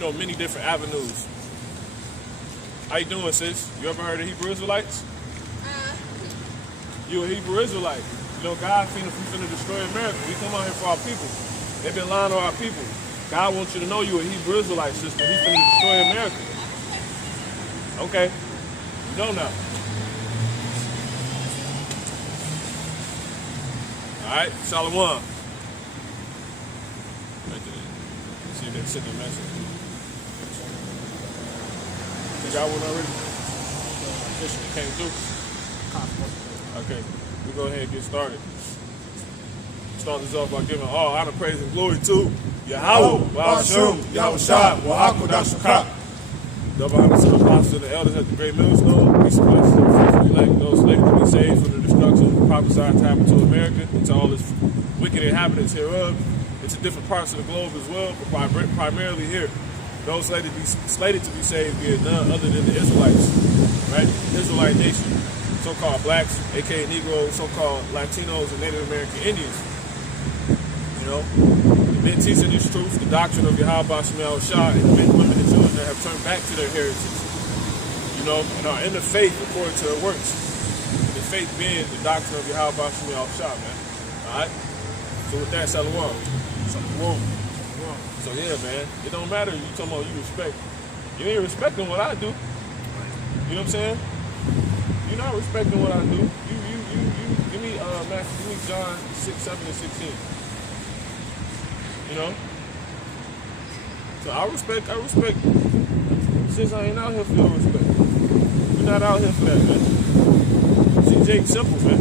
many different avenues. How you doing, sis? You ever heard of Hebrew Israelites? You a Hebrew Israelite. God finna destroy America. We come out here for our people. They've been lying to our people. God wants you to know you a Hebrew Israelite, sister. He's finna destroy America. Okay. You know now. Alright, Shalom. See if they send a message. You got one already? Came through? Okay, we go ahead and get started. Start this off by giving all honor, praise, and glory to Yahweh, Yahweh Shah, double honor to the apostles and the elders at the great millstone. Peace and blessings to the faithful elect, those slated to be saved from the destruction prophesied to happen to America and to all its wicked inhabitants hereof, and to different parts of the globe as well, but primarily here. Those slated to be saved be none other than the Israelites, right? Israelite nation, so-called blacks, aka Negroes, so-called Latinos, and Native American Indians. Been teaching this truth, the doctrine of Yahweh Shah, and men, women, and children that have turned back to their heritage, and are in the faith according to their works. And the faith being the doctrine of Yahweh Shah, man. Alright? So with that, Shalom. So yeah, man, it don't matter. You talking about you respect. You ain't respecting what I do. You know what I'm saying? You're not respecting what I do. You give me John 6, 7, and 16. So I respect. Since I ain't out here for your respect. We're not out here for that, man. See, Jake, simple, man.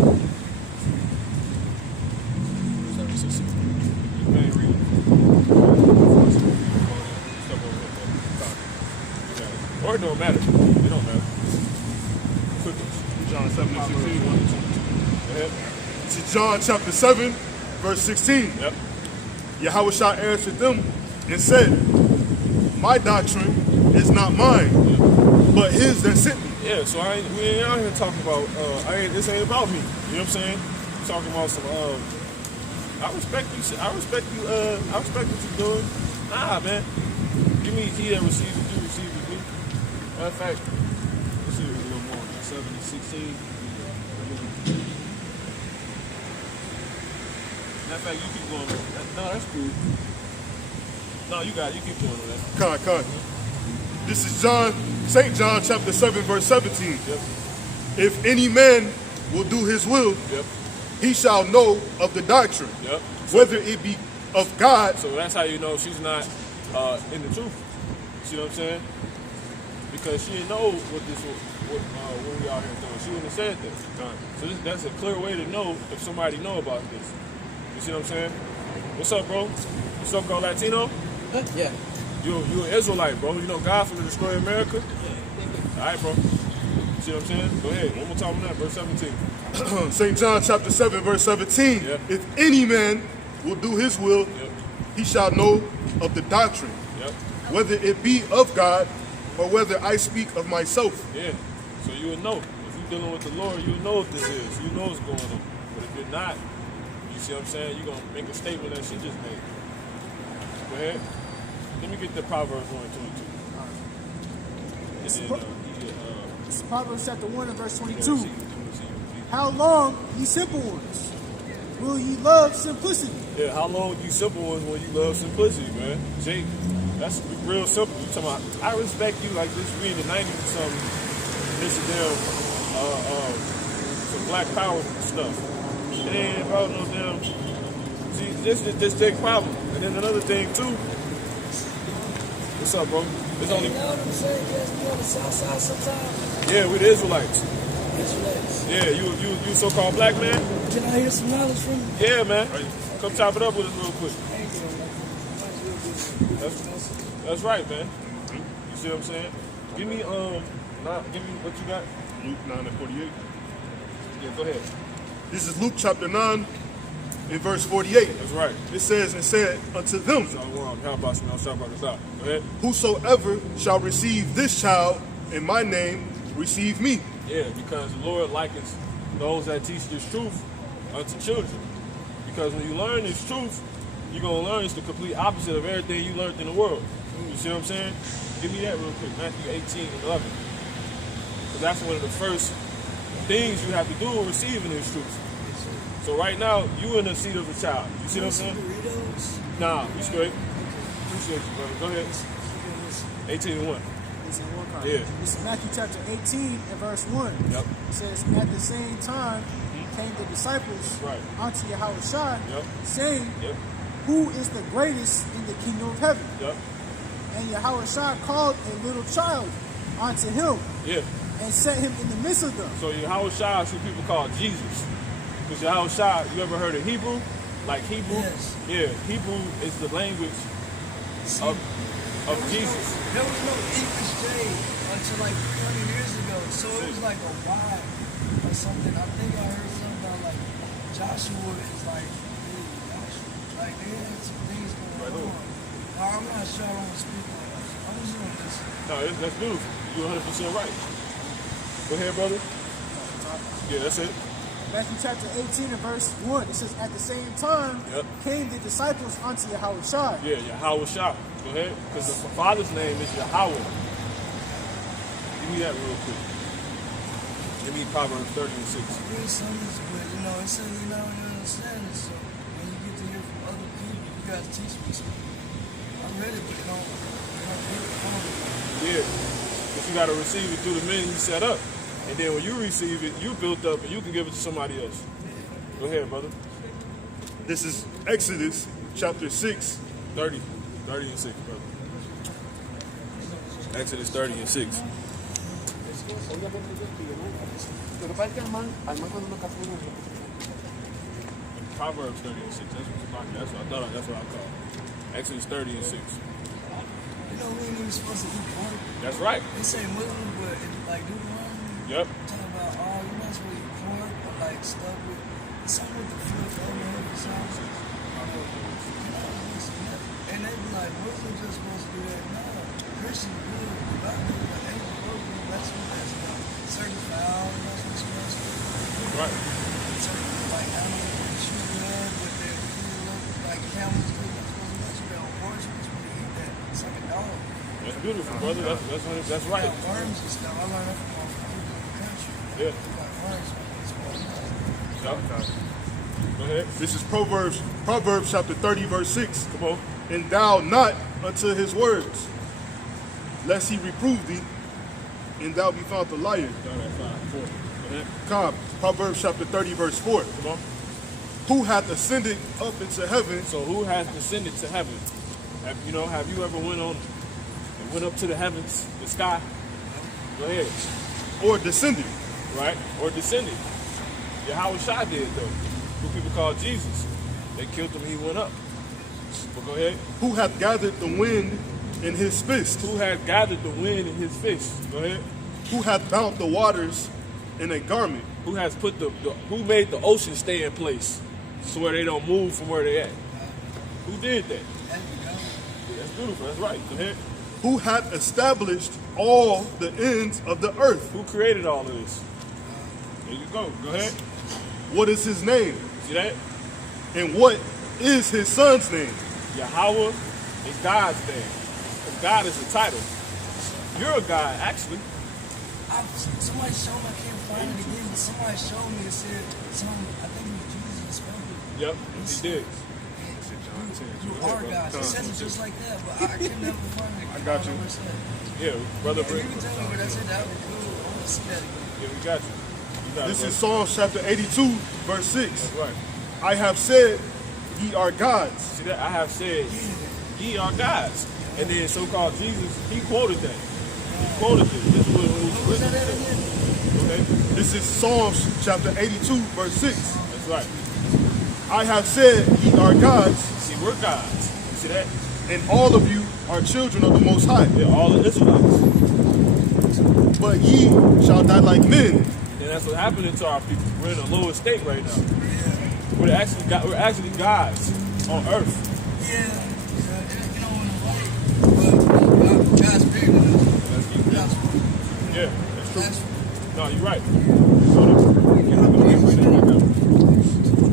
Or it don't matter. It don't matter. John 7 and 16. 1 and 2. Go ahead. This is John chapter 7, verse 16. Yep. Yahweh Shah answered them and said, my doctrine is not mine, but his that sent me. Yeah, so we ain't out here talking about, this ain't about me. You know what I'm saying? I'm talking about some, I respect you. I respect what you're doing. Nah, man. Give me he that receives it, you receive it, me. Matter of fact, let's see a little more. 7 and 16. Matter of fact, you keep going on that. No, that's cool. No, you got it. You keep going on that. Con. This is St. John chapter 7, verse 17. Yep. If any man will do his will, yep, he shall know of the doctrine, yep, whether it be of God. So that's how you know she's not in the truth. You see what I'm saying? Because she didn't know what we out here doing. She wouldn't have said this. So that's a clear way to know if somebody know about this. You see what I'm saying? What's up, bro? What's up, called Latino? Yeah. You an Israelite, bro. You know God finna destroy America? All right, bro. You see what I'm saying? Go ahead. One more time on that, verse 17. St. John chapter 7, verse 17. Yep. If any man will do his will, yep, he shall know of the doctrine, yep, whether it be of God or whether I speak of myself. Yeah. So you will know. If you're dealing with the Lord, you'll know what this is. You know what's going on. But if you're not, you see what I'm saying? You're going to make a statement that she just made. Go ahead. Let me get the Proverbs 1 and 22. This is Proverbs chapter 1 and verse 22. How long, ye simple ones, will ye love simplicity? Yeah, how long you simple ones will you love simplicity, man? Jake, that's real simple. You talking about, I respect you like this, we in the 90s or something. This is damn, some black power stuff. It ain't about no damn, see, this is this big problem. And then another thing too, what's up, bro? It's only. You know what I'm saying? Yes, we on the south side sometimes. Yeah, we the Israelites. Israelites. Yeah, you so-called black man? Can I hear some knowledge from you? Yeah, man. Come chop it up with us real quick. That's right, man. You see what I'm saying? Give me what you got? Luke 9 and 48. Yeah, go ahead. This is Luke chapter 9 in verse 48. That's right. It says, and said unto them, Go ahead. whosoever shall receive this child in my name, receive me. Yeah, because the Lord likens those that teach this truth unto children. Because when you learn this truth, you're going to learn it's the complete opposite of everything you learned in the world. You see what I'm saying? Give me that real quick. Matthew 18 and 11. Because that's one of the first things you have to do in receiving these truths. So right now, you in the seat of a child. You see what I'm saying? Burritos. Nah, you straight. Appreciate you, brother. Go ahead. 18 and 1. Yeah. This is Matthew chapter 18 and verse 1. Yep. It says, at the same time came the disciples Right. unto Yahushua, Yep. saying, Yep. who is the greatest in the kingdom of heaven? Yep. And Yahushua called a little child unto him Yeah. and set him in the midst of them. So Yahushua is who people call Jesus. Because Yahushua, you ever heard of Hebrew? Like Hebrew? Yes. Yeah. Hebrew is the language of Jesus. There was no English J until like 300 years ago. So it was like a Y or something. I think I heard something about like Joshua is like, hey, Joshua. Like they had some things going on. I'm not sure I don't speak like that. I'm just gonna listen. No, that's beautiful. You're 100% right. Go ahead, brother. Yeah, that's it. Matthew chapter 18 and verse 1. It says, at the same time Yep. came the disciples unto Yahushua. Yeah, Yahushua. Go ahead. Because the Father's name is Yahweh. Give me that real quick. Give me Proverbs 30 and 6. I read some of this, but you know, it says you don't understand it. So when you get to hear from other people, you guys teach me something. I read it, but you don't get it from me. Yeah. But you got to receive it through the men you set up. And then when you receive it, you built up and you can give it to somebody else. Go ahead, brother. This is Exodus chapter 6. 30 and 6, brother. Exodus 30 and 6. Proverbs 30 and 6. That's what I call it. Exodus 30 and 6. You know, we ain't even supposed to eat pork. That's right. They say Muslim, but it, like Deuteronomy, Yep. talk about, oh, you're not supposed to eat pork or like stuff with, it's something with the foot overhead or something. And they be like, Muslims just supposed to do that. No, Christians do it. The Bible, like, they supposed to do that's what that's about. Certain fowl, that's what you're supposed to do. Right. Certain, like, animals that shoot blood, but they're like camels do. That's supposed to let you down. Horse, you're supposed to eat that. It's like a dog. That's beautiful, brother. That's right. Got worms and stuff. I learned that from my people in the country. Yeah. You got worms, man. It's supposed to Yep. Go ahead. This is Proverbs chapter 30, verse 6. Come on. And thou not unto his words, lest he reprove thee, and thou be found a liar. Start at 5, 4. Go ahead. Come, Proverbs chapter 30, verse 4. Come on. Who hath ascended up into heaven, So who has descended to heaven? Have you ever went up to the heavens, the sky? Go ahead. or descended? Right? Or descended. Yahushua did though. Who people call Jesus. They killed him, he went up. But go ahead. Who hath gathered the wind in his fist? Who has gathered the wind in his fist? Go ahead. Who hath bound the waters in a garment? Who has put who made the ocean stay in place so where they don't move from where they at? Who did that? That's beautiful. That's right. Go ahead. Who hath established all the ends of the earth? Who created all of this? There you go. Go ahead. What is his name? See that? And what is his son's name? Yahweh is God's name. And God is the title. You're a God, actually. Somebody showed me, I can't find it again, but somebody showed me, it said, I think it was Jesus spoke it. Yep, he did. You are God. It says it just like that, but I can never find it. I got you. Yeah, brother. If you can tell me where that's it, that would be cool. I want to see that again. Yeah, we got you. You got This it, is Psalms chapter 82, verse 6. That's right. I have said, ye are gods. See that? I have said, ye are gods. And then so-called Jesus, he quoted that. He quoted this. This is what What was that at again? Okay? This is Psalms chapter 82, verse 6. That's right. I have said, ye are gods, See, we're gods. You see that? and all of you are children of the Most High. They're all the Israelites. But ye shall die like men. And that's what's happening to our people. We're in a lower state right now. We're actually gods on earth. Yeah. You know, but God's bigger than us. That's, yeah, that's true. That's No, you're right. So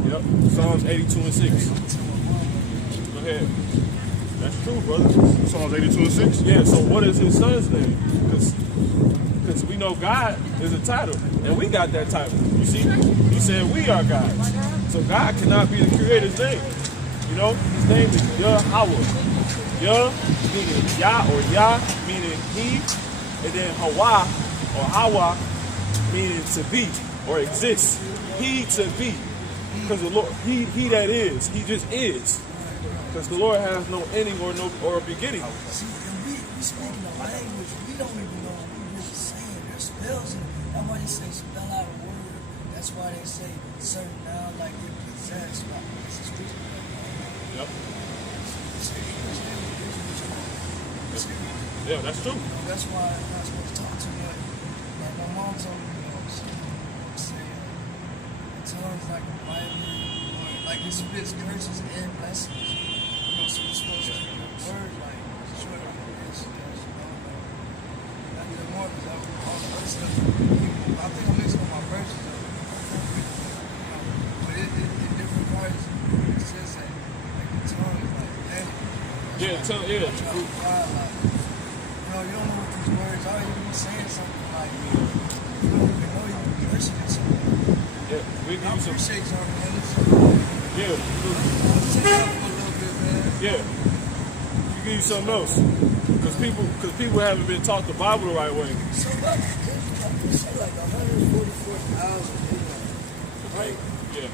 yep. Psalms 82 and 6. Go ahead. That's true, brother. So Psalms 82 and 6. Yeah, so what is his son's name? Because we know God is a title, and we got that title. You see? He said we are gods. So God cannot be the creator's name. You know? His name is Yahweh. Yah meaning Yah or Yah meaning he, and then Hawa or Hawa meaning to be or exist. He to be. Because the Lord, he that is, he just is. Because the Lord has no ending or a beginning. See, and we speaking a language we don't even know what we're really saying. There's spells in it. That's why they say spell out a word. That's why they say certain noun like it possessed. Right? This is speaking. Yep. It's Yeah, that's true. that's why I'm not supposed to talk too much. Like my mom told me, she say tongues like a Bible, like it spits curses and blessings. So you're supposed to keep your word like short like this, because I need more because all the other stuff. I think I'm mixing up my verses though. But in different parts, it says that like the tongue is like deadly. Yeah, yeah. You don't know what these words are. You be saying something like you don't even know you're cursing at something. Yeah, we I give you some. appreciate y'all, man. Yeah, Let's take it up for a little bit, man. yeah. You give you something else, because people haven't been taught the Bible the right way. So like, you say like 144,000 right? Yeah.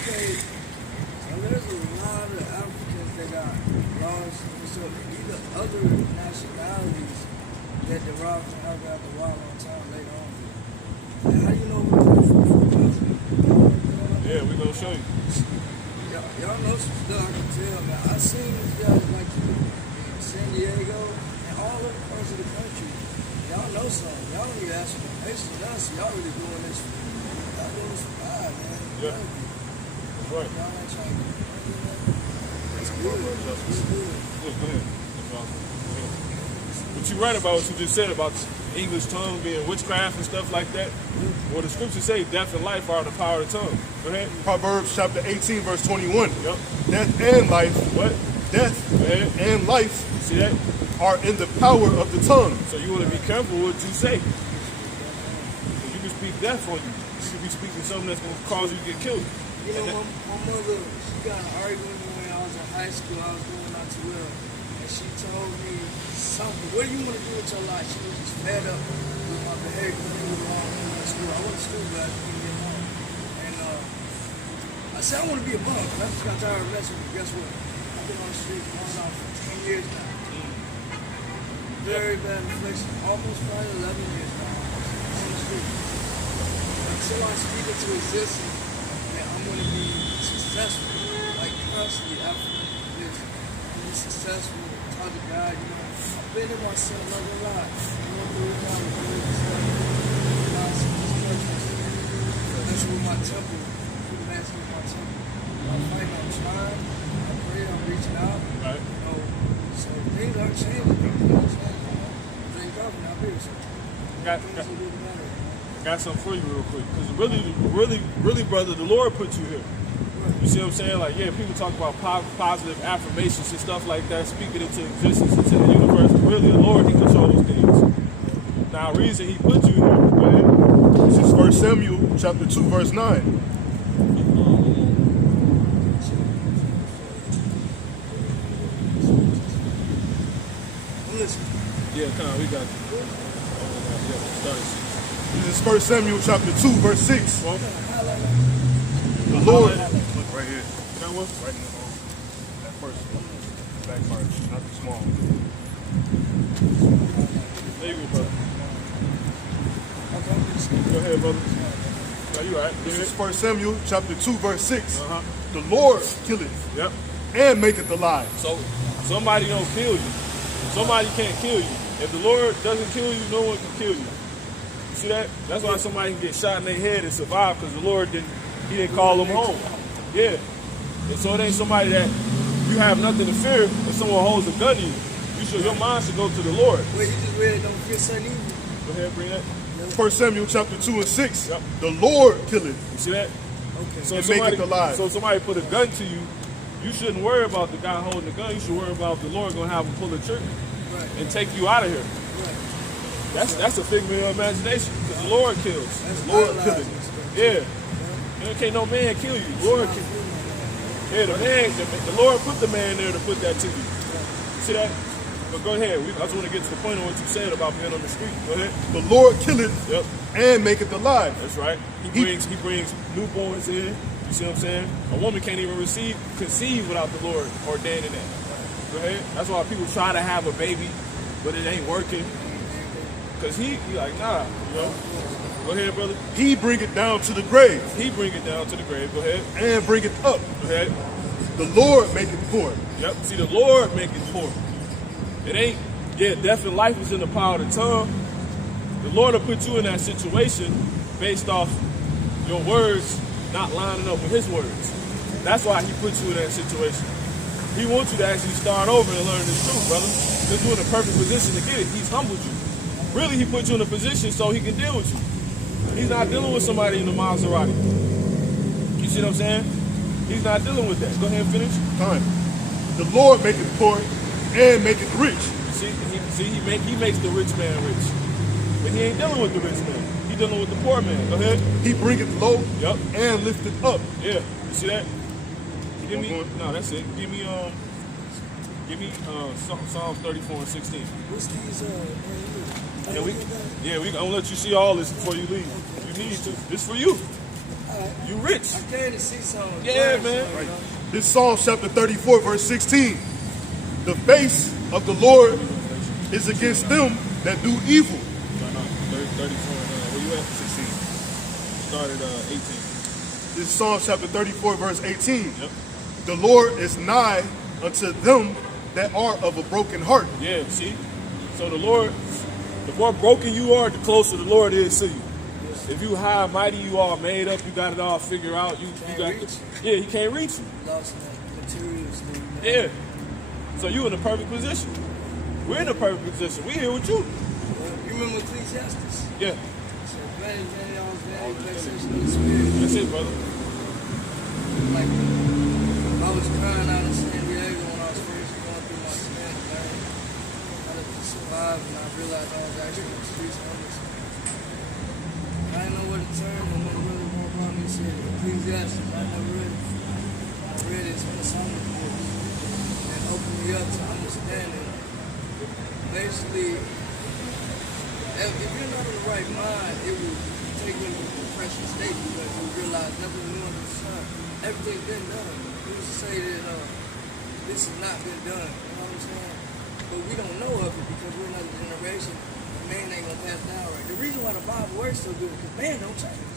Okay. So there's a lot of Africans that got lost. So either other nationalities that derive from Africa after a while on time later on. How do you know Yeah, we're gonna show you. Y'all know some stuff I can tell, man. I seen these guys like you in San Diego and all other parts of the country. Y'all know something. Y'all don't need to ask for permission to us. Y'all really doing this for God, man. Yeah. That's right. Y'all ain't trying to do that. That's good. That's good. Yeah, go ahead. That's awesome. Go ahead. But you're right about what you just said about the English tongue being witchcraft and stuff like that. Well, the scriptures say death and life are in the power of the tongue. Go ahead. Proverbs chapter 18, verse 21. Yep. Death and life, What? death Go ahead. and life You see that? are in the power of the tongue. So you want to be careful what you say. You can speak death on you. You can be speaking something that's going to cause you to get killed. You know, my mother, she got in an argument when I was in high school. I was doing not too well. And she told me something. What do you want to do with your life? She was just fed up with my behavior. It was wrong in school. I went to school, but I didn't get home. And I said, I want to be a bum. I just got tired of messing with you. Guess what? I've been on the street going on for 10 years now. Very bad reflection. Almost probably 11 years now. On the street. Until I speak into existence, and I'm going to be successful. Like constantly after this. Be successful. Talk to God, you know. I've been in my son, not gonna lie. I'm going through it now. I'm doing this stuff. That's with my temple. That's with my temple. I'm fighting, I'm trying. I'm praying, I'm reaching out. Right. You know, so things are changing. Things are changing. Thank God for not being so. Got, Things got, are getting better. got something for you real quick. Because really, brother, the Lord put you here. You see what I'm saying? Like, yeah, people talk about positive affirmations and stuff like that, speaking into existence, into the universe. But really, the Lord, he controls those things. Now, reason he put you here, go ahead. This is 1 Samuel chapter 2, verse 9. Listen. Yeah, come on, we got you. Yeah, 36. This is 1 Samuel chapter 2, verse 6. Well, The Lord, look right here. that one? Right in that first back part, not the small. There you go, brother. Go ahead, brother. No, you all right. This is 1 Samuel chapter 2, verse 6. Uh-huh. The Lord killeth Yep. and maketh alive. So somebody don't kill you. Somebody can't kill you. If the Lord doesn't kill you, no one can kill you. You see that? That's why somebody can get shot in their head and survive, because the Lord didn't call them home. Yeah. And so it ain't somebody that you have nothing to fear if someone holds a gun to you. Your mind should go to the Lord. Wait, you just read don't fear son evil. Go ahead, bring that. 1 Samuel chapter 2 and 6. Yep. The Lord killeth You see that? Okay. So and somebody, maketh alive. so somebody put a gun to you, you shouldn't worry about the guy holding the gun. You should worry about if the Lord gonna have him pull the trigger Right. and take you out of here. Right. That's a figment of imagination. Because the Lord kills. That's The Lord idolizing kills. stuff. Yeah. There can't no man kill you. The Lord kill you. Yeah, the Lord put the man there to put that to you. See that? But go ahead. I just want to get to the point of what you said about being on the street. Go ahead. The Lord killeth Yep. and maketh alive. That's right. He brings newborns in. You see what I'm saying? A woman can't even conceive without the Lord ordaining that. Go ahead. That's why people try to have a baby, but it ain't working. Cause he like, nah, you know. Go ahead, brother. He bringeth down to the grave He bring it down to the grave. Go ahead. and bringeth up. Go ahead. The Lord maketh poor. Yep. See, the Lord make it poor. It ain't, death and life is in the power of the tongue. The Lord will put you in that situation based off your words not lining up with his words. That's why he put you in that situation. He wants you to actually start over and learn this truth, brother. Because you're in a perfect position to get it. He's humbled you. Really, he put you in a position so he can deal with you. He's not dealing with somebody in the Maserati. You see what I'm saying? He's not dealing with that. Go ahead and finish. Time. The Lord maketh poor and maketh rich. He makes the rich man rich. But he ain't dealing with the rich man. He's dealing with the poor man. Go ahead. He bringeth low Yep. and lifteth up. Yeah. You see that? Give me, going. no, that's it. Give me Psalms 34 and 16. What's these, I'm gonna let you see all this before you leave. You need to. This for you. You rich. I came to see something. Yeah, man. Right. This Psalm chapter 34, verse 16. The face of the Lord is against them that do evil. 34. Where you at? 16. Started 18. This is Psalm chapter 34, verse 18. Yep. The Lord is nigh unto them that are of a broken heart. Yeah. See. So the more broken you are, the closer the Lord is to you. If you high and mighty, you all made up, you got it all figured out. You got he can't reach you. Lost in that material thing. Yeah. So you in the perfect position. We're in the perfect position. We here with you. You remember Ecclesiastes? Yeah. So vanity, vexation of the spirit. That's it, brother. Like, I was crying out in San Diego when I was first going through my sin, man. How to survive, and I realized I was actually in the streets homeless. I didn't know where to turn, and when really more about me said Ecclesiastes. I never read it. I read it, it's been a summer before. And it opened me up to understanding. Basically, if you're not in the right mind, it will take you into a depression state because you realize nothing new under the sun. Everything's been done. We used to say that this has not been done. You know what I'm saying? But we don't know of it because we're another generation. Man ain't gonna pass down right. The reason why the Bible works so good is because man don't change.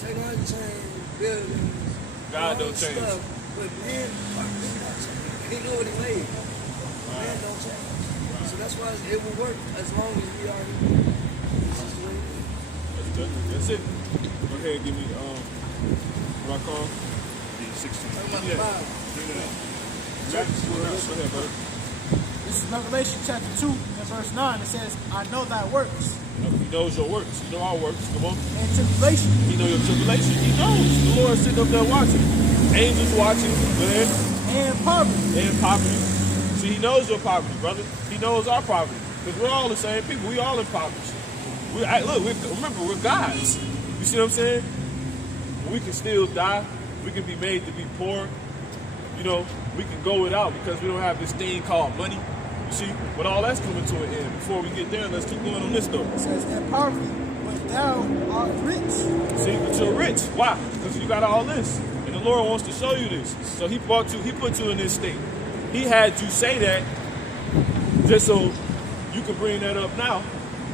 Technology change, buildings, God all don't this change. stuff, but man, fuck, he not change. He know what he made. Man don't change. So that's why it will work as long as we are here. This is the way it is. That's it. Go ahead and give me what I call 16. Talking about the Yeah. Bible. Go ahead, brother. This is Revelation chapter 2 and verse 9. It says, I know thy works He knows your works. He know our works. Come on. and tribulation He know your tribulation. He knows. The Lord sitting up there watching. Angels watching. Go ahead. and poverty. And poverty. See, he knows your poverty, brother. He knows our poverty. Because we're all the same people. We all in poverty. Remember, we're gods. You see what I'm saying? We can still die. We can be made to be poor. You know, we can go without because we don't have this thing called money. You see? But all that's coming to an end. Before we get there, let's keep going on this though. It says, and poverty, but thou art rich. See, but you're rich. Why? Because you got all this. And the Lord wants to show you this. So he put you in this state. He had you say that just so you can bring that up now.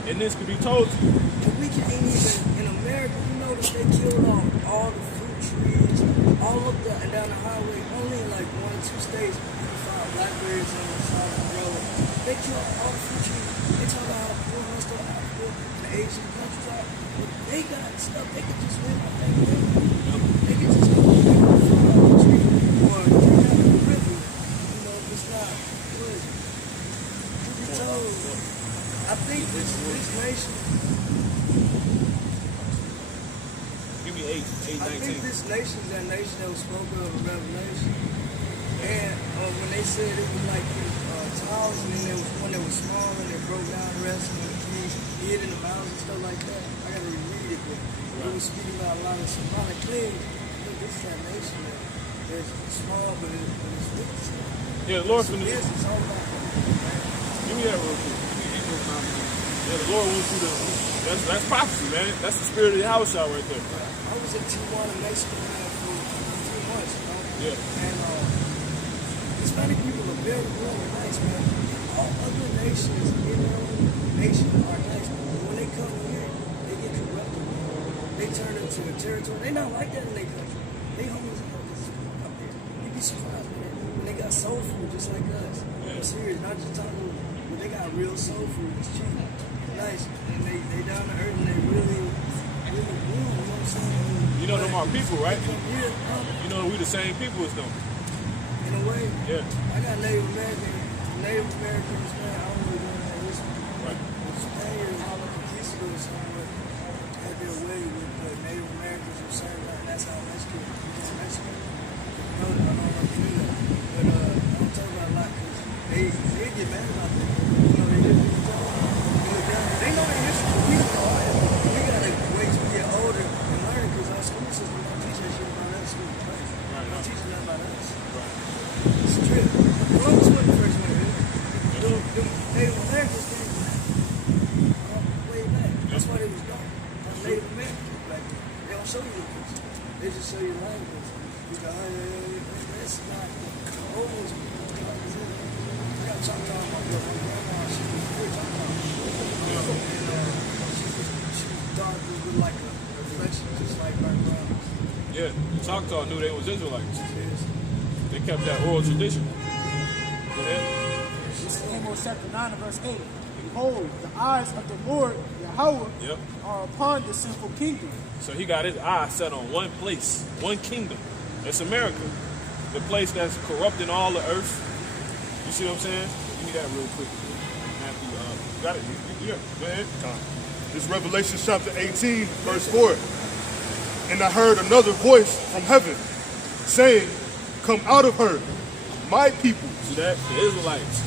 And this can be told to you. And we can't even, in America, you know that they killed off all the fruit trees, all up and down the highway, only in like 1 or 2 states, you found blackberries on the side of the road. They killed all the fruit trees. They talk about how poor most of Africa and the Asian countries are. But they got stuff, they could just win up that way. They could just go pick a fruit off the tree or drink out of the river. You know, it's not, what is it? Truth be told, I think this nation, Give me 8, I 19. think this nation is that nation that was spoken of in Revelation. And when they said it was like towers, and then there was one that was small and it broke down the rest, and the kings hid in the mountains and stuff like that. I gotta reread it, but it was speaking about a lot of symbolic things. Look, this is that nation that is small, but it's big. Yeah, the Lord's So finna. yes, it's all about Give me that real quick. Yeah, the Lord wants you to. That's prophecy, man. That's the spirit of the house out right there. I was in Tijuana, Mexico, man, for 2 months, you know? Yeah. And Hispanic people are very warm and nice, man. All other nations in their own nation are nice. But when they come here, they get corrupted. They turn into a territory. They not like that in their country. They homeless up there. You'd be surprised, man. When they got soul food just like us. I'm serious, not just talking, but they got real soul food. It's cheap, nice, and they down to earth and they really warm, you know what I'm saying? You know them are people, right? They come here, You know we the same people as them. in a way. Yeah. I got Native Americans, man, I don't really know that history. Right. The Spaniards, all the conquistadors somewhat had their way with Native Americans and certain, and that's how Mexico became Mexico. I don't know if you knew that, but I don't talk about a lot because they get mad about that. You know, they just they know their history. We don't know it. We gotta wait till we get older and learn because our school system don't teach that shit about us. Right? They don't teach that about us. It's a trip. Columbus wasn't the first one here. The Native Americans came way back. That's why they was gone. Native Americans back then. They don't show you the picture. They just show you language. You go, hey, that's not almost. I got Choctaw on my grandma. She was very Choctaw. She was dark with like a reflection, just like my grandma. Yeah. The Choctaw knew they was Israelites. Yes. They kept that oral tradition. Go ahead. This is Amos chapter 9 and verse 8. Behold, the eyes of the Lord, Yahweh, Yep. are upon the sinful kingdom. So he got his eye set on one place, one kingdom. That's America. The place that's corrupting all the earth. You see what I'm saying? Give me that real quick. Matthew, you got it? Yeah, go ahead. This is Revelation chapter 18, verse 4. And I heard another voice from heaven saying, come out of her, my people. See that? The Israelites.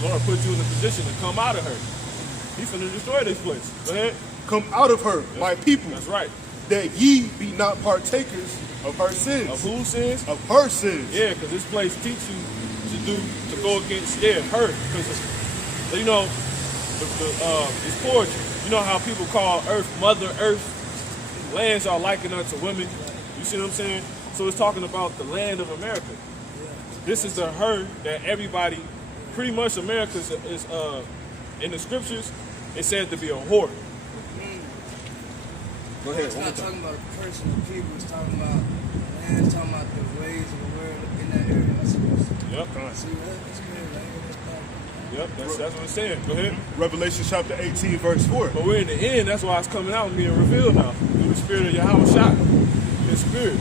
The Lord put you in the position to come out of her. He's finna destroy this place. Go ahead. Come out of her, my people, That's right. that ye be not partakers of her sins. Of whose sins? Of her sins. Yeah, because this place teach you to go against, her. Because, you know, it's poetry. You know how people call Earth Mother Earth? Lands are likened unto women. You see what I'm saying? So it's talking about the land of America. This is the her that everybody, pretty much America is in the scriptures, it's said to be a whore. Go ahead. It's not talking about a person or people. It's talking about land. It's talking about the ways of the world in that area. That's what it's. Yep. See that? That's good. Yep. That's what it's saying. Go ahead. Revelation chapter 18, verse 4. But we're in the end. That's why it's coming out and being revealed now through the spirit of Yahweh Shah. His spirit.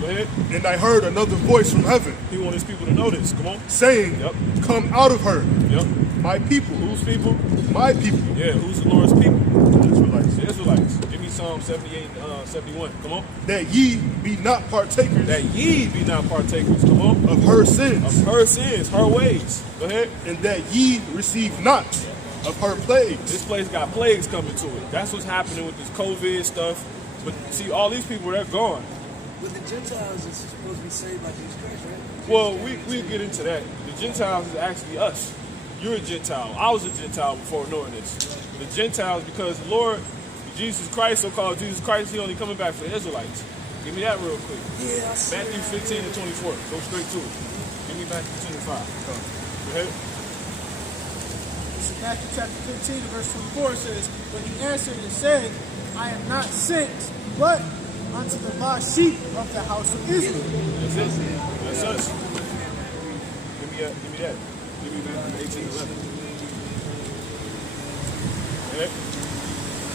Go ahead. And I heard another voice from heaven He wants his people to know this. Come on. saying, Yep. come out of her, Yep. my people. Whose people? My people. Yeah. Who's the Lord's people? The Israelites. The Israelites. Give me Psalm 78, 71. Come on. That ye be not partakers That ye be not partakers. Come on. of her sins, Of her sins, her ways. Go ahead. and that ye receive not of her plagues. This place got plagues coming to it. That's what's happening with this COVID stuff. But see, all these people, they're gone. But the Gentiles is supposed to be saved by Jesus Christ, right? Well, we'll get into that. The Gentiles is actually us. You're a Gentile. I was a Gentile before knowing this. The Gentiles, because the Lord, Jesus Christ, so-called Jesus Christ, he only coming back for the Israelites. Give me that real quick. Yeah, I see. Matthew 15 and 24. Go straight to it. Give me Matthew 25. Go ahead. This is Matthew chapter 15 and verse 24. It says, but he answered and said, I am not sent, but unto the lost sheep of the house of Israel. That's it. That's us. Give me that. Give me Matthew 18, 11. Okay.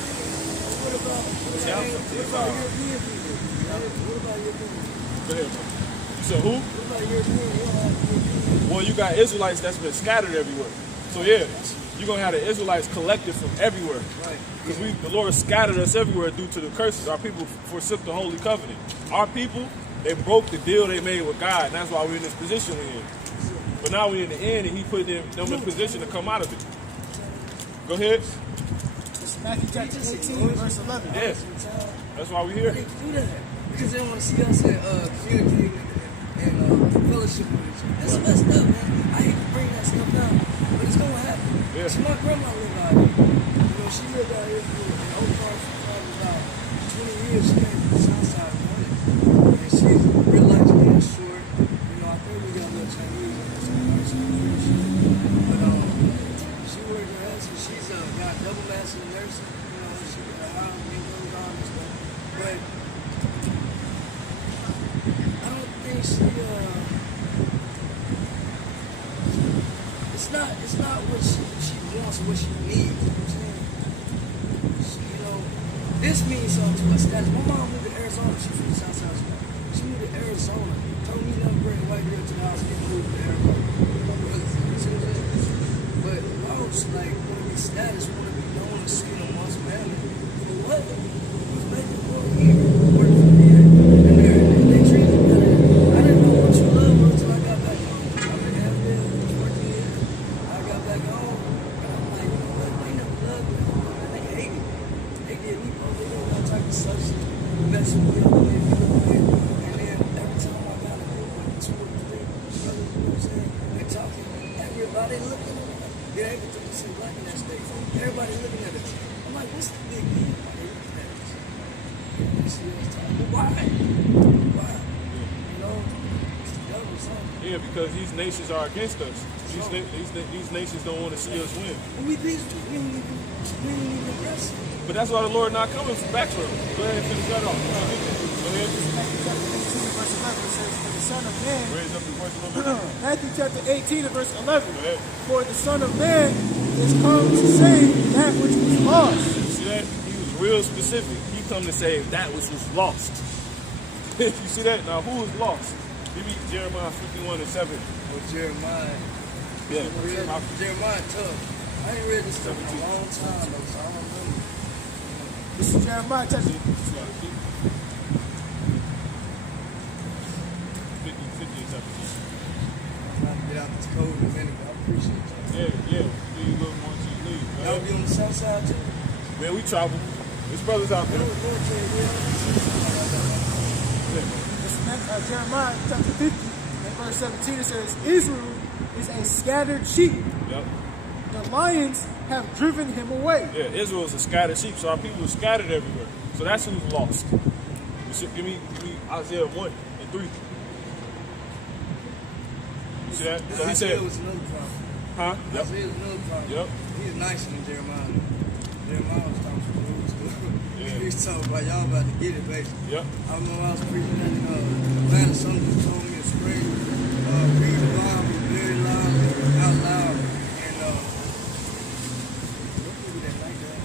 What about European people? What about European people? Go ahead, bro. You said who? What about European? Well, you got Israelites that's been scattered everywhere. So yeah, you're gonna have the Israelites collected from everywhere. Right. Because the Lord scattered us everywhere due to the curses. Our people forsook the holy covenant. Our people, They broke the deal they made with God, and that's why we're in this position we're in. But now we're in the end, and he put them in a position to come out of it. Go ahead. It's Matthew chapter 18, verse 11. Yes. That's why we're here. They do that because they don't want to see us in community and fellowship with each other. That's messed up, man. I hate to bring that stuff down, but it's gonna happen. Yeah. See, my grandma lived out here. You know, she lived out here for an old part for about 20 years. She came from the south side of London, and she's real life and short. You know, I think we got a little Chinese in this country, but she worked her ass, and she's got double master in nursing. You know, she got a house, and stuff, but. I don't think it's not what she wants or what she needs. You know what I'm saying? You know, this means something to us. My mom moved to Arizona. She's from the South Side. She moved to Arizona. Told me not to bring a white girl to the house and moved to Arizona. But folks like want to be status, want to be known and seen amongst family. You know what? Who's making the world here? Work for me. They treat me better. I didn't know what you love until I got back home. I've been having been 14 years. I got back home, and I'm like, you know what? They never loved me. They hate me. They get me over there with all type of substance, messing with me, and then every time I got a group with 2 or 3 brothers, you know what I'm saying? They talking, everybody looking at me. Yeah, everything you see black in that state. Everybody looking at us. I'm like, what's the big deal? They looking at us. You see us talking. Well, why? Why? You know, it's the devil or something. Yeah, because these nations are against us. These nations don't want to see us win. And we peaceful. We ain't even aggressive. But that's why the Lord not coming back for them. Go ahead and finish that off. Go ahead. Matthew chapter 18, verse 11 says, For the Son of Man, Raise up the voice a little bit. Matthew chapter 18, verse 11, Go ahead. For the Son of Man is come to save that which was lost. You see that? He was real specific. He come to save that which was lost. You see that? Now, who is lost? Give me Jeremiah 51 and 7. Well, Jeremiah. Yeah. Jeremiah tough. I ain't read this stuff in a long time, though, so I don't remember. This is Jeremiah chapter 50 and 7. I'm about to get out this code in a minute, but I appreciate y'all. Yeah. Do you look more to your lead, Y'all man? be on the south side, too? Man, we travel. There's brothers out there. Jeremiah chapter 50 and verse 17, it says, Israel is a scattered sheep. Yep. The lions have driven him away. Yeah, Israel is a scattered sheep, so our people are scattered everywhere. So that's who's lost. You should give me Isaiah 1 and 3. You see that? So he Isaiah said, was another prophet. huh? Yep. Isaiah was another prophet. Yep. He's nicer than Jeremiah. Jeremiah was talking to rules. Yeah. He was talking about y'all about to get it, basically. Yep. I remember I was preaching at Atlanta. Someone just told me to spring, read the Bible very loudly, out loud, and don't people that like that.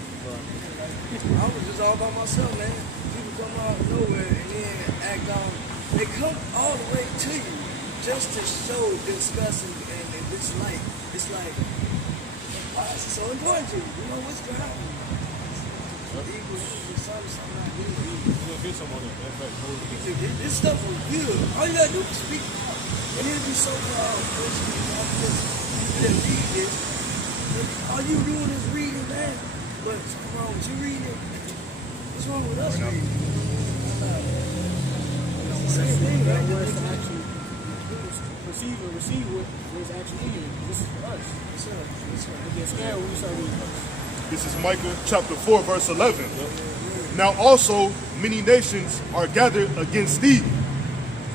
I was just all by myself, man. People come out of nowhere and then act on. They come all the way to you just to show, discuss, and dislike. It's like, why is it so important to you? You know what's going on? Equal, something not good. You're going to get some on it. That's right. This stuff was good. All you gotta do is speak out. And it'll be so proud. You didn't read this. All you doing is reading, man. But what's wrong with you reading? What's wrong with us reading? It's the same thing, right? Where it's to actually perceive or receive what is actually in you. This is for us. Yes, sir. Yes, sir. I get scared when we start reading books. This is Micah chapter 4, verse 11. Now also many nations are gathered against thee.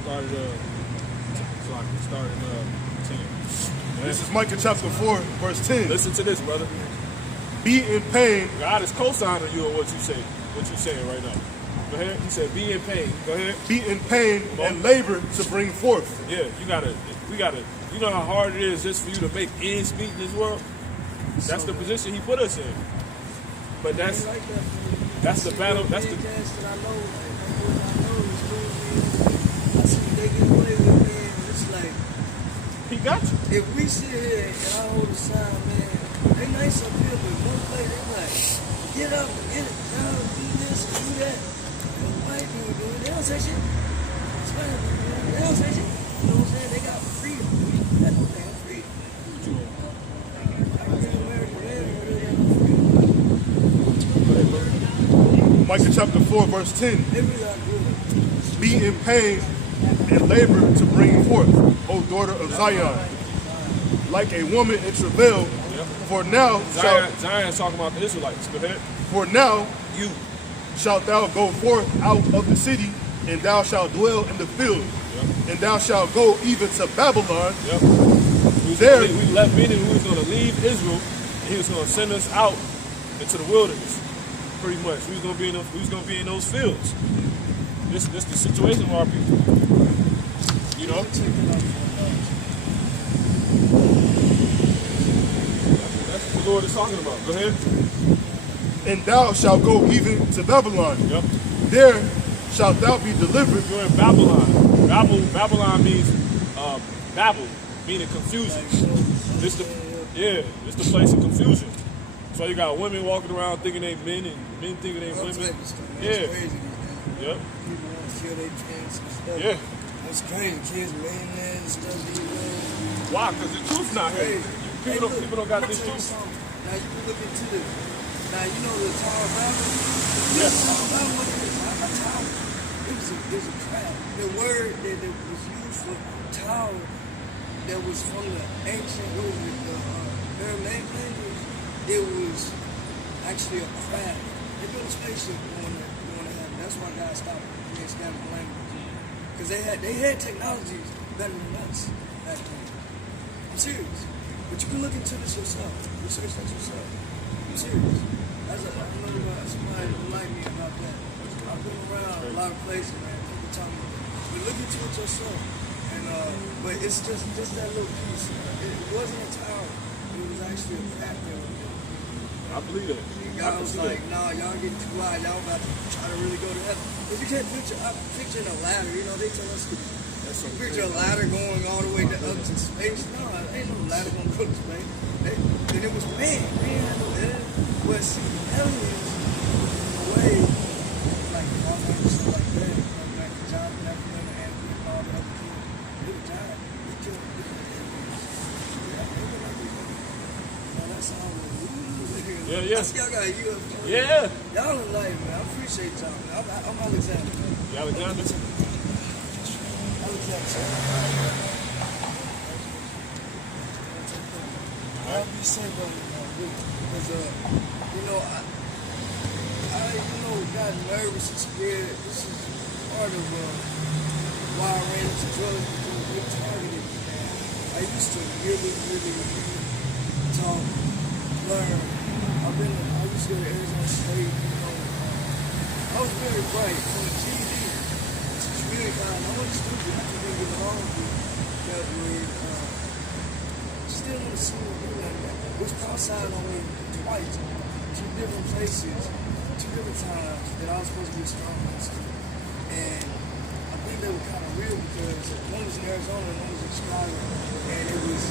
Started, so I can start in 10. This is Micah chapter 4, verse 10. Listen to this, brother. Be in pain, God is co-signing you on what you say. What you're saying right now. Go ahead. He said, be in pain. Go ahead. be in pain and labor to bring forth. Yeah, we gotta, you know how hard it is just for you to make ends meet in this world? That's the position he put us in. But that's the battle, that's the... He got you. If we sit here and I hold a sign, man, they nice up here, but one play, they like, get up, get it down, do this, do that. And white people do it. They don't say shit. It's like, Micah chapter 4, verse 10. They really are good. Be in pain and labor to bring forth, O daughter of Zion, like a woman in travail. For now, Zion's talking about the Israelites. Go ahead. for now You. shalt thou go forth out of the city, and thou shalt dwell in the field, and thou shalt go even to Babylon. Yep. There, We left meaning we was going to leave Israel, and he was going to send us out into the wilderness. Pretty much, we was going to be in those fields. This the situation of our people. You know, that's what the Lord is talking about. Go ahead. and thou shalt go even to Babylon. Yep. There shalt thou be delivered. You're in Babylon. Babylon means Babel, meaning confusion. This the place of confusion. So you got women walking around thinking they men and men thinking they women. Yeah. Crazy. Yep. People want to kill their parents and stuff. Yeah. That's crazy. Kids laying there and stuff. Why? Because the truth's not here. People don't got this truth. Now you can look into the. Now you know the Tower of Babel. Yeah. Tower of Babel is not a tower. It was a trap. The word that was used for tower that was from the ancient, what was it, the Aramaic language. It was actually a craft. They built a spaceship going to heaven. That's why God stopped being scattered the language. Because they had technologies better than us back then. I'm serious. But you can look into this yourself. Research that yourself. I'm serious. I remember somebody reminded me about that. I've been around a lot of places, man. People tell me, but look into it yourself. And but it's just that little piece. It wasn't a tower. It was actually a craft there. I believe that. God was like, nah, y'all getting too wide. Y'all about to try to really go to heaven. If you can't picture a ladder, you know, they tell us to picture a ladder going all the way up to space. No, ain't no ladder going to go to space. And it was man. Man had no head. But see, aliens, in a way, like all kinds of stuff like that, like John Bethlehem and Anthony and all the other kids, they were dying. They killed aliens. That's all it is. Yeah. I see y'all got a UFO. Yeah. Y'all in life, man. I appreciate y'all, man. I'm Alexander, man. You Alexander? Alexander. I'll be safe on it, because, you know, I got nervous and scared. This is part of why I ran into drugs, because we're targeted, man. I used to really talk, learn. I used to go to Arizona State, you know. I was very bright on the TV. It's really kind. I wasn't stupid. I didn't get along with that way. Just didn't want to see me do that. Was outside on me twice, 2 different places, 2 different times that I was supposed to be a strong minister. And I think they were kind of real because one was in Arizona and one was in Chicago. And it was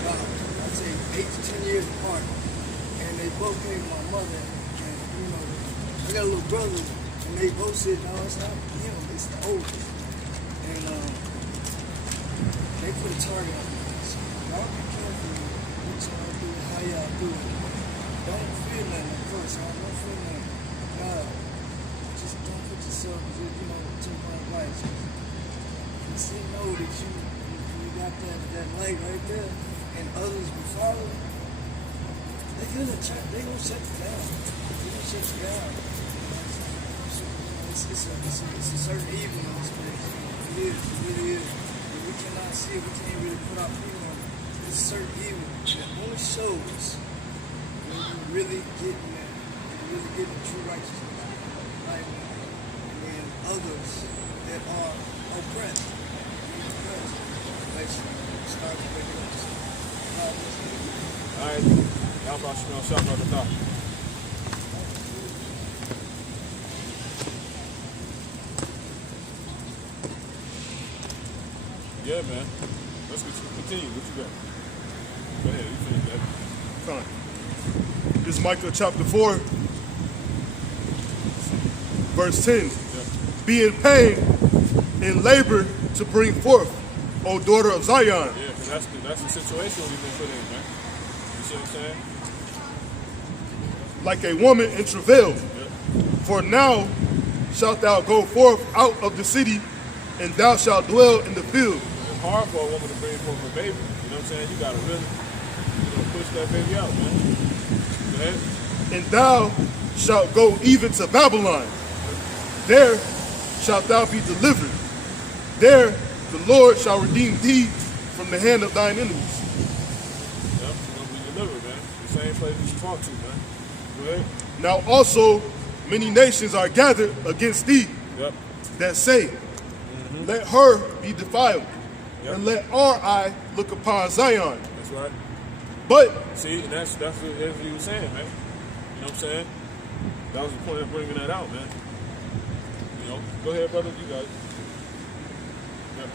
about, I'd say, 8 to 10 years apart. And they both came to my mother, and you know, I got a little brother, and they both said, no, it's not him, it's the oldest. And they put a target on me. So y'all be careful what y'all do, how y'all do it. Don't feel nothing at first, don't feel nothing. Just don't put yourself, you know, take my advice. Just know that you got that light right there, and others will follow. They're gonna shut you down. It's a certain evil in this place. It really is. But we cannot see it. We can't really put our finger on it. It's a certain evil that only shows when you really get in there, when you really get in true righteousness. Like, and then others that are oppressed, start to wake up. All right. Y'all about to shout out the top. Yeah, man. Let's continue. What you got? Go ahead. You finish that. Fine. This is Micah chapter 4, verse 10. Yeah. Be in pain and labor to bring forth, O daughter of Zion. Yeah, because that's the situation we've been put in, man. You see what I'm saying? Like a woman in travail. Yeah. For now shalt thou go forth out of the city, and thou shalt dwell in the field. It's hard for a woman to bring forth a baby. You know what I'm saying? You gotta really, push that baby out, man. Go ahead. And thou shalt go even to Babylon. There shalt thou be delivered. There the Lord shall redeem thee from the hand of thine enemies. Yep, you're gonna be delivered, man. The same place you fought to, man. Go ahead. Now also many nations are gathered against thee, Yep. that say, let her be defiled, Yep. and let our eye look upon Zion. That's right. But See, and that's what he was saying, man. You know what I'm saying? That was the point of bringing that out, man. You know, go ahead, brother. You got it. Yep.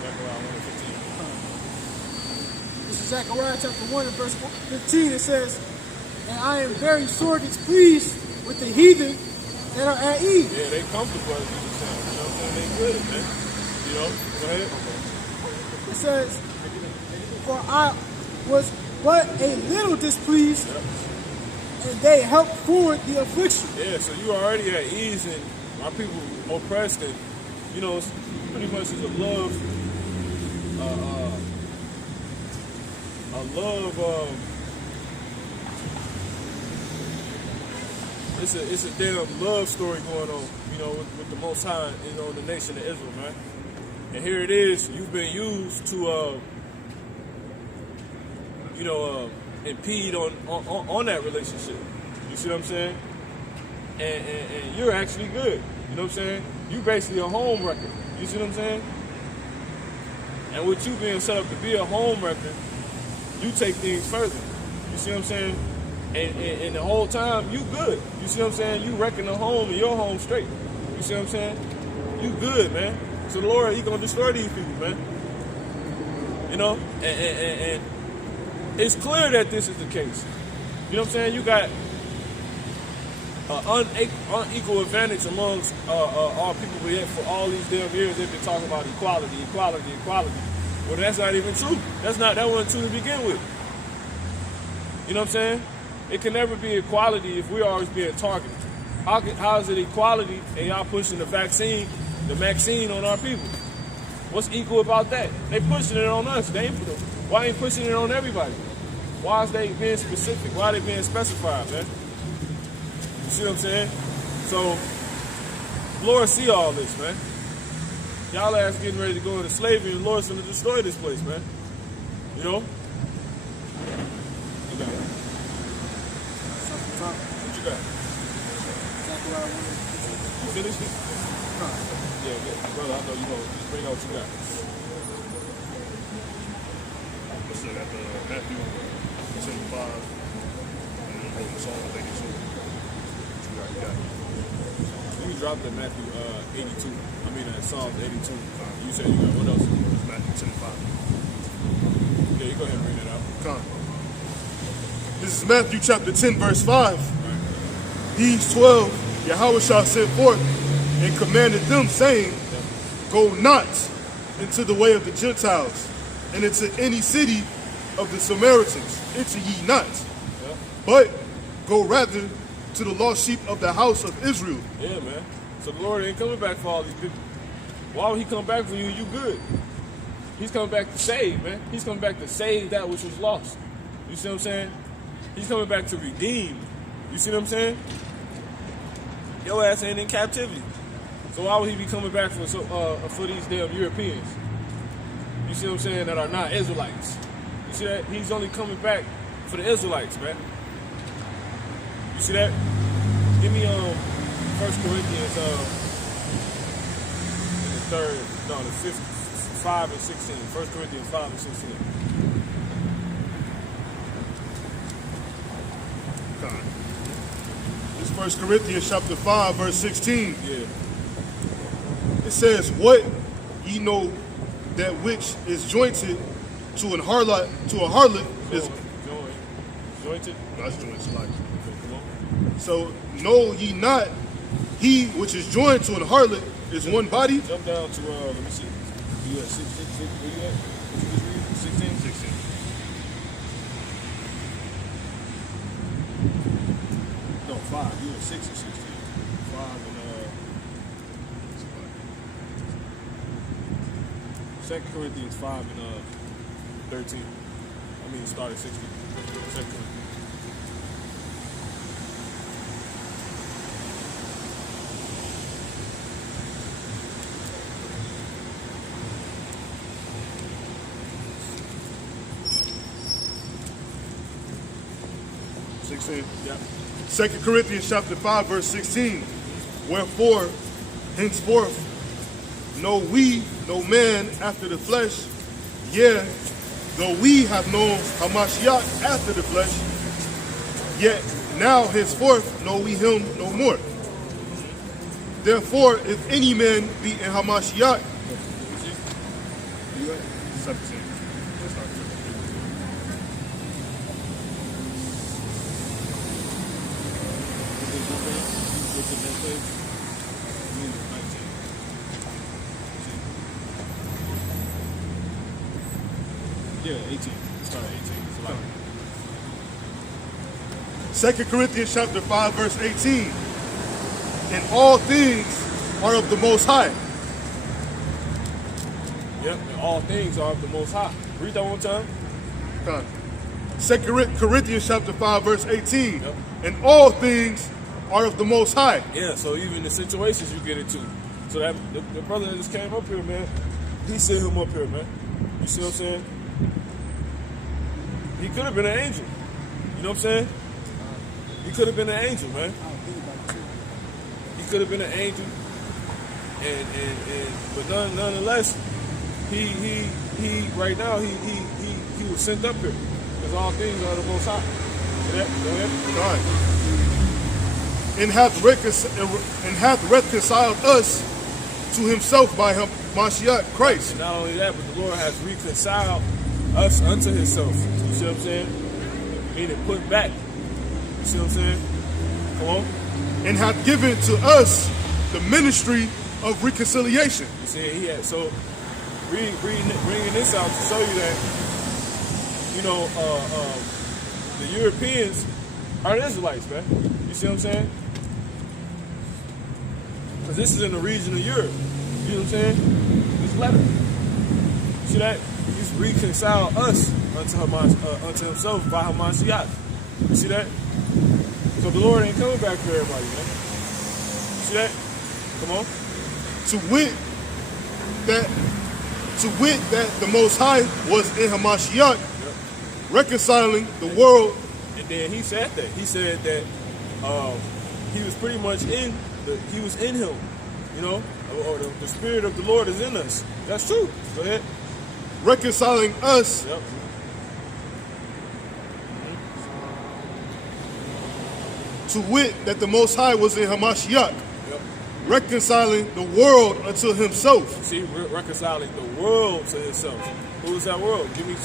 Zechariah 1:15. This is Zechariah chapter 1 and verse 15. It says, and I am very sore displeased with the heathen that are at ease. Yeah, they comfortable, as you were saying. You know what I'm saying? They good, man. You know, go ahead. It says, for I was but a little displeased, and they helped forward the affliction. Yeah, so you already at ease and my people oppressed, and you know, it's pretty much is a love, it's a damn love story going on, you know, with the Most High, you know, in the nation of Israel, man. And here it is, you've been used to, impede on that relationship. You see what I'm saying? And you're actually good. You know what I'm saying? You basically a home wrecker. You see what I'm saying? And with you being set up to be a home wrecker, you take things further. You see what I'm saying? And the whole time, you good. You see what I'm saying? You wrecking the home and your home straight. You see what I'm saying? You good, man. So the Lord, He gonna destroy these people, man. You know? And it's clear that this is the case. You know what I'm saying? You got unequal advantage amongst our people, but yet for all these damn years they've been talking about equality. Well, that's not even true. That wasn't true to begin with. You know what I'm saying? It can never be equality if we're always being targeted. How is it equality and y'all pushing the vaccine on our people? What's equal about that? They pushing it on us. Why ain't pushing it on everybody? Why is they being specific? Why are they being specified, man? You see what I'm saying? So, Lord see all this, man. Y'all ass getting ready to go into slavery, and Lord's going to destroy this place, man. You know? You got it. What you got? You finished it? Yeah, brother, I know you know. Just bring out what you got. Let's look at the Matthew 10:5. And I'm holding Psalm 82. You dropped at Matthew 82. I mean, Psalm 82. You said you got what else? Matthew 10:5. Yeah, you go ahead and bring that out. Come. This is Matthew chapter 10, verse 5. These 12 Yahweh shall send forth and commanded them, saying, go not into the way of the Gentiles, and into any city of the Samaritans enter ye not, but go rather to the lost sheep of the house of Israel. Yeah, man. So the Lord ain't coming back for all these people. Why would He come back for you? You good. He's coming back to save, man. He's coming back to save that which was lost. You see what I'm saying? He's coming back to redeem. You see what I'm saying? Your ass ain't in captivity. So why would He be coming back for these damn Europeans? You see what I'm saying? That are not Israelites. You see that? He's only coming back for the Israelites, man. You see that? Give me 1 Corinthians the 5 and 16. 1 Corinthians 5 and 16. This is 1 Corinthians chapter 5, verse 16. Yeah. It says, what ye know that which is jointed to a harlot is Jointed? that's jointed like. Okay, come on. So know ye not he which is joined to an harlot is one body. Jump down to let me see. You at 16? Where you at? What you just read? 16? 16. No, 5. You were 6 and 16. 5 and 2 Corinthians 5 and 13. I mean, start at 16. 2 Corinthians. Yep. 2 Corinthians chapter 5, verse 16. Wherefore, henceforth, know we no man after the flesh, yea, though we have known Hamashiach after the flesh, yet now henceforth know we him no more. Therefore, if any man be in Hamashiach, 17. Yeah, 18. Start at 18. It's a lot. 2 Corinthians chapter 5, verse 18. And all things are of the Most High. Yep, and all things are of the Most High. Read that one time. 2 Corinthians chapter 5, verse 18. Yep. And all things are of the Most High. Yeah, so even the situations you get into. So that the brother that just came up here, man, he sent him up here, man. You see what I'm saying? He could have been an angel. You know what I'm saying? He could have been an angel, man. He could have been an angel. But nonetheless, he right now he was sent up here. Because all things are the Most High. See that? Go ahead. All right. And hath reconciled us to himself by him, Mashiach Christ. And not only that, but the Lord has reconciled us unto himself. You see what I'm saying? Meaning put back. You see what I'm saying? Come on. And hath given to us the ministry of reconciliation. You see, he had, so bringing this out to show you that, you know, the Europeans are the Israelites, man. You see what I'm saying? Because this is in the region of Europe. You know what I'm saying? This letter. See that? He's reconciled us unto himself by Hamashiach. You see that? So the Lord ain't coming back for everybody, man. You see that? Come on. To wit that the Most High was in Hamashiach, reconciling the world. And then he said that. He said that he was pretty much he was in him, you know, or the Spirit of the Lord is in us. That's true. Go ahead. Reconciling us. Yep. To wit that the Most High was in Hamashiach, Yep. reconciling the world unto himself. See, reconciling the world to himself. Who is that world? Give me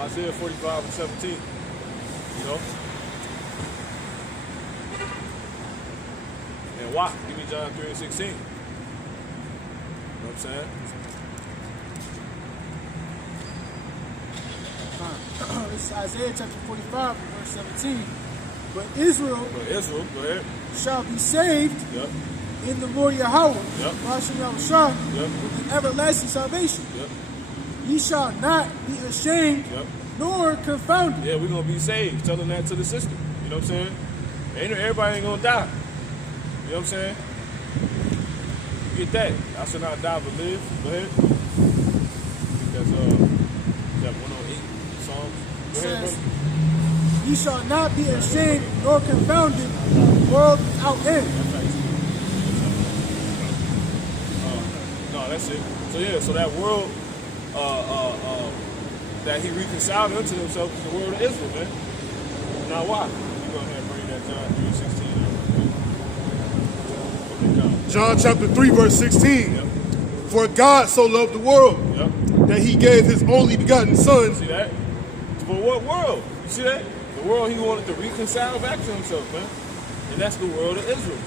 Isaiah 45 and 17. You know? And why? Give me John 3 and 16. You know what I'm saying? This is Isaiah chapter 45, verse 17. But Israel Go ahead. shall be saved Yep. in the Lord Yahweh, Yep. Hashem Yahushua, Yep. with an everlasting salvation. Yep. Ye shall not be ashamed Yep. nor confounded. Yeah, we're gonna be saved. Telling that to the sister. You know what I'm saying? Everybody ain't gonna die. You know what I'm saying? Get that. I shall not die but live. Go ahead. I think that's that 108 Psalms. Go ahead, Says, brother. Ye shall not be ashamed nor confounded, world without end. That's right. No, that's it. So yeah, so that world that he reconciled unto himself is the world of Israel, man. Now why? You go ahead and bring that John 3:16. John chapter 3, verse 16. Yep. For God so loved the world Yep. that he gave his only begotten Son. See that? For what world? You see that? The world he wanted to reconcile back to himself, man. And that's the world of Israel.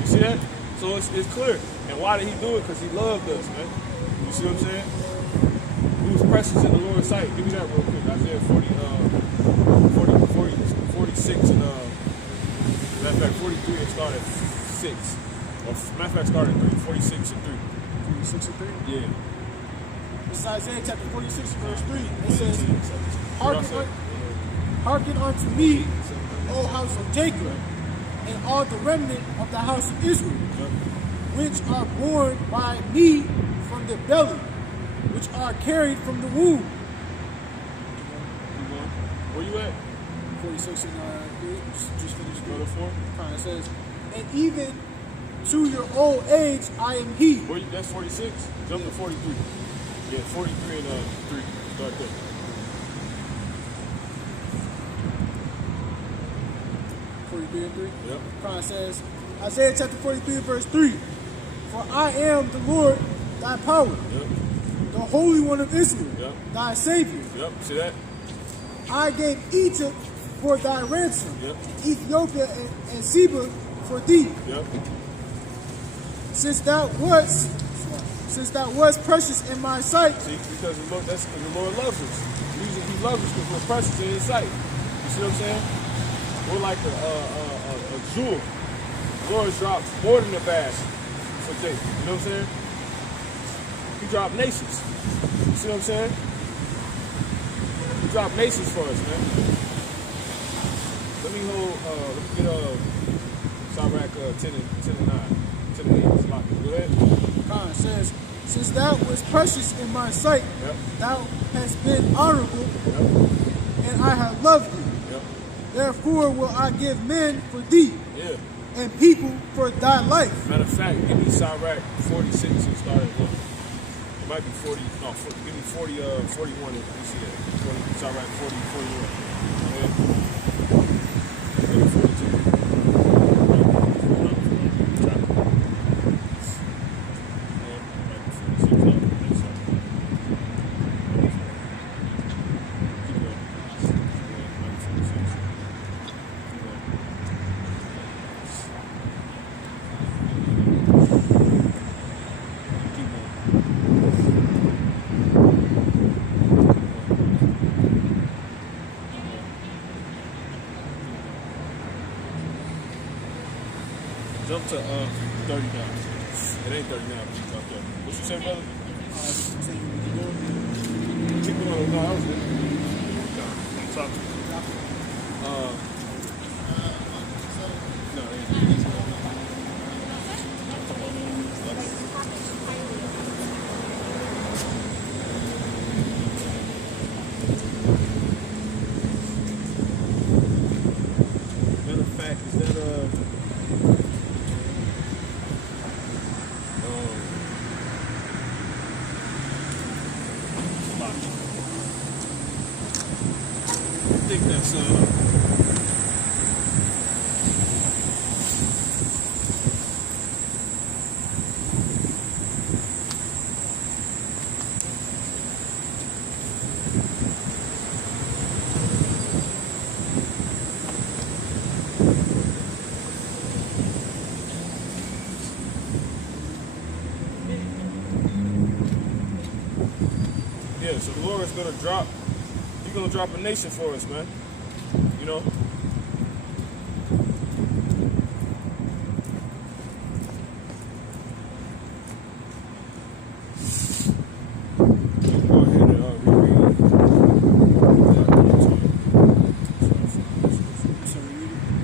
You see that? So it's clear. And why did he do it? Because he loved us, man. You see what I'm saying? We was precious in the Lord's sight. Give me that real quick. Isaiah 46 and matter of fact, at 43 and start at 6. Or, matter of fact, start at 3, 46 and 3. 46 and 3. Yeah. This is Isaiah chapter 46, verse 3. It says, Hearken unto me, O house of Jacob, and all the remnant of the house of Israel, which are born by me from the belly, which are carried from the womb. Where you at? 46 and 3. Just finished. Go to 4. It says, and even to your old age I am he. That's 46. Jump to 43. Yeah, 43 and 3. Start there. 43 and 3. Yep. It says, Isaiah chapter 43 verse 3. For I am the Lord thy power, Yep. the Holy One of Israel, Yep. thy Savior. Yep. See that? I gave Egypt for thy ransom, Yep. Ethiopia and Seba for thee. Yep. Since that was precious in my sight. See, because the Lord, that's because the Lord loves us. The reason He loves us because we're precious in His sight. You see what I'm saying? We're like a jewel. The Lord drops more than a bash for Jacob. You know what I'm saying? He dropped nations. You see what I'm saying? He dropped nations for us, man. Let me get Sirach 10 and 9. 10 and 8. Go ahead. God says, since thou was precious in my sight, Yep. thou hast been honorable, Yep. and I have loved thee. Yep. Therefore will I give men for thee, Yeah. and people for thy life. Matter of fact, give me Sirach 46 and start at 1. It might be 40. No, give me 41. Let me see that. 40, Sirach 40, 41. Go ahead. 42. Jump to 39. It ain't 39, but you up there. What you say, brother? Keep going. No, I was good. I'm talking. No, it ain't. Matter of fact, is that I think that's yeah, so the Lord is gonna drop. He's gonna drop a nation for us, man. You know. Go ahead and reread it.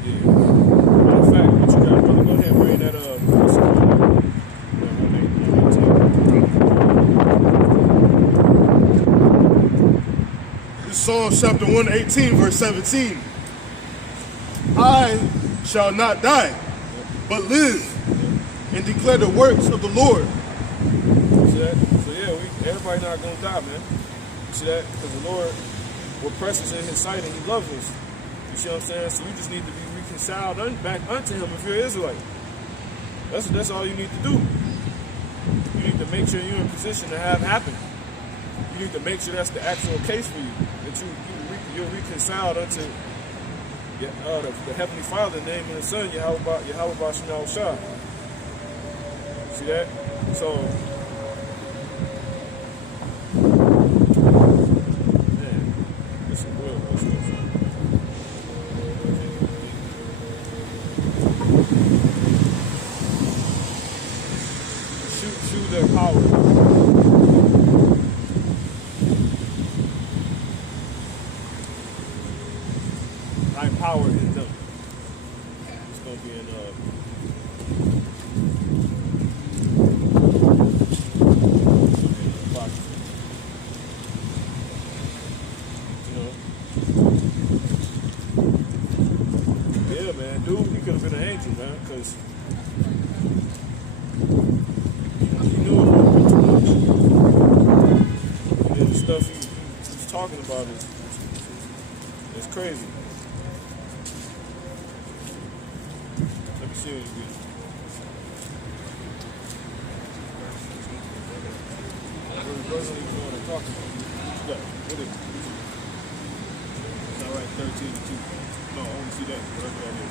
Yeah. Matter of fact, what you got, brother? Go ahead and read that. Psalms chapter 118, verse 17. I shall not die, but live and declare the works of the Lord. See that? So yeah, everybody not gonna die, man. You see that? Because the Lord, we're precious in His sight and He loves us. You see what I'm saying? So you just need to be reconciled back unto Him if you're an Israelite. That's all you need to do. You need to make sure you're in position to have happen. You need to make sure that's the actual case for you. That you're reconciled unto the Heavenly Father, in the name of the Son, Yahweh B'Shem Shah. See that? So, man, this is real. thy power in them. It's going to be in yeah, man, dude, he could have been an angel, man, because he knew too much. And the stuff he's talking about is crazy. Let me see what it is. What is it going to talk about? What is it? It's all right, 13 to 2. No, I want to see that, whatever that is.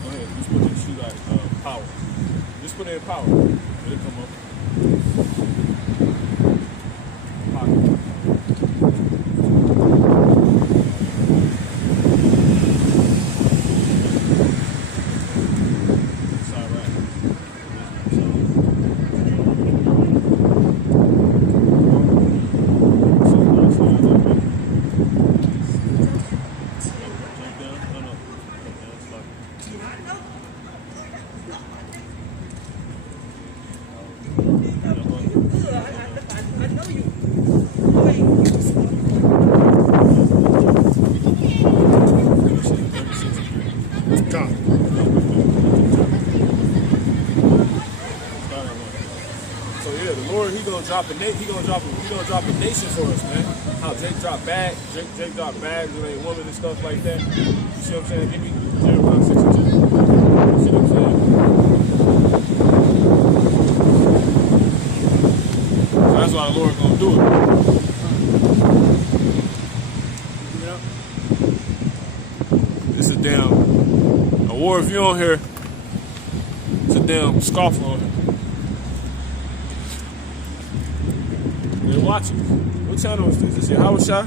Go ahead, just put in shoot like power. Just put in power. It'll come up. Power. He gonna drop a nation for us, man. How Jake dropped bags with a woman and stuff like that. You see what I'm saying? Give me Jeremiah 62. You see what I'm saying? So that's why the Lord gonna do it. This is a damn award if you on here. It's a damn scoffer on here. They're watching. What channel is this? Is this Yahushua?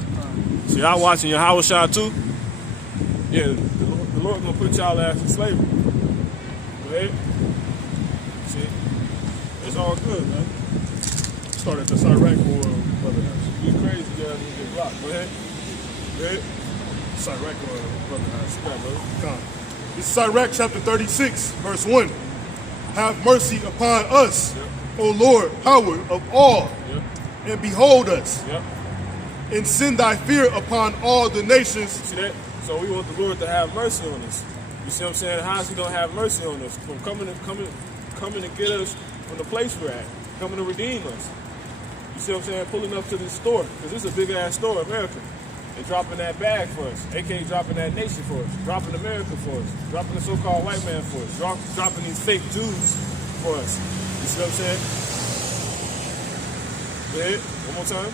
So y'all watching Yahushua too? Yeah, the Lord gonna put y'all ass in slavery. Go ahead. See? It's all good, man. Start at the Sirach or Brother House. You crazy, guys, you get blocked. Go ahead. Go ahead. Sirach or Brother House. What you got, brother? This is Sirach chapter 36, verse 1. Have mercy upon us, O Lord, power of all. And behold us, and send thy fear upon all the nations. See that? So we want the Lord to have mercy on us. You see what I'm saying? How is he gonna have mercy on us? From coming to get us from the place we're at, coming to redeem us. You see what I'm saying? Pulling up to this store, because this is a big ass store, America, and dropping that bag for us, aka dropping that nation for us, dropping America for us, dropping the so-called white man for us, dropping these fake Jews for us. You see what I'm saying? Go ahead, one more time.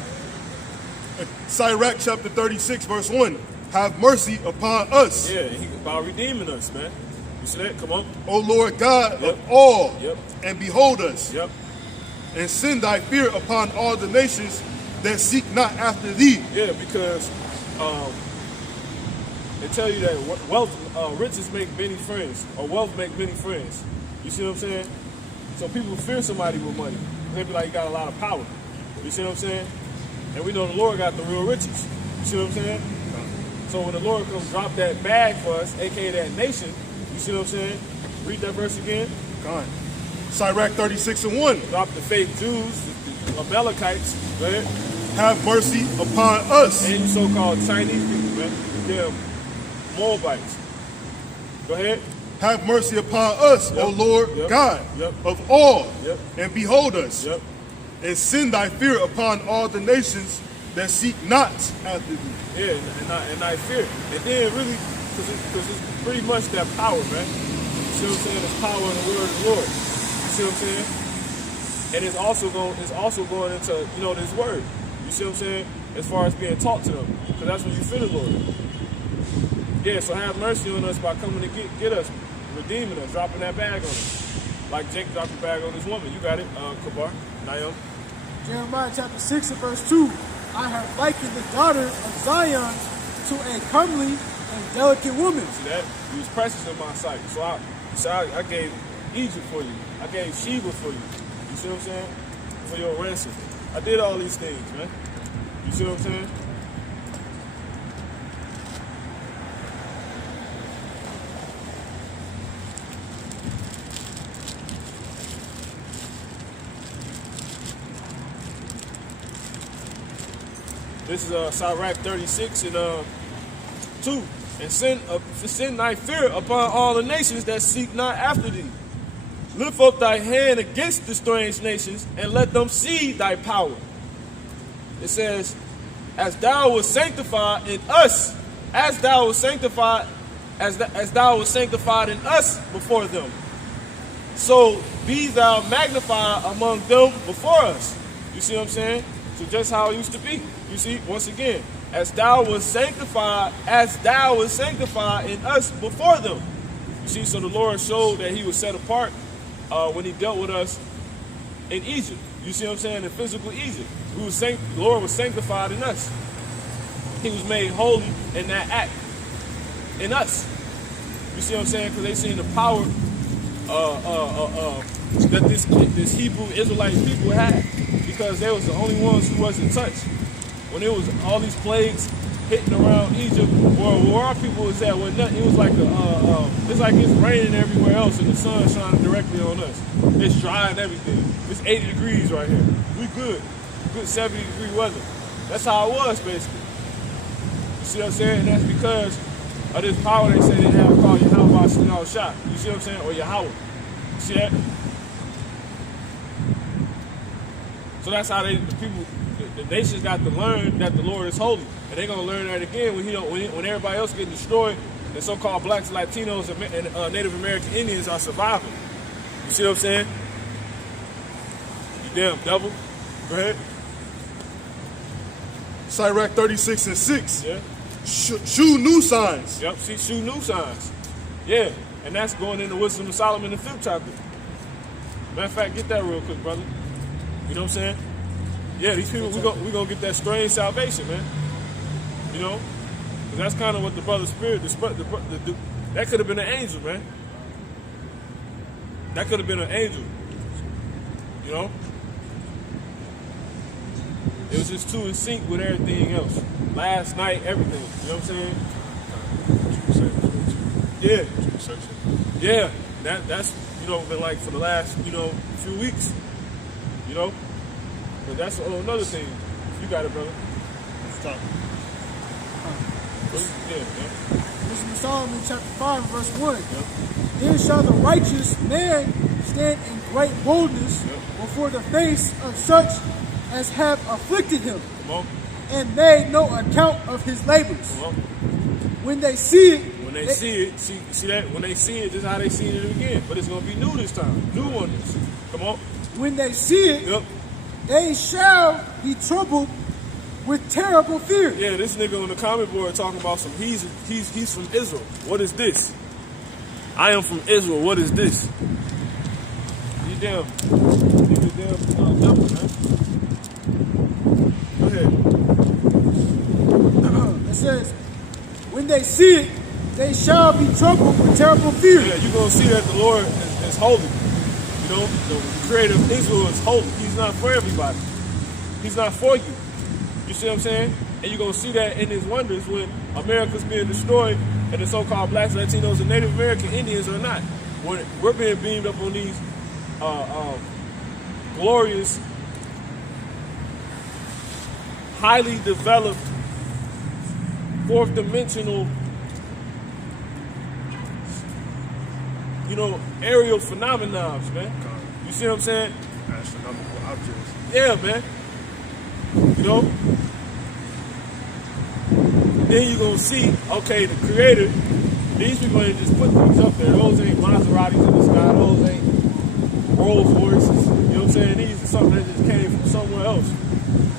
Sirach chapter 36, verse 1. Have mercy upon us. Yeah, by redeeming us, man. You see that? Come on. O Lord God of all, Yep. and behold us. Yep. And send thy fear upon all the nations that seek not after thee. Yeah, because they tell you that wealth, riches make many friends, or wealth make many friends. You see what I'm saying? So people fear somebody with money. They be like, you got a lot of power. You see what I'm saying? And we know the Lord got the real riches. You see what I'm saying? So when the Lord comes drop that bag for us, aka that nation, you see what I'm saying? Read that verse again. God. Sirach 36 and 1. Drop the fake Jews, the Amalekites, go ahead. Have mercy upon us. And you so-called Chinese people, man. Them Moabites. Go ahead. Have mercy upon us, O Lord God of all, and behold us. And send thy fear upon all the nations that seek not after thee. Yeah, and I fear. And then really, because it's pretty much that power, man. You see what I'm saying? It's power in the word of the Lord. You see what I'm saying? And it's also going into, you know, this word. You see what I'm saying? As far as being taught to them. Because that's when you feel the Lord. Yeah, so have mercy on us by coming to get us, redeeming us, dropping that bag on us. Like Jake dropped the bag on this woman. You got it, Kabar, Naomi. Jeremiah chapter 6 and verse 2. I have likened the daughter of Zion to a comely and delicate woman. See that? You was precious in my sight. So I gave Egypt for you. I gave Sheba for you. You see what I'm saying? For your ransom. I did all these things, man. You see what I'm saying? This is Sirach 36 and 2. And send thy fear upon all the nations that seek not after thee. Lift up thy hand against the strange nations, and let them see thy power. It says, as thou was sanctified in us, as thou was sanctified in us before them, so be thou magnified among them before us. You see what I'm saying? So just how it used to be. You see, once again, as thou was sanctified in us before them. You see, so the Lord showed that he was set apart when he dealt with us in Egypt. You see what I'm saying? In physical Egypt. The Lord was sanctified in us. He was made holy in that act. In us. You see what I'm saying? Because they seen the power that this Hebrew Israelite people had. Because they was the only ones who wasn't touched. When it was all these plagues hitting around Egypt, where our people was at, when nothing, it was like it's like it's raining everywhere else and the sun shining directly on us. It's dry and everything. It's 80 degrees right here. We good 70-degree weather. That's how it was basically. You see what I'm saying? And that's because of this power they say they have called Yahweh Shah. You see what I'm saying? Or Yahweh. You see that? So that's how the nations got to learn that the Lord is holy, and they're gonna learn that again when everybody else getting destroyed. The so-called blacks, Latinos, and Native American Indians are surviving. You see what I'm saying? You damn devil. Go ahead. Sirach 36 and 6. Yeah. Shew new signs. Yep. See, shew new signs. Yeah, and that's going into Wisdom of Solomon, the 5th chapter. Matter of fact, get that real quick, brother. You know what I'm saying? Yeah, these people, we're gonna get that strange salvation, man. You know? Because that's kind of what the brother's spirit, that could have been an angel, man. That could have been an angel. You know? It was just too in sync with everything else. Last night, everything. You know what I'm saying? Yeah. Yeah. That's, been like for the last, few weeks. You know? But that's another thing. You got it, brother. Let's talk. Yeah. This is Solomon chapter 5, verse 1. Yep. Then shall the righteous man stand in great boldness before the face of such as have afflicted him, and made no account of his labors. When they see it, see that? When they see it, this is how they see it again. But it's going to be new this time. New wonders. Come on. When they see it, they shall be troubled with terrible fear. Yeah, this nigga on the comment board talking about he's from Israel. What is this? I am from Israel. What is this? You damn devil, man. Go ahead. It says, when they see it, they shall be troubled with terrible fear. Yeah, you're going to see that the Lord is holy. You know, the creator of Israel is holy. He's not for everybody. He's not for you. You see what I'm saying? And you're going to see that in his wonders when America's being destroyed and the so-called blacks, Latinos, and Native American Indians are not. When we're being beamed up on these glorious, highly developed, fourth-dimensional, aerial phenomenons, man. You see what I'm saying? Astronomical objects. Yeah, man. Then you're going to see, okay, the creator, these people ain't just put things up there. Those ain't Maseratis in the sky. Those ain't Rolls Royces. You know what I'm saying? These are something that just came from somewhere else.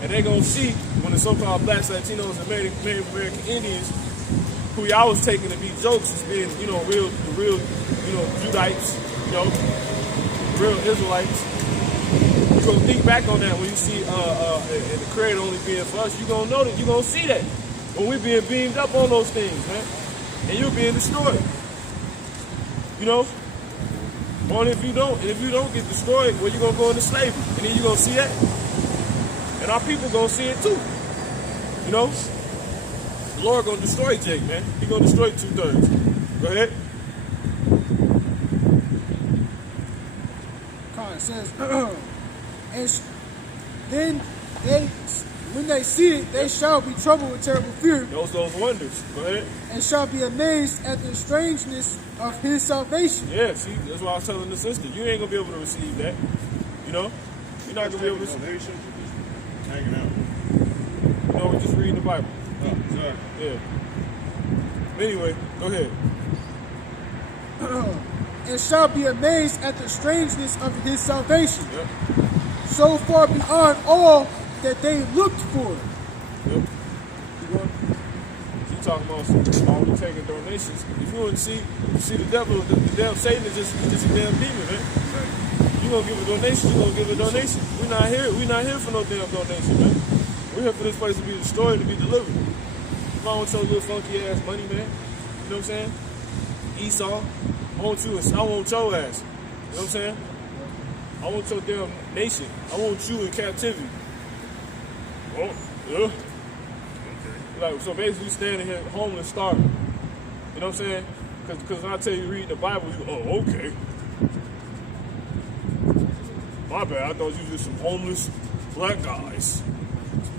And they're going to see when the so-called blacks, Latinos, and Native American Indians, who y'all was taking to be jokes as being, the real Judites, real Israelites. gonna think back on that when you see and the Creator only being for us. You gonna know that. You gonna see that when we being beamed up on those things, man, and you're being destroyed. You know. Or if you don't get destroyed, well, you're gonna go into slavery, and then you're gonna see that, and our people gonna see it too. You know. The Lord gonna destroy Jake, man. He gonna destroy 2/3. Go ahead. It says, then when they see it, they shall be troubled with terrible fear. Those wonders. Go ahead. And shall be amazed at the strangeness of his salvation. Yeah, see, that's why I was telling the sister. You ain't gonna be able to receive that. You know, you're not gonna be able to. Just hanging out. You know, we're just reading the Bible. Oh, sorry. Yeah. Anyway, go ahead. And shall be amazed at the strangeness of his salvation. Yep. So far beyond all that they looked for. Yep. Keep talking about all the taking donations. If you wouldn't see the devil, the damn Satan is just a damn demon, man. You gonna give a donation, you gonna give a donation. We're not here for no damn donation, man. We're here for this place to be destroyed, to be delivered. Come on with your little funky ass money, man. You know what I'm saying? Esau, I want your ass. You know what I'm saying? I want your damn nation. I want you in captivity. Oh, yeah. Okay. Like, so basically you standing here homeless, starving. You know what I'm saying? Because when I tell you read the Bible, you go, oh, okay. My bad, I thought you was just some homeless black guys.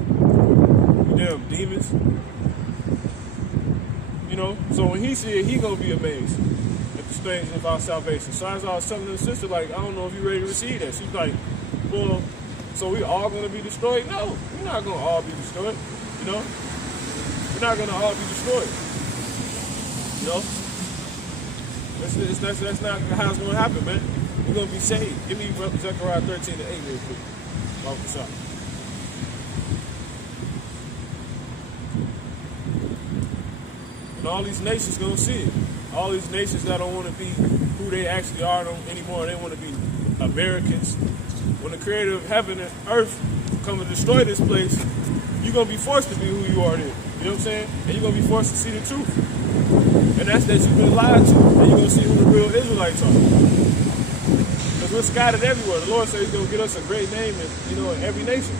You damn demons. You know? So when he see it, he gonna be amazed at the strangeness of our salvation. So as I was telling the sister, like, I don't know if you ready to receive that. She's like, well, so we all gonna be destroyed? No, we're not gonna all be destroyed. You know? We're not gonna all be destroyed. You know? That's not how it's gonna happen, man. We're gonna be saved. Give me Zechariah 13:8 real quick. Off the shot. And all these nations gonna see it. All these nations that don't want to be who they actually are anymore. They want to be Americans. When the Creator of heaven and earth come and destroy this place, you're gonna be forced to be who you are then. You know what I'm saying? And you're gonna be forced to see the truth. And that's that you've been lied to. And you're gonna see who the real Israelites are. Because we're scattered everywhere. The Lord said He's gonna get us a great name in every nation.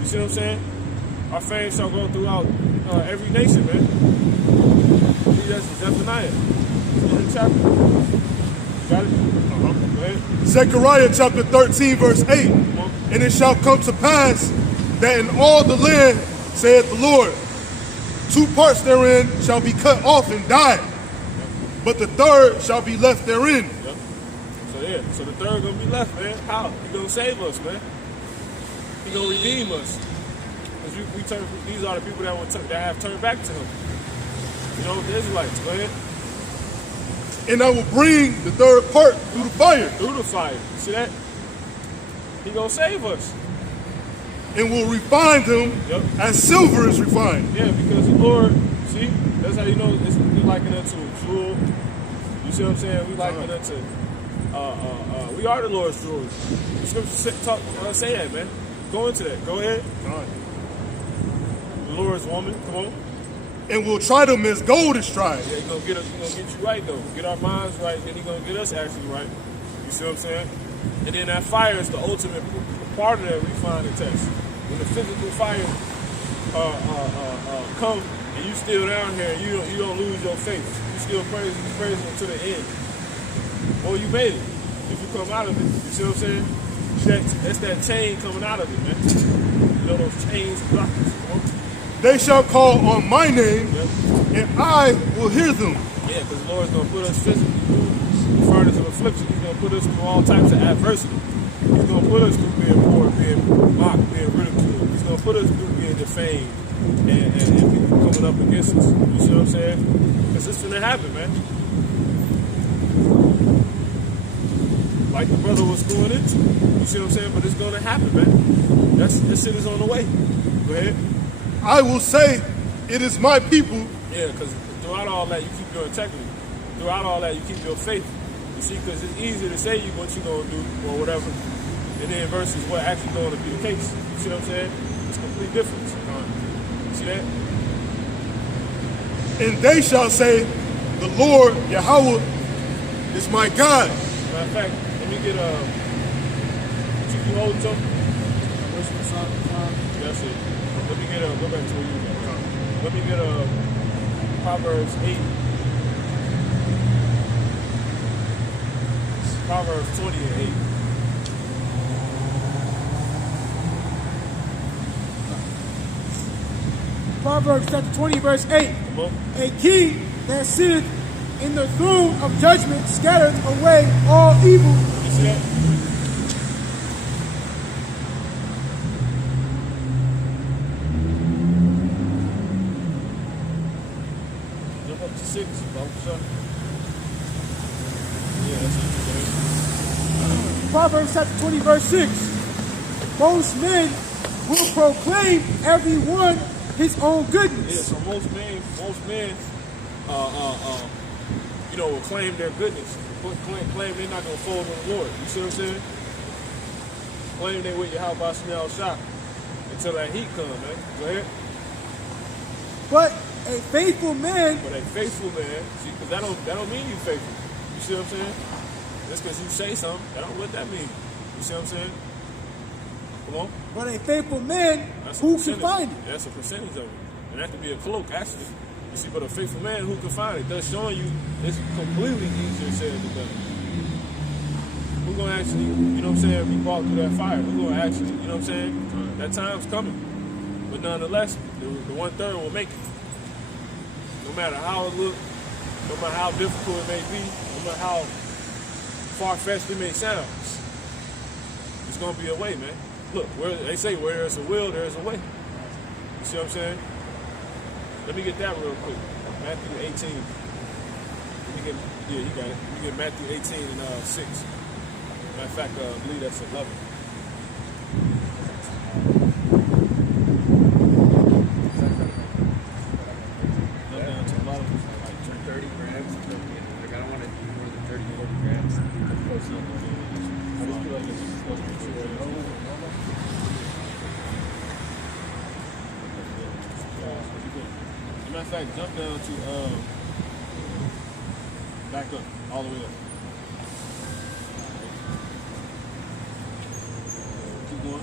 You see what I'm saying? Our fame shall go throughout every nation, man. That's Zephaniah. Chapter. Got it? Go ahead. Zechariah chapter 13, verse 8. And it shall come to pass that in all the land, saith the Lord, 2 parts therein shall be cut off and die, but the third shall be left therein. Yep. So the third gonna be left, man. How? He gonna save us, man. He gonna redeem us. Because these are the people that have turned back to Him. You know, the Israelites. Go ahead. And I will bring the third part through the fire. Through the fire. You see that? He gonna save us. And will refine them as silver is refined. Yeah, because the Lord, see, that's how you know we liken unto a jewel. You see what I'm saying? We liken unto, we are the Lord's jewels. The scripture say that, man. Go into that. Go ahead. The Lord's woman, come on. And we'll try them as gold is tried. Yeah, He's gonna get you right though. Get our minds right, then He's gonna get us actually right. You see what I'm saying? And then that fire is the ultimate part of that refining test. When the physical fire come and you still down here and you don't lose your faith. You still praise Him to the end. Well, you made it. If you come out of it, you see what I'm saying? That's that chain coming out of it, man. You know those chains and blockers. They shall call on my name, and I will hear them. Yeah, because the Lord's going to put us physically through the furnace of affliction. He's going to put us through all types of adversity. He's going to put us through being poor, being mocked, being ridiculed. He's going to put us through being defamed and people coming up against us. You see what I'm saying? Because it's going to happen, man. Like the brother was going into. You see what I'm saying? But it's going to happen, man. This shit is on the way. Go ahead. I will say, it is my people. Yeah, because throughout all that, you keep your integrity. Throughout all that, you keep your faith. You see, because it's easy to say what you're going to do or whatever. and then versus what actually going to be the case. You see what I'm saying? It's a complete difference. See that? And they shall say, the Lord Yahweh is my God. Matter of fact, let me get you hold something. That's it. Let me get go back to where you got. Let me get Proverbs 8. Proverbs 20 and 8. Proverbs chapter 20, verse 8. Come on. A king that sitteth in the throne of judgment scattereth away all evil. You see that? Jump up to 6, Bubba. Yeah, that's it. Proverbs chapter 20, verse 6. Most men will proclaim every one his own Yeah, goodness. so most men, will claim their goodness. Claim they're not gonna fold on the Lord. You see what I'm saying? Claim they with your how about smell shop until that heat come, man. Go ahead. But a faithful man, But a faithful man, see, because that don't mean you faithful. You see what I'm saying? Just because you say something, that don't what that mean. You see what I'm saying? Come on. but a faithful man, That's a who can percentage. find it? That's a percentage of it. And that could be a cloak, actually. You see, but a faithful man, who can find it? That's showing you it's completely easier said than done. Who gonna actually, you know what I'm saying, be brought through that fire? Who gonna actually, you know what I'm saying? That time's coming. But nonetheless, the 1/3 will make it. No matter how it looks, no matter how difficult it may be, no matter how far-fetched it may sound, it's gonna be a way, man. Look, they say where there's a will, there's a way. You see what I'm saying? Let me get that real quick. Matthew 18. You got it. Let me get Matthew 18 and 6. Matter of fact, I believe that's 11. Jump down to the bottom. Like 30 grams. Like I don't want to do more than 30, 40 grams. Matter of fact, jump down to back up, all the way up. Keep going.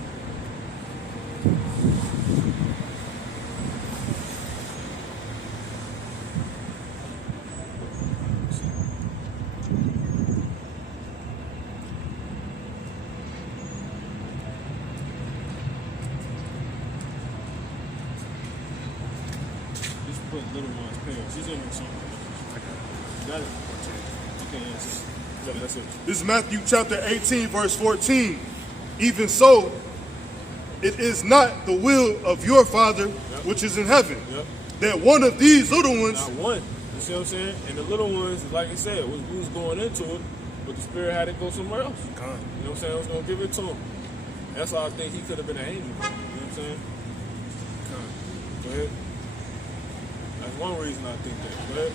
Just put little ones parents. She's in there somewhere. Got it? Okay, yes. Yeah, that's it. This is Matthew chapter 18, verse 14. Even so, it is not the will of your Father which is in heaven, that one of these little ones, Not one. You see what I'm saying? And the little ones, like I said, we was going into it, but the Spirit had to go somewhere else. You know what I'm saying? I was going to give it to him. That's why I think he could have been an angel. You know what I'm saying? Go ahead. That's one reason I think that. Go ahead.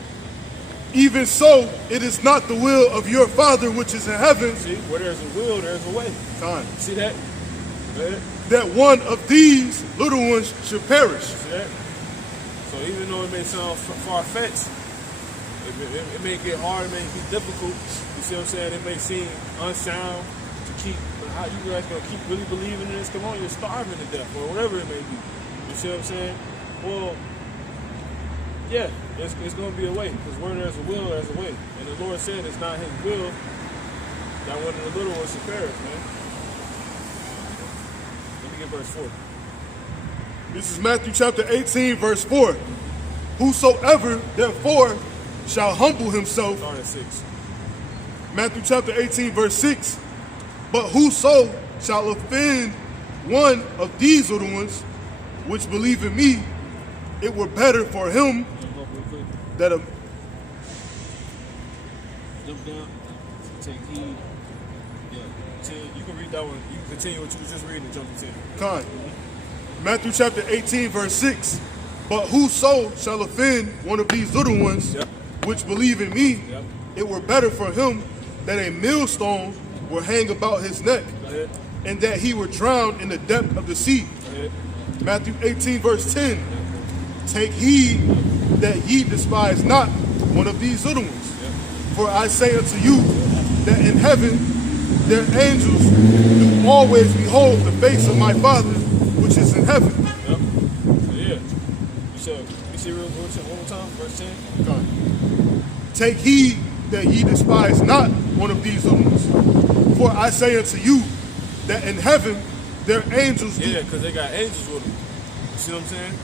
even so, it is not the will of your Father which is in heaven, See, where there's a will, there's a way. See that? Go ahead. that one of these little ones should perish. See that? So even though it may sound far-fetched, it may get hard, it may be difficult. You see what I'm saying? It may seem unsound to keep, but how you guys gonna keep really believing in this? Come on, you're starving to death or whatever it may be. You see what I'm saying? Well, yeah, it's gonna be a way, because where there's a will, there's a way. And the Lord said it's not his will that one of the little ones should perish, man. Let me get verse 4. This is Matthew chapter 18, verse 4. Whosoever therefore shall humble himself, Start at 6. Matthew chapter 18, verse 6. But whoso shall offend one of these little ones, which believe in me, it were better for him Jump up real quick. that a Jump down. Take heed. Yeah. 10. You can read that one. You can continue what you was just reading and jump to 10. Con. Matthew chapter 18, verse 6. But whoso shall offend one of these little ones, Yep. which believe in me, Yep. it were better for him that a millstone were hang about his neck, Go ahead. and that he were drowned in the depth of the sea. Matthew 18, verse 10. Take heed that ye despise not one of these little ones. For I say unto you that in heaven their angels do always behold the face of my Father which is in heaven. Yep. So yeah. You see real one more time, verse 10. God. Take heed that ye despise not one of these little ones. For I say unto you that in heaven their angels do. Yeah, because they got angels with them. You see what I'm saying?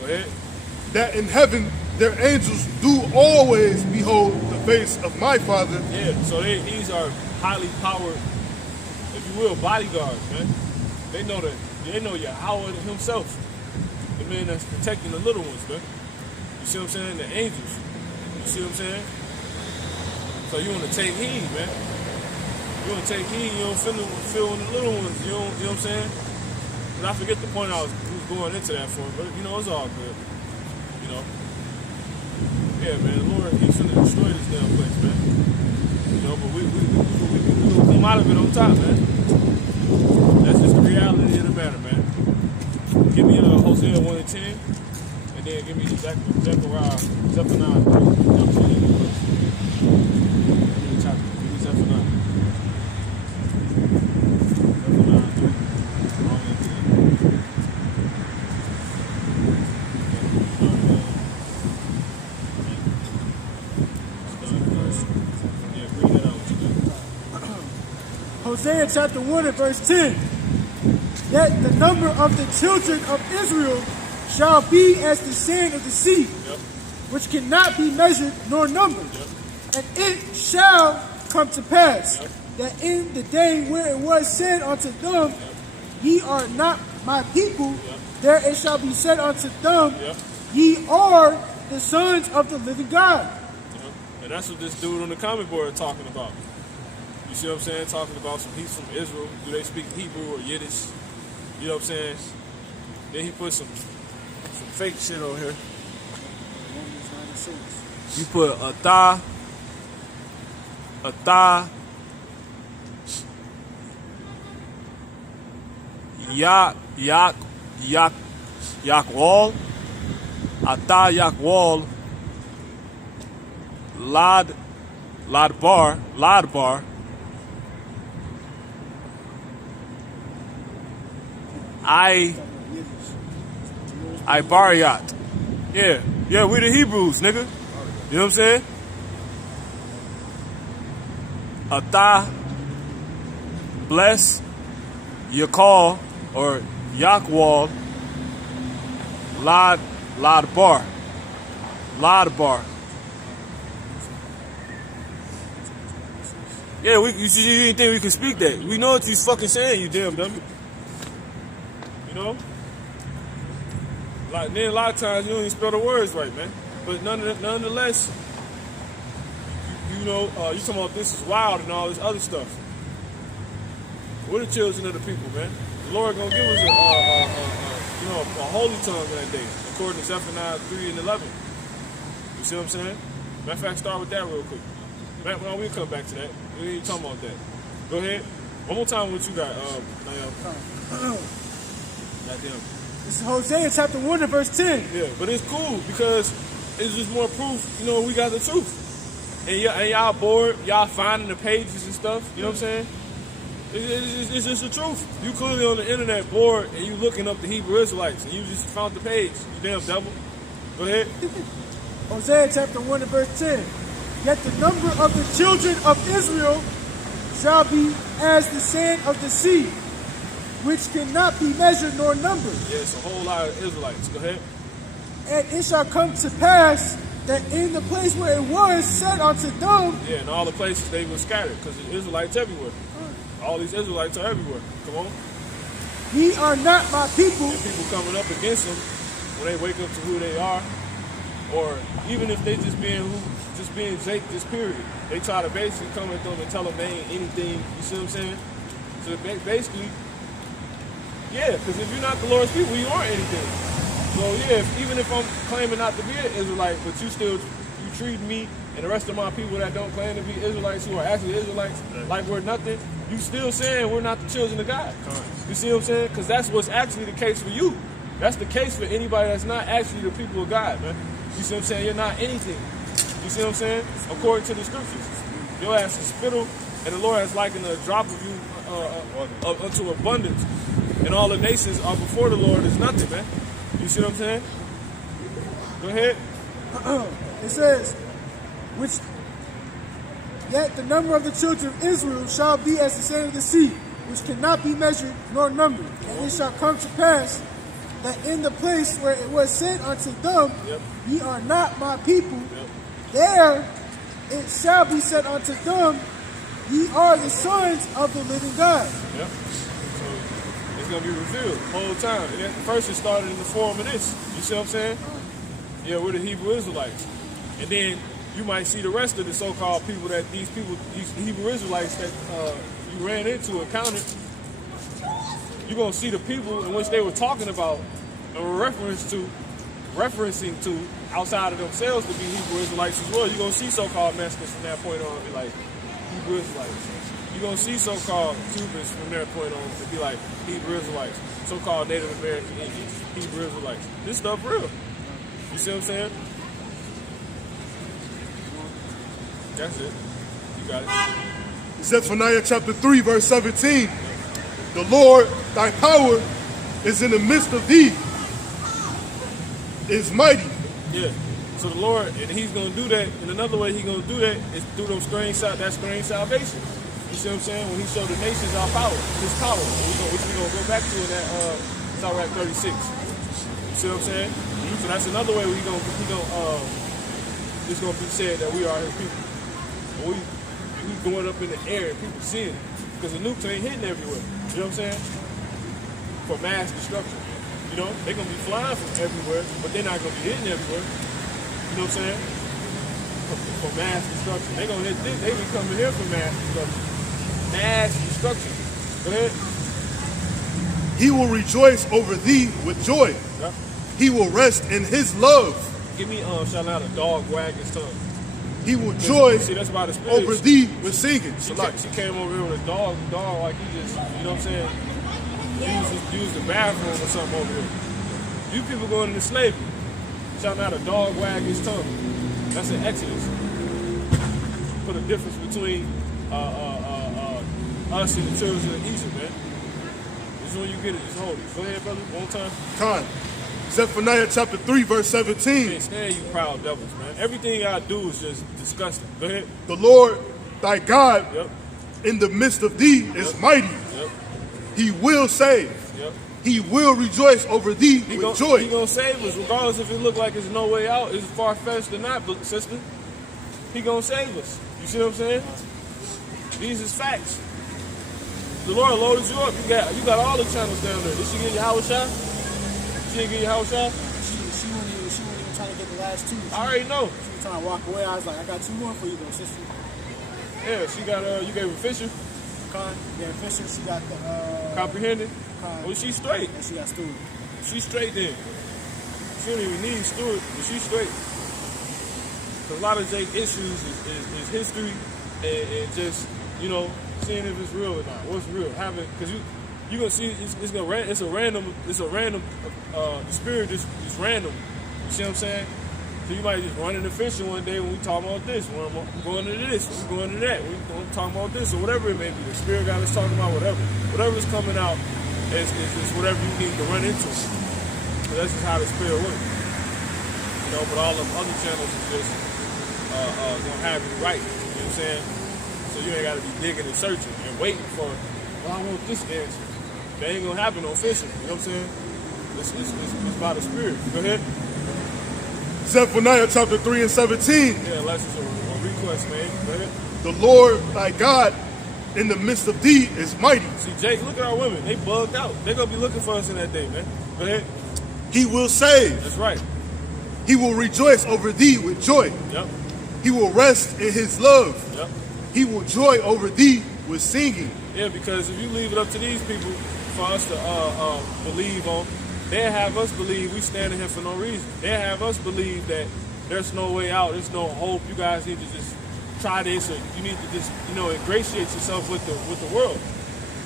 Go ahead. That in heaven their angels do always behold the face of my Father. Yeah, so these are highly powered, if you will, bodyguards, man. They know Yahweh himself, the man that's protecting the little ones, man. You see what I'm saying? The angels. You see what I'm saying? So you want to take heed, man. You want to take heed. You don't feel the little ones. You know what I'm saying? But I forget the point I was going into that for, but it's all good. Yeah, man. The Lord, He's finna destroy this damn place, man. But we gonna come out of it on top, man. That's just the reality of the matter, man. Give me Hosea 1 and 10, and then give me Zephaniah 3. Give me Zephaniah. Zephaniah 3. Wrong and 10. Hosea chapter 1 and verse 10. That the number of the children of Israel shall be as the sand of the sea, which cannot be measured nor numbered. And it shall come to pass that in the day where it was said unto them, ye are not my people, there it shall be said unto them, ye are the sons of the living God. And that's what this dude on the comment board is talking about. You see what I'm saying? Talking about he's from Israel. Do they speak Hebrew or Yiddish? You know what I'm saying? Then he put some fake shit on here. You put Atah, Yakwal, Atah Yakwal, Ladbar, Ibariat. Yeah, we the Hebrews, nigga. You know what I'm saying? Atah, bless, Yakal, or Yakwal, Ladbar. Yeah, you didn't think we could speak that. We know what you fucking saying, you damn dummy. You know? Then a lot of times you don't even spell the words right, man. But nonetheless, you talking about this is wild and all this other stuff. We're the children of the people, man. The Lord gonna give us a holy tongue that day, according to Zephaniah 3 and 11. You see what I'm saying? Matter of fact, start with that real quick. Well, we'll come back to that. We ain't talking about that. Go ahead. One more time, what you got, Goddamn. This is Hosea chapter 1 and verse 10. Yeah, but it's cool because it's just more proof, we got the truth. And y'all bored, y'all finding the pages and stuff, you know what I'm saying? It's just the truth. You clearly on the internet bored and you looking up the Hebrew Israelites and you just found the page, you damn devil. Go ahead. Hosea chapter 1 and verse 10. Yet the number of the children of Israel shall be as the sand of the sea, which cannot be measured nor numbered. Yeah, it's a whole lot of Israelites. Go ahead. And it shall come to pass that in the place where it was said unto them. Yeah, in all the places they were scattered, because the Israelites everywhere. All these Israelites are everywhere. Come on. Ye are not my people. And people coming up against them when they wake up to who they are, or even if they just being Jake, this period. They try to basically come at them and tell them they ain't anything. You see what I'm saying? So basically, yeah, because if you're not the Lord's people, you aren't anything. So yeah, even if I'm claiming not to be an Israelite, but you treat me and the rest of my people that don't claim to be Israelites, who are actually Israelites, like we're nothing, you still saying we're not the children of God. You see what I'm saying? Because that's what's actually the case for you. That's the case for anybody that's not actually the people of God, man. You see what I'm saying? You're not anything. You see what I'm saying? According to the scriptures. Your ass is spittle, and the Lord has likened a drop of you unto abundance. And all the nations are before the Lord is nothing, man. You see what I'm saying? Go ahead. It says, which yet the number of the children of Israel shall be as the sand of the sea, which cannot be measured nor numbered. And it shall come to pass that in the place where it was said unto them, ye are not my people, there it shall be said unto them, ye are the sons of the living God. Yep. So it's going to be revealed the whole time. And first it started in the form of this. You see what I'm saying? Yeah, we're the Hebrew Israelites. And then you might see the rest of the so-called people that these Hebrew Israelites that you ran into and counted. You're going to see the people in which they were talking about and were referencing to outside of themselves to be Hebrew Israelites as well. You're going to see so-called Mexicans from that point on be like Hebrew Israelites. You're going to see so-called Cubans from their point on to be like Hebrew Israelites. So-called Native American Indians, Hebrew Israelites. This stuff real. You see what I'm saying? That's it. You got it. Zephaniah chapter 3, verse 17. The Lord, thy power, is in the midst of thee, is mighty. Yeah. So the Lord, and he's going to do that. And another way he's going to do that is through that strange salvation. You see what I'm saying? When he showed the nations our power, his power, which we're going to go back to in that Sirach 36. You see what I'm saying? So that's another way it's going to be said that we are his people. We going up in the air and people seeing it. Because the nukes ain't hitting everywhere. You know what I'm saying? For mass destruction. You know, they're going to be flying from everywhere, but they're not going to be hitting everywhere. You know what I'm saying? For mass destruction. They're going to hit this. They be coming here for mass destruction. Mass destruction. Go ahead. He will rejoice over thee with joy. Yeah. He will rest in his love. Give me shout out a dog wag his tongue. He will joy that's about the spirit. over thee with singing. She came over here with a dog like he just, you know what I'm saying? Use the bathroom or something over here. You people going into slavery. Shouting out a dog wag his tongue. That's an Exodus. Put a difference between us and the children of Egypt, man. This is when you get it. Just hold it. Go ahead, brother. One time. Con. Zephaniah chapter 3, verse 17. Can't stand you proud devils, man. Everything I do is just disgusting. Go ahead. The Lord thy God Yep. in the midst of thee is mighty. Yep. He will save. Yep. He will rejoice over thee with joy. He gonna save us, regardless if it look like there's no way out. It's far-fetched or not, sister. He gonna save us. You see what I'm saying? These is facts. The Lord loaded you up. You got all the channels down there. Did she give you Howard shot? She didn't give you Howard shot? She wasn't even trying to get the last two. I already know. She was trying to walk away. I was like, I got two more for you though, sister. Yeah, she got you gave her Fisher. Yeah, Fisher, she got the Comprehended. Well, she's straight. and she got Stewart. She's straight then. She don't even need Stewart, but she's straight. Because a lot of Jake's issues is history and just, you know, seeing if it's real or not. What's real? Because you're gonna see it's a random the spirit is random. You see what I'm saying? So you might just run into fishing one day when we talking about this, when we're going into this, when we're going into that, we're talking about this, or whatever it may be. The spirit got us talking about whatever's coming out is whatever you need to run into. So that's just how the spirit works. You know, but all the other channels is just gonna have you right. You know what I'm saying? So you ain't gotta be digging and searching and waiting for, well, I want this answer. That ain't gonna happen on fishing. You know what I'm saying? It's by the spirit. Go ahead. Zephaniah chapter 3 and 17. Yeah, unless it's a request, man. Go ahead. The Lord thy God in the midst of thee is mighty. See, Jake, look at our women. They bugged out. They're gonna be looking for us in that day, man. Go ahead. He will save. That's right. He will rejoice over thee with joy. Yep. He will rest in his love. Yep. He will joy over thee with singing. Yeah, because if you leave it up to these people for us to believe on, they'll have us believe we standing here for no reason. They'll have us believe that there's no way out, there's no hope. You guys need to just try this, or you need to just, ingratiate yourself with the world.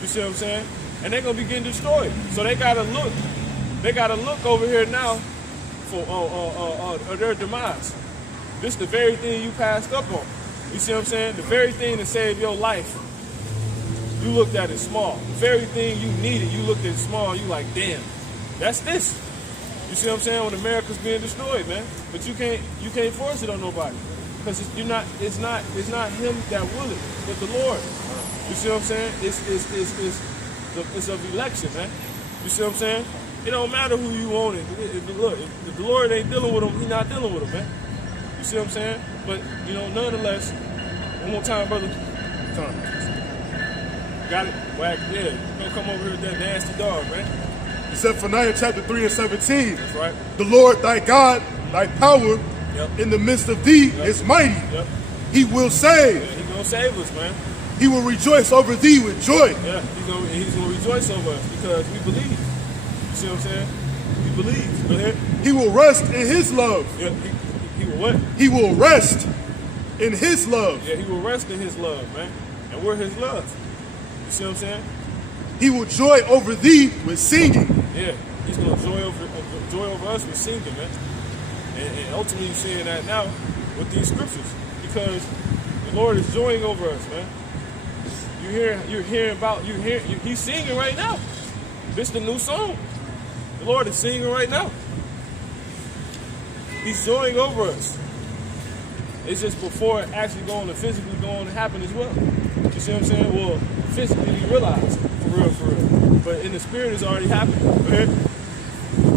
You see what I'm saying? And they're gonna be getting destroyed. So they gotta look over here now for their demise. This is the very thing you passed up on. You see what I'm saying? The very thing that saved your life, you looked at it small. The very thing you needed, you looked at it small. You like, damn, that's this. You see what I'm saying? When America's being destroyed, man. But you can't force it on nobody, because it's not him that will it, but the Lord. You see what I'm saying? It's of election, man. You see what I'm saying? It don't matter who you want it. If the Lord ain't dealing with him, he's not dealing with him, man. You see what I'm saying? But nonetheless, one more time, brother. Time. Got it? Whack, yeah. Don't come over here with that nasty dog, man. Zephaniah chapter 3 and 17. That's right. The Lord thy God, thy power Yep. in the midst of thee is mighty. Yep. He will save. Yeah, he's gonna save us, man. He will rejoice over thee with joy. Yeah, he's gonna rejoice over us because we believe. You see what I'm saying? We believe. Go ahead. He will rest in his love. Yeah, he will what? He will rest in his love. Yeah, he will rest in his love, man. And we're his love. You see what I'm saying? He will joy over thee with singing. Yeah, he's gonna joy over us with singing, man. And ultimately, you're seeing that now with these scriptures, because the Lord is joying over us, man. He's singing right now. This is the new song. The Lord is singing right now. He's joying over us. It's just before it actually physically going to happen as well. You see what I'm saying? Well, physically you realize, for real. But in the spirit, it's already happening. Go ahead.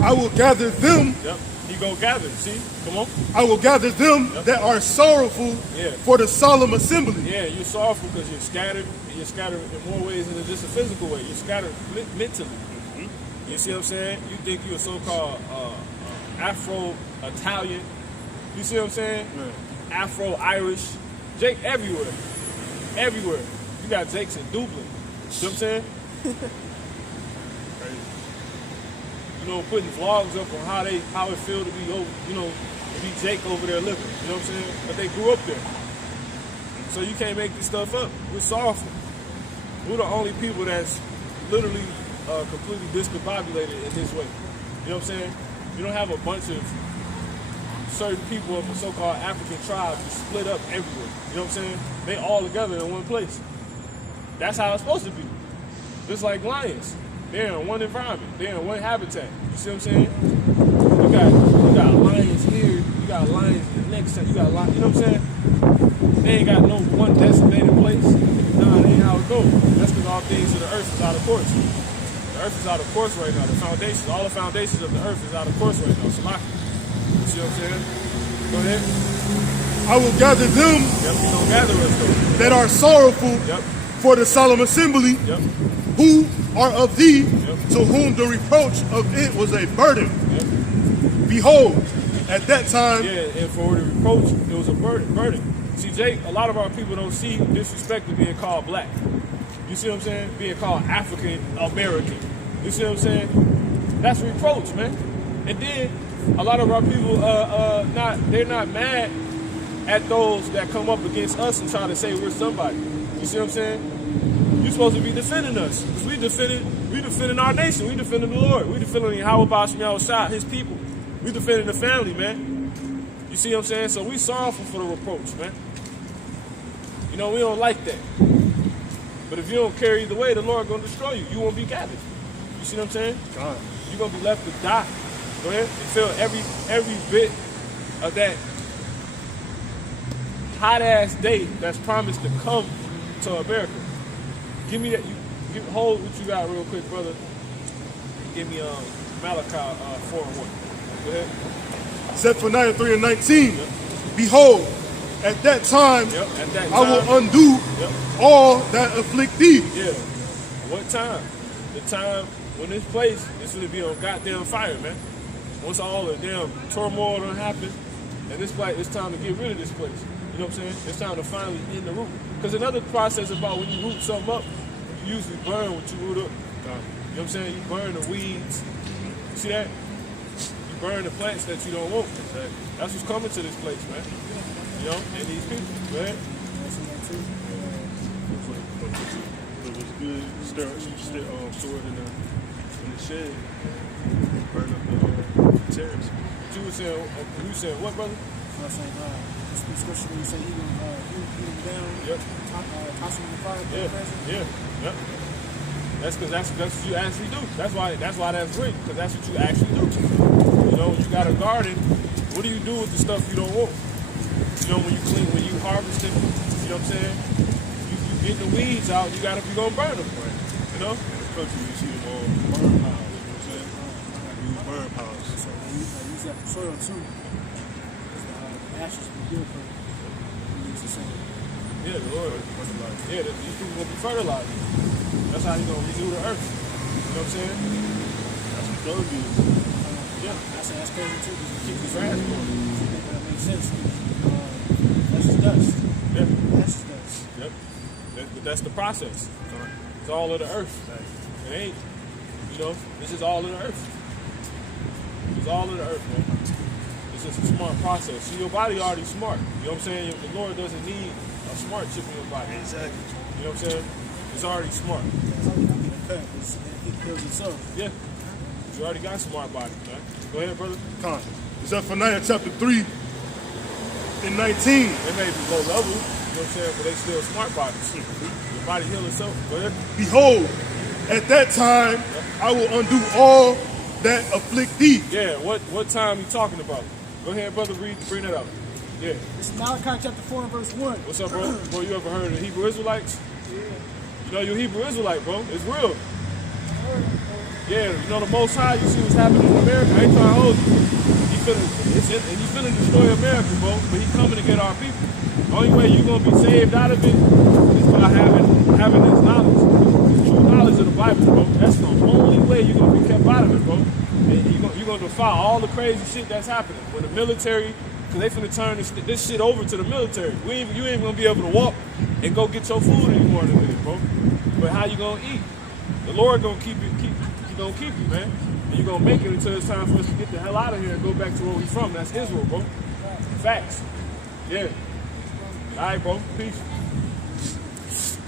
I will gather them. Yep. He gonna gather. See? Come on. I will gather them that are sorrowful for the solemn assembly. Yeah, you're sorrowful because you're scattered. You're scattered in more ways than just a physical way. You're scattered mentally. You see what I'm saying? You think you're a so-called Afro-Italian. You see what I'm saying? Afro-Irish. Jake everywhere. Everywhere. You got Jakes in Dublin. You know what I'm saying? Putting vlogs up on how it feel to be Jake over there living. You know what I'm saying? But they grew up there. So you can't make this stuff up. We're sorrowful. We're the only people that's literally completely discombobulated in this way. You know what I'm saying? You don't have a bunch of certain people of a so-called African tribe just split up everywhere. You know what I'm saying? They all together in one place. That's how it's supposed to be. Just like lions. They're in one environment. They're in one habitat. You see what I'm saying? You got lions here. You got lions in the next time. You got lions. You know what I'm saying? They ain't got no one designated place. Nah, that ain't how it goes. That's because all things of the earth is out of course. The earth is out of course right now. The foundations, all the foundations of the earth is out of course right now. Salaki. You see what I'm saying? Go ahead. I will gather them Yep, don't gather us though. that are sorrowful Yep. for the solemn assembly, Yep. who are of thee, Yep. to whom the reproach of it was a burden. Yep. Behold, at that time, Yeah, and for the reproach, it was a burden. See, Jake, a lot of our people don't see disrespect to being called black. You see what I'm saying? Being called African American. You see what I'm saying? That's reproach, man. And then a lot of our people, they're not mad at those that come up against us and try to say we're somebody. You see what I'm saying? You're supposed to be defending us. Because we defending our nation. We defending the Lord. We defending Yahweh Basham Yahushua, his people. We defending the family, man. You see what I'm saying? So we sorrowful for the reproach, man. We don't like that. But if you don't carry the way, the Lord gonna destroy you. You won't be gathered. You see what I'm saying? God. You're gonna be left to die. Go ahead and feel every bit of that hot ass day that's promised to come to America. Give me that. Hold what you got real quick, brother. Give me Malachi 4:1. Go ahead. Zephaniah 3 and 19. Yep. Behold, at that time, Yep. At that time, I will undo all that afflict thee. Yeah. What time? The time when this place is going to be on goddamn fire, man. Once all the damn turmoil done happen, and this place, it's time to get rid of this place. You know what I'm saying? It's time to finally end the root. Because another process about when you root something up, you usually burn what you root up. You know what I'm saying? You burn the weeds. You see that? You burn the plants that you don't want. That's what's coming to this place, man. And these people, man. see that too. Looks like it was good. Sword in the shed. Burn up the terrace. But you said what, brother? So I'm saying, the scripture when you say he gonna heat him down, Yep. toss him in the fire, Yep. That's because that's what you actually do. That's why that's great, because that's what you actually do. You know, you got a garden. What do you do with the stuff you don't want? You know, when you harvest it, you know what I'm saying? You get the weeds out. You gonna burn them, right? You know. In the country, you see them all burn piles. You know what I'm saying? Use burn piles. So use that for soil too. The ashes will be good for use the soil. Yeah, the Lord. Yeah, these people gonna be fertilized. That's how you gonna renew the earth. You know what I'm saying? That's what dung is. Yeah. That's crazy too, because you Keep keep the grass going. that makes sense. That's just dust. Yeah. That's just dust. Yep. But that's the process. It's all of the earth. It ain't, you know, this is all of the earth. It's all of the earth, man. It's just a smart process. See, your body already smart. You know what I'm saying? The Lord doesn't need a smart chip in your body. Exactly. You know what I'm saying? It's already smart. It kills itself. Yeah. You already got a smart body, man. Go ahead, brother. Con. Zephaniah chapter 3 and 19. They may be low level, you know what I'm saying, but they still smart bodies. Your body heal itself. Go ahead. Behold, at that time I will undo all that afflict thee. Yeah, what time you talking about? Go ahead, brother, bring that up. Yeah. This is Malachi chapter 4 and verse 1. What's up, bro? Bro, you ever heard of the Hebrew Israelites? Yeah. You know you're Hebrew Israelite, bro. It's real. Yeah, you know the Most High, you see what's happening in America. I ain't trying to hold you. He finna destroy America, bro, but he coming to get our people. The only way you're gonna be saved out of it is by having this knowledge. This true knowledge of the Bible, bro. That's the only way you're gonna be kept out of it, bro. And you're gonna defy all the crazy shit that's happening. When the military, because they finna turn this shit over to the military. You ain't gonna be able to walk and go get your food anymore in a minute, bro. But how you gonna eat? The Lord gonna keep you, man. And you're gonna make it until it's time for us to get the hell out of here and go back to where we from. That's Israel, bro. Facts. Yeah. All right, bro. Peace.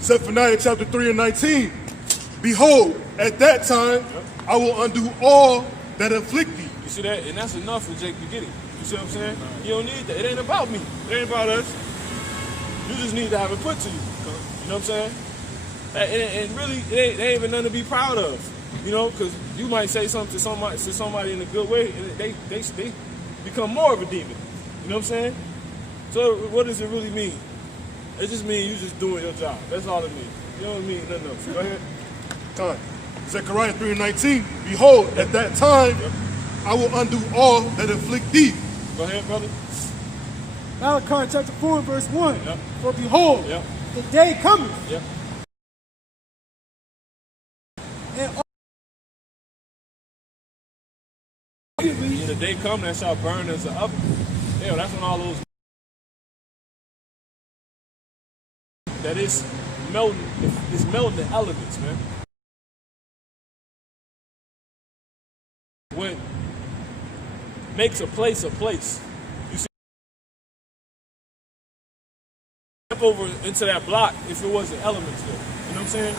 Zephaniah chapter 3 and 19. Behold, at that time I will undo all that afflict thee. You see that? And that's enough for Jake to get it. You see what I'm saying? You don't need that. It ain't about me. It ain't about us. You just need to have it put to you. You know what I'm saying? And really, it ain't even nothing to be proud of. You know, because you might say something to somebody in a good way, and they become more of a demon. You know what I'm saying? So what does it really mean? It just means you just doing your job. That's all it means. You don't mean nothing else. Go ahead. Con. Zechariah 3 and 19. Behold, at that time I will undo all that afflict thee. Go ahead, brother. Malachi chapter 4 and verse 1. Yep. For behold, Yep. the day cometh, Yep. and In the day come that shall burn as an oven. Yeah, that's when all those that is melting. It's melting the elements, man. When makes a place. You see, step over into that block if it wasn't elements there. You know what I'm saying?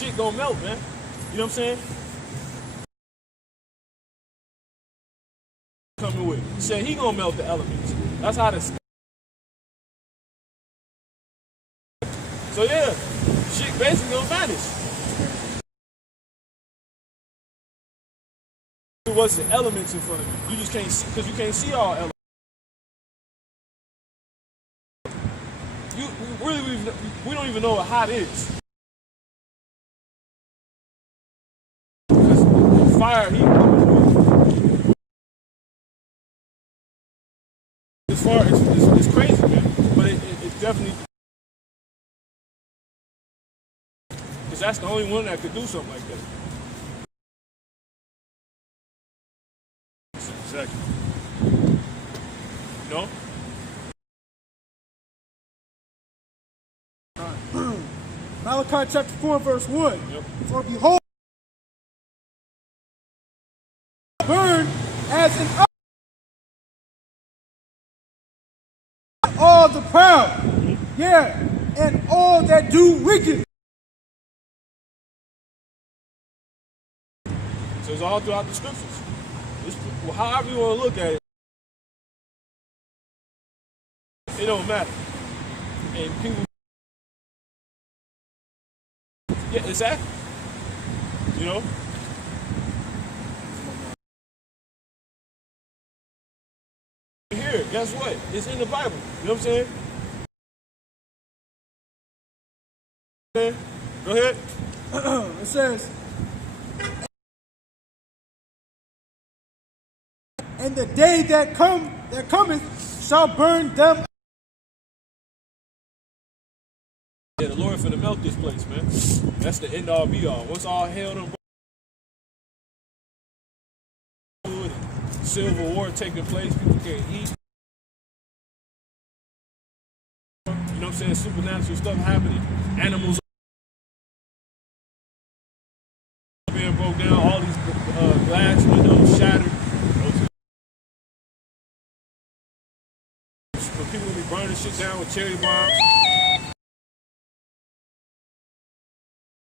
Shit gonna melt, man. You know what I'm saying? Coming with. He said he gonna melt the elements. That's how the. So yeah, shit basically gonna vanish. It wasn't elements in front of you. You just can't see because you can't see all elements. We don't even know what hot is. Fire heat coming with. As far as it's crazy, man, but it definitely because that's the only one that could do something like that. Exactly. You know? Malachi chapter 4 verse 1. Yep. For behold, burn as an all the proud, yeah, and all that do wicked. So it's all throughout the scriptures. However you want to look at it, it don't matter. And people, yeah, exactly. You know? Here, guess what? It's in the Bible. You know what I'm saying? Go ahead. It says, and the day that cometh shall burn them. Yeah, the Lord finna melt this place, man. That's the end all be all. Once all hell done broke, civil war taking place, people can't eat. You know what I'm saying? Supernatural stuff happening. Animals being broke down, all these glass windows shattered. But people will be burning shit down with cherry bombs.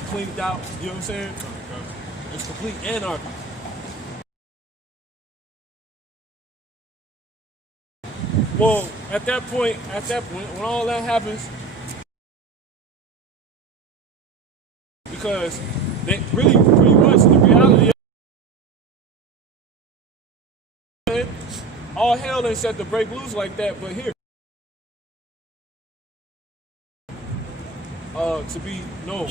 Cleaned out, you know what I'm saying? It's complete anarchy. Well, at that point, when all that happens, because they really, pretty much, the reality of it, all hell ain't set to break loose like that, but here. To be known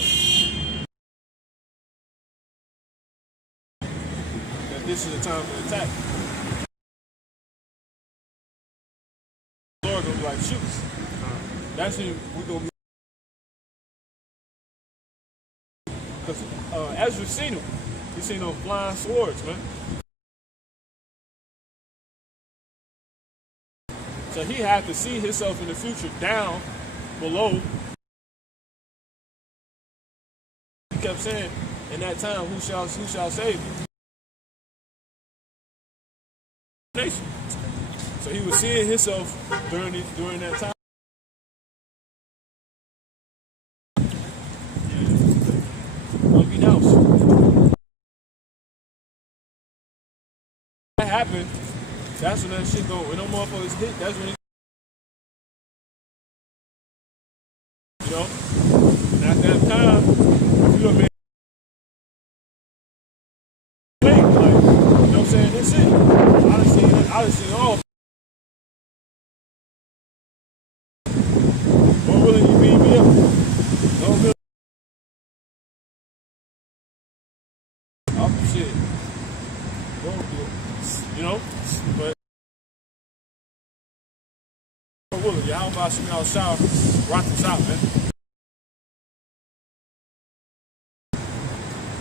that this is a time to attack. The Lord gonna be like, shoot. That's when we're gonna be. Because Ezra seen him. He seen them flying swords, man. So he had to see himself in the future down below. He kept saying, in that time, who shall save you? Nation. So he was seeing himself during that time. Gonna be doused. That happened. That's when that shit go. When them motherfuckers hit, that's when you know. And at that time, you know, man. Like, you know what I'm saying? That's it. I done seen all. What willing you beat me up? No good. Oh shit. You know? But Lord willing, yeah, how about some y'all shower, rock this out, man.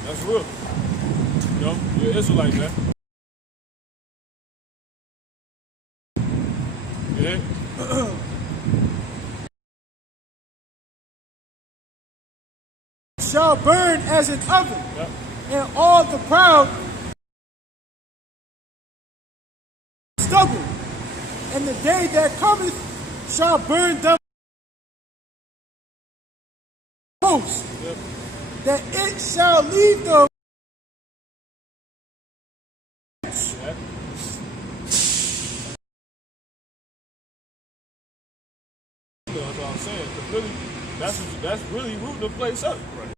That's real. You know, you're an Israelite, man. Yeah. Shall burn as an oven, Yep. and all the proud stubble. And the day that cometh shall burn them host, Yep. that it shall leave them. Yep. That's what I'm saying. 'Cause really, that's really rooting the place up. Right.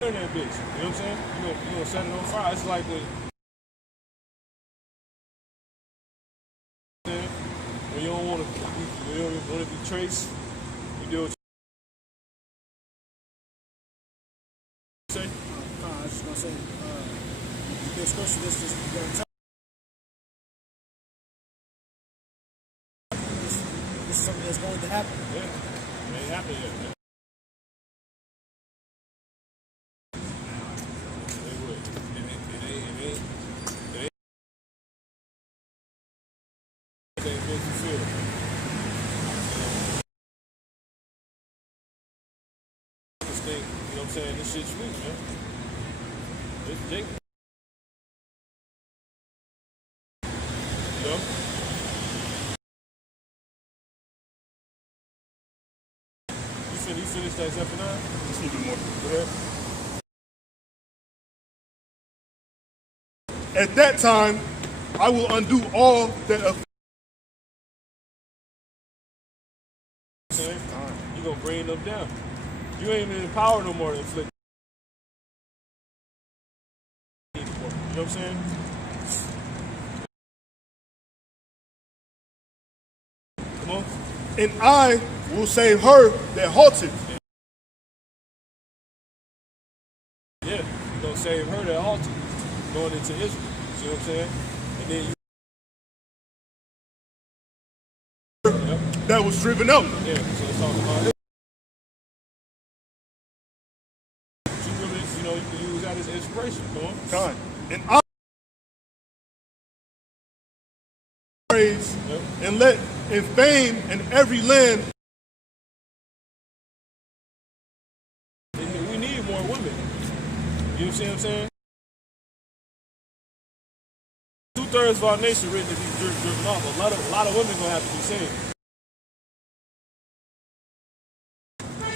Burn that bitch. You know what I'm saying? You gonna set it on fire. It's like when you don't want to be traced. You do what you say. I was just gonna say, the scripture this is gonna tell. This is something that's going to happen. Yeah. It ain't happened yet, man. It would. It ain't. It ain't been fulfilled. This thing, you know what I'm saying? This shit's sweet, man. It's Jacob. You know? finish that Zephaniah? Just a little bit more. Go ahead. At that time, I will undo all that You're going to bring them down. You ain't in power no more to inflict. You know what I'm saying? Come on. and I will save her that halted. Yeah, you're going to save her that halted. Going into Israel. See what I'm saying? And then you. That was driven out. Yeah, so it's talking about it. Two women, you know, you can use that as inspiration. Come on. Time. And I praise and let in fame in every land. And we need more women. You see what I'm saying? 2/3 of our nation ready to be driven off. A lot of women gonna have to be saved.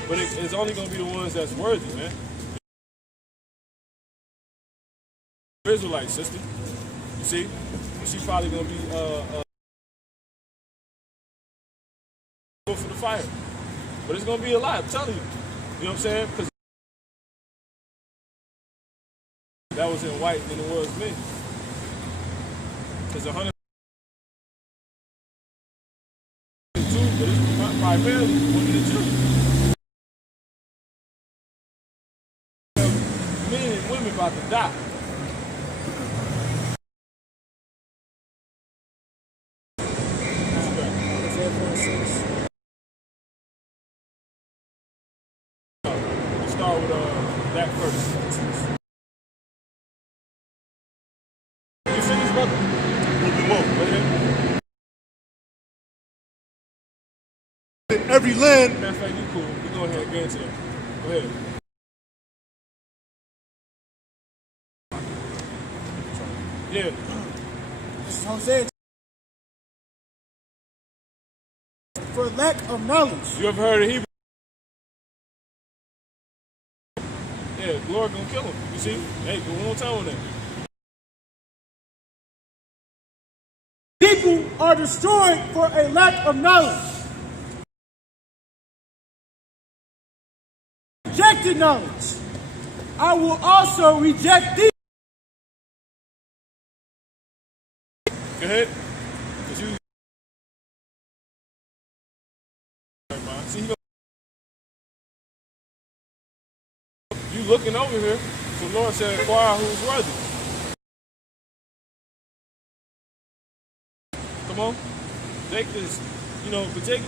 But it's only gonna be the ones that's worthy, man. Israelites, sister. You see? She's probably gonna be go for the fire. But it's gonna be a lot, I'm telling you. You know what I'm saying? Because that was in white than it was men. Because 100 but it's primarily women and children. Men and women about to die. We'll start with that first. You finished, brother? A little bit more. Go ahead. In every land, Matter of fact, you cool. We go ahead and get into that. Go ahead. Yeah. This is Hosea. For lack of knowledge. You ever heard of Hebrew? Yeah, the Lord gonna kill him. You see? Hey, go one more time on that. People are destroyed for a lack of knowledge. Rejected knowledge. I will also reject thee. Go ahead. 'Cause you. See, you looking over here. So the Lord said, inquire who's worthy. Come on. Take this, you know, but take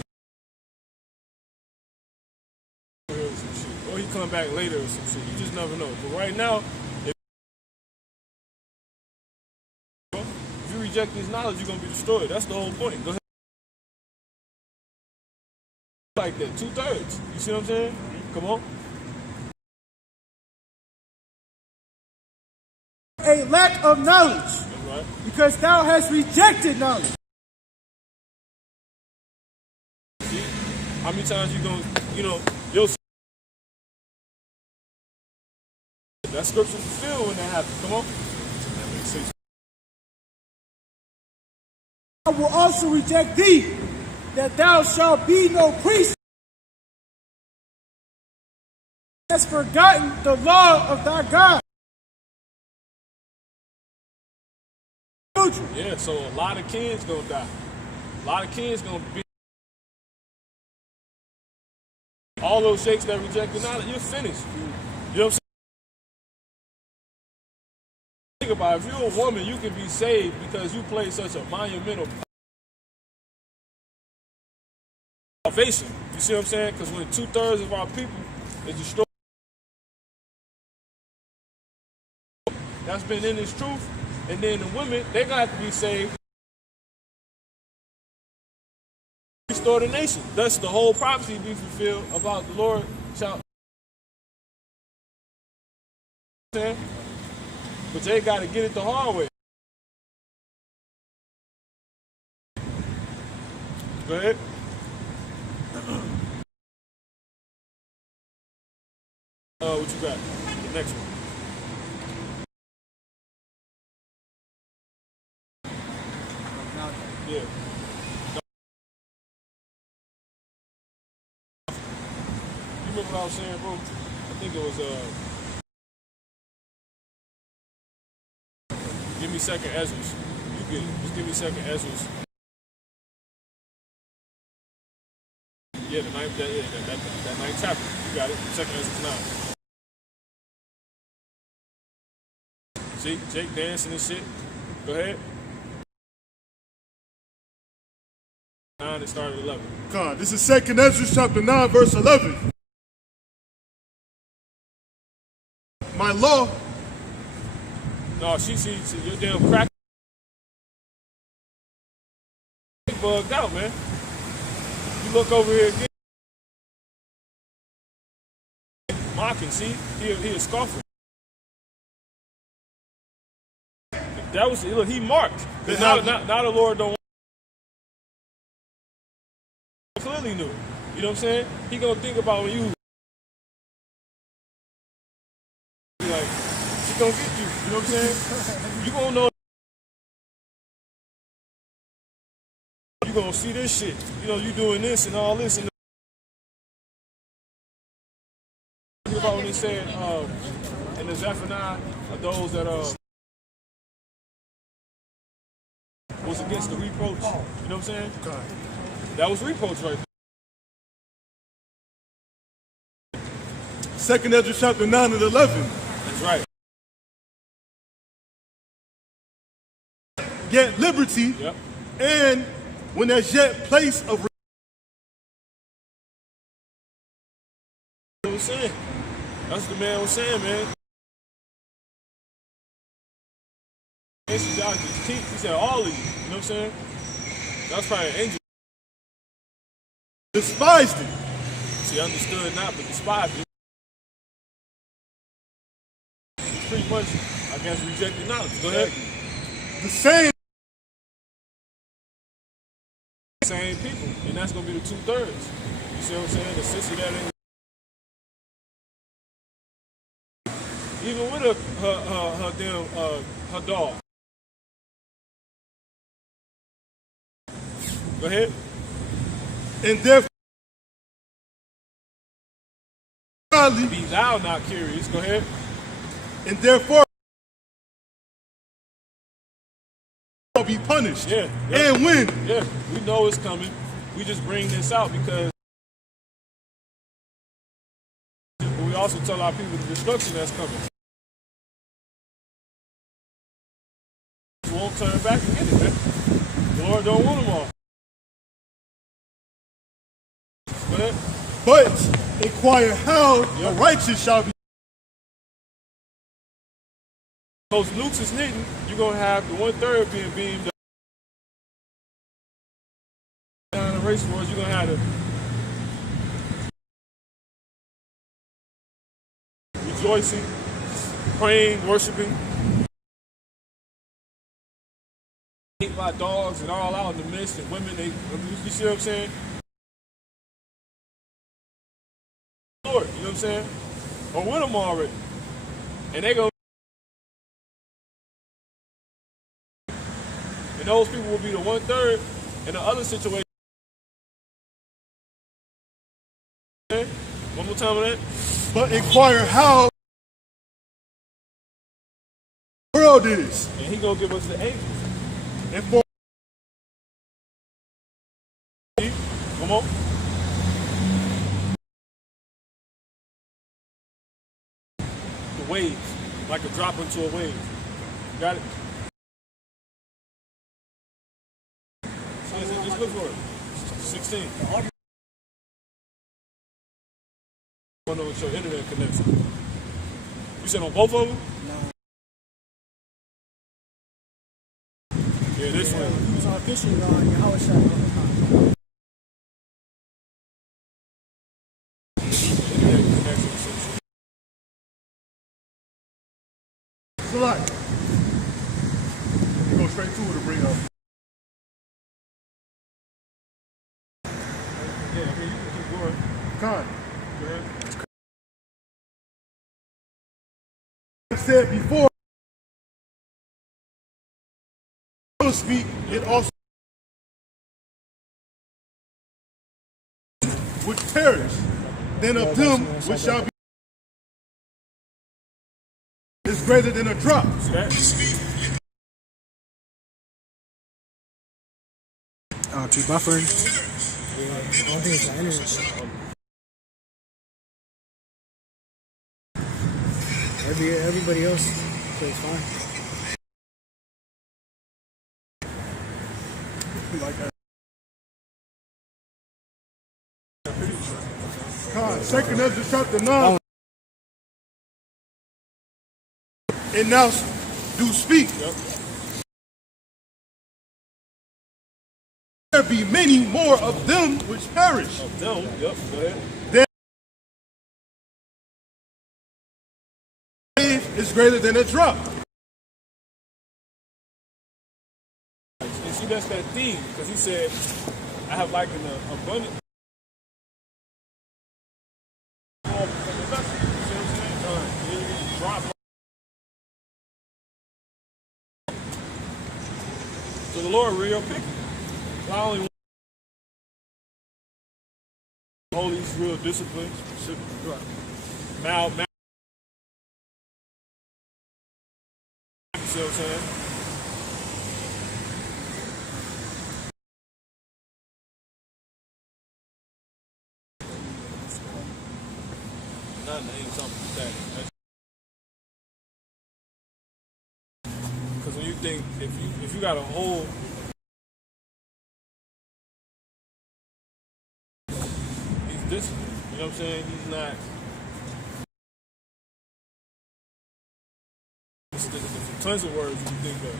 some shit. Or he come back later or some shit. You just never know. But right now, if you reject this knowledge, you're gonna be destroyed. That's the whole point. Go ahead. Like that, 2/3. You see what I'm saying? Come on. A lack of knowledge. That's right. Because thou hast rejected knowledge. See? How many times you gonna, you know, you'll see that scripture fulfilled when that happens. Come on. That makes sense. I will also reject thee, that thou shalt be no priest. Hast forgotten the law of thy God. Children. Yeah, so a lot of kids gonna die. A lot of kids gonna be. All those sheikhs that rejected knowledge, you're finished. You know what I'm saying? Think about it. If you're a woman, you can be saved because you play such a monumental salvation. You see what I'm saying? Because when 2/3 of our people is destroyed, that's been in this truth. And then the women, they're going to have to be saved. Restore the nation. Thus the whole prophecy be fulfilled about the Lord shall. But they got to get it the hard way. Go ahead. you got? The next one. Yeah. You remember what I was saying, bro? I think it was give me second Ezra's. You get it. Just give me second Ezra's. Yeah, the ninth, that ninth chapter. You got it. Second Ezra's 9. See, Jake dancing and shit. Go ahead. 9, it started at 11. God, this is 2nd Ezra chapter 9, verse 11. My law. No, see, your damn crack bugged out, man. You look over here again. Mocking, see? He a scoffer. That was, look, he marked. Now the Lord don't clearly knew. You know what I'm saying? He gonna think about when you be like, she gonna get you. You know what I'm saying? You gonna know. You gonna see this shit. You know, you doing this and all this and think about when he said in the Zephaniah of those that was against the reproach. You know what I'm saying? God. That was reproach right there. 2nd Ezra chapter 9 and 11. That's right. Get liberty, Yep. and when there's yet place of What he was saying. That's what the man was saying, man. He said all of you. You know what I'm saying? That's probably an angel. despised it. See, understood not, but despised it. It's pretty much, I guess, rejected knowledge. Go ahead. The same People, and that's gonna be the 2/3. You see what I'm saying? The sister that ain't even with her dog. Go ahead. and therefore Be thou not curious. Go ahead. and therefore shall be punished. Yeah. And when Yeah, we know it's coming. We just bring this out because we also tell our people the destruction that's coming. Won't turn back and get it, man. The Lord don't want them all. Go ahead. but inquire how the righteous shall be. Those nukes is knitting, you're gonna have the 1/3 being beamed up. Down the race wars, you're gonna have the rejoicing, praying, worshiping. Hit by dogs and all out in the midst, and women, you see what I'm saying? Lord, you know what I'm saying? Or with them already. And they go. And those people will be the 1/3 in the other situation. Okay? One more time on that. But inquire how the world is. And he gonna give us the angels. And for Come on. The wave, like a drop into a wave. Got it? So just look for it. 16. I want to know what your internet connection. You said on both of them? Yeah, this one. It's officially on Yahweh Shai. Internet connection. it's a lot. You go straight to it to bring up. Yeah, I mean, you can keep going. Con. Go ahead. said before, speak, it also would perish, then of them which shall be is greater than a drop. See that? Keep buffering. Yeah, I don't think it's the internet. Everybody else plays fine. Like that. God, 2nd Ezra chapter 9. And now do speak. Yep. There be many more of them which perish. Of them. Yep. Go ahead. Is greater than a drop. And see, that's that theme, because he said, I have like an abundant. So the Lord real picky. Not only Holy's real discipline, specific. Mal, you see what I'm saying? Nothing ain't something like that. Because when you think, if you got a whole, he's disciplined. You know what I'm saying? He's not. There's tons of words you think of.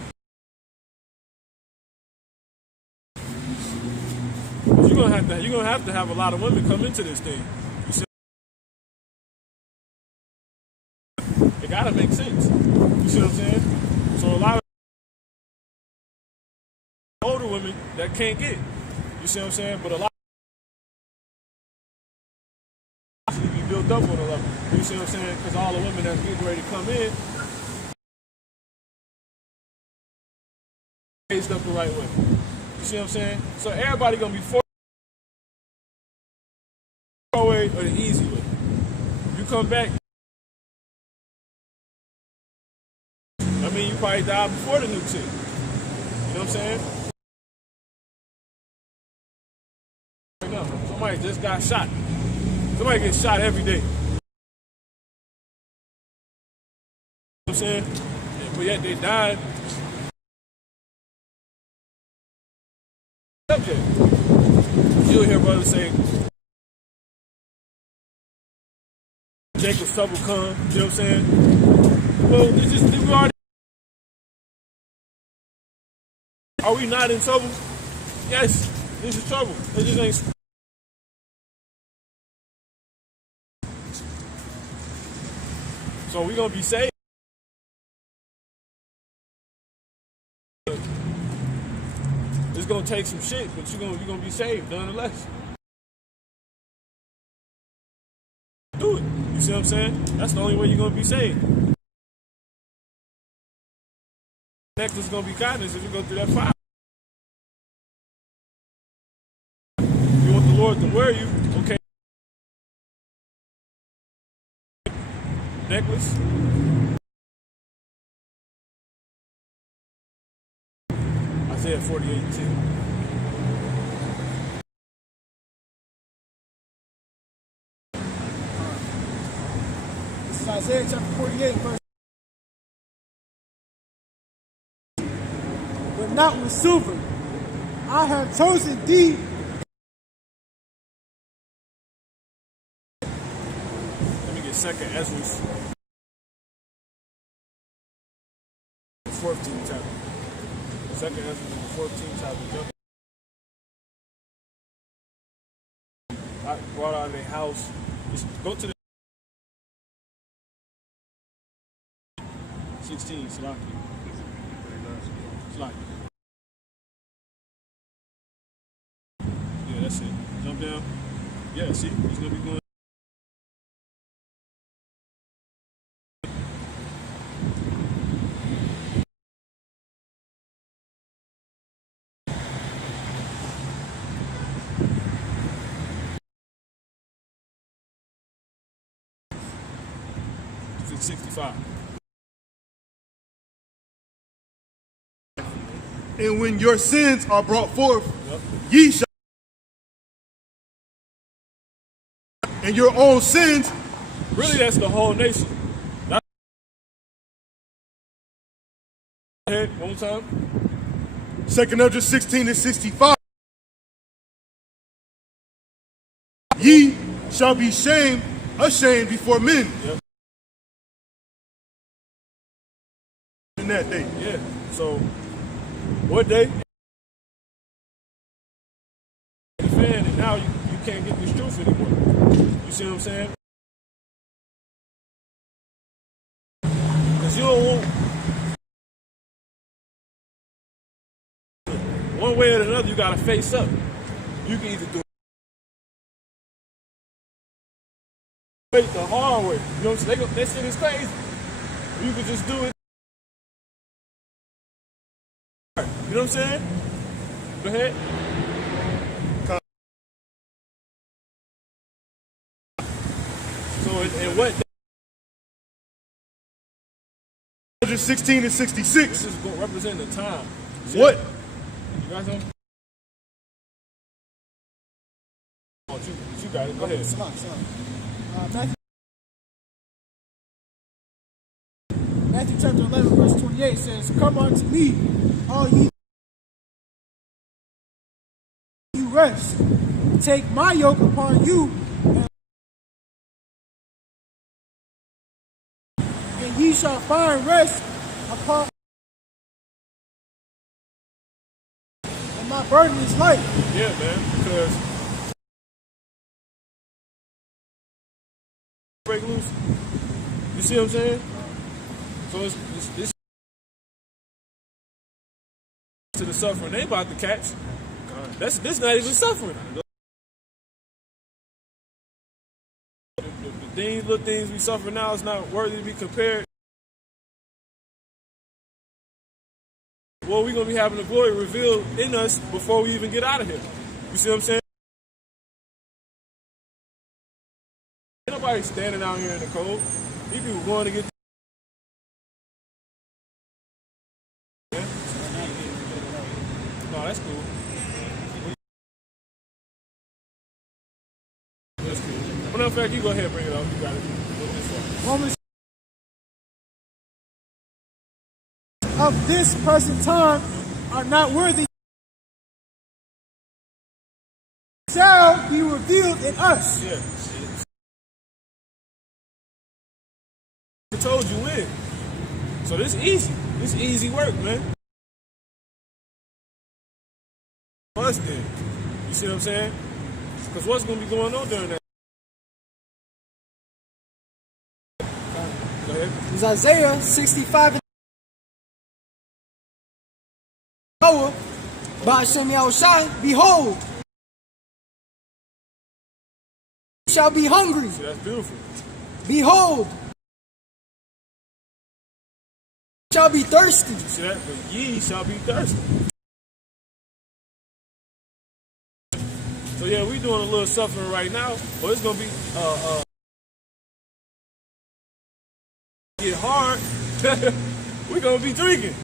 You're gonna have to have a lot of women come into this thing. You see? It gotta make sense. You see what I'm saying? So a lot of older women that can't get it. You see what I'm saying? But a lot of be built up on a level. You see what I'm saying? Because all the women that's getting ready to come in raised up the right way. You see what I'm saying? So everybody gonna be forced the way or the easy way. You come back, I mean, you probably died before the new chick. You know what I'm saying? Somebody just got shot. Somebody gets shot every day. You know what I'm saying? But yet they died. Subject. You'll hear brothers say, Jacob's trouble come. You know what I'm saying? Well, we already. Are we not in trouble? Yes, this is trouble. It just ain't. So we gonna be saved. It's gonna take some shit, but you're gonna be saved nonetheless. Do it. You see what I'm saying? That's the only way you're gonna be saved. Next is gonna be kindness if you go through that fire. You want the Lord to wear you, okay? Necklace. Isaiah 48:10. This is Isaiah chapter 48, verse. But not with silver. I have chosen thee. Let me get 2nd Ezra's 14th chapter. 2nd Ezra's 14th chapter. I brought out of their house. Just go to the 16, Salaki. Salaki. Yeah, that's it. Jump down. Yeah, see? He's going to be going. to 65. And when your sins are brought forth, Yep. ye shall. And your own sins, Really, that's the whole nation. That's ahead, one more time. 2nd Ezra 16 and 65. Ye shall be ashamed before men. Yep. In that day. Yeah. So, what day? Defend, and now you can't get this truth anymore. You see what I'm saying? Because you don't want. One way or another, you got to face up. You can either do it the hard way. You know what I'm saying? That shit is crazy. You could just do it. You know what I'm saying? Go ahead. So, in what? Ezra 16 and 66. This is going to represent the time. See What? it? You got something? Oh, you got it. Go ahead. Salam. Matthew chapter 11, verse 28 says, "Come unto me, all ye who rest. Take my yoke upon you, and ye shall find rest upon. And my burden is light." Yeah, man, because break loose. You see what I'm saying? So it's this to the suffering they about to catch. This not even suffering. The little things we suffer now is not worthy to be compared. Well, we're gonna be having the glory revealed in us before we even get out of here. You see what I'm saying? Ain't nobody standing out here in the cold. These people going to get. Yeah. No, that's cool. That's cool. Well, in fact, you go ahead and bring it up. You got it. Romans of this present time are not worthy, shall be revealed in us. Yeah. I told you when. So this easy. This easy work, man. Us then. You see what I'm saying? Because what's going to be going on during that? Go ahead. It's Isaiah 65. Noah, by Hashem Yahushai, behold, ye shall be hungry. See, that's beautiful. Behold, ye shall be thirsty. You see that? But ye shall be thirsty. So yeah, we doing a little suffering right now, but it's gonna be get hard. We're gonna be drinking.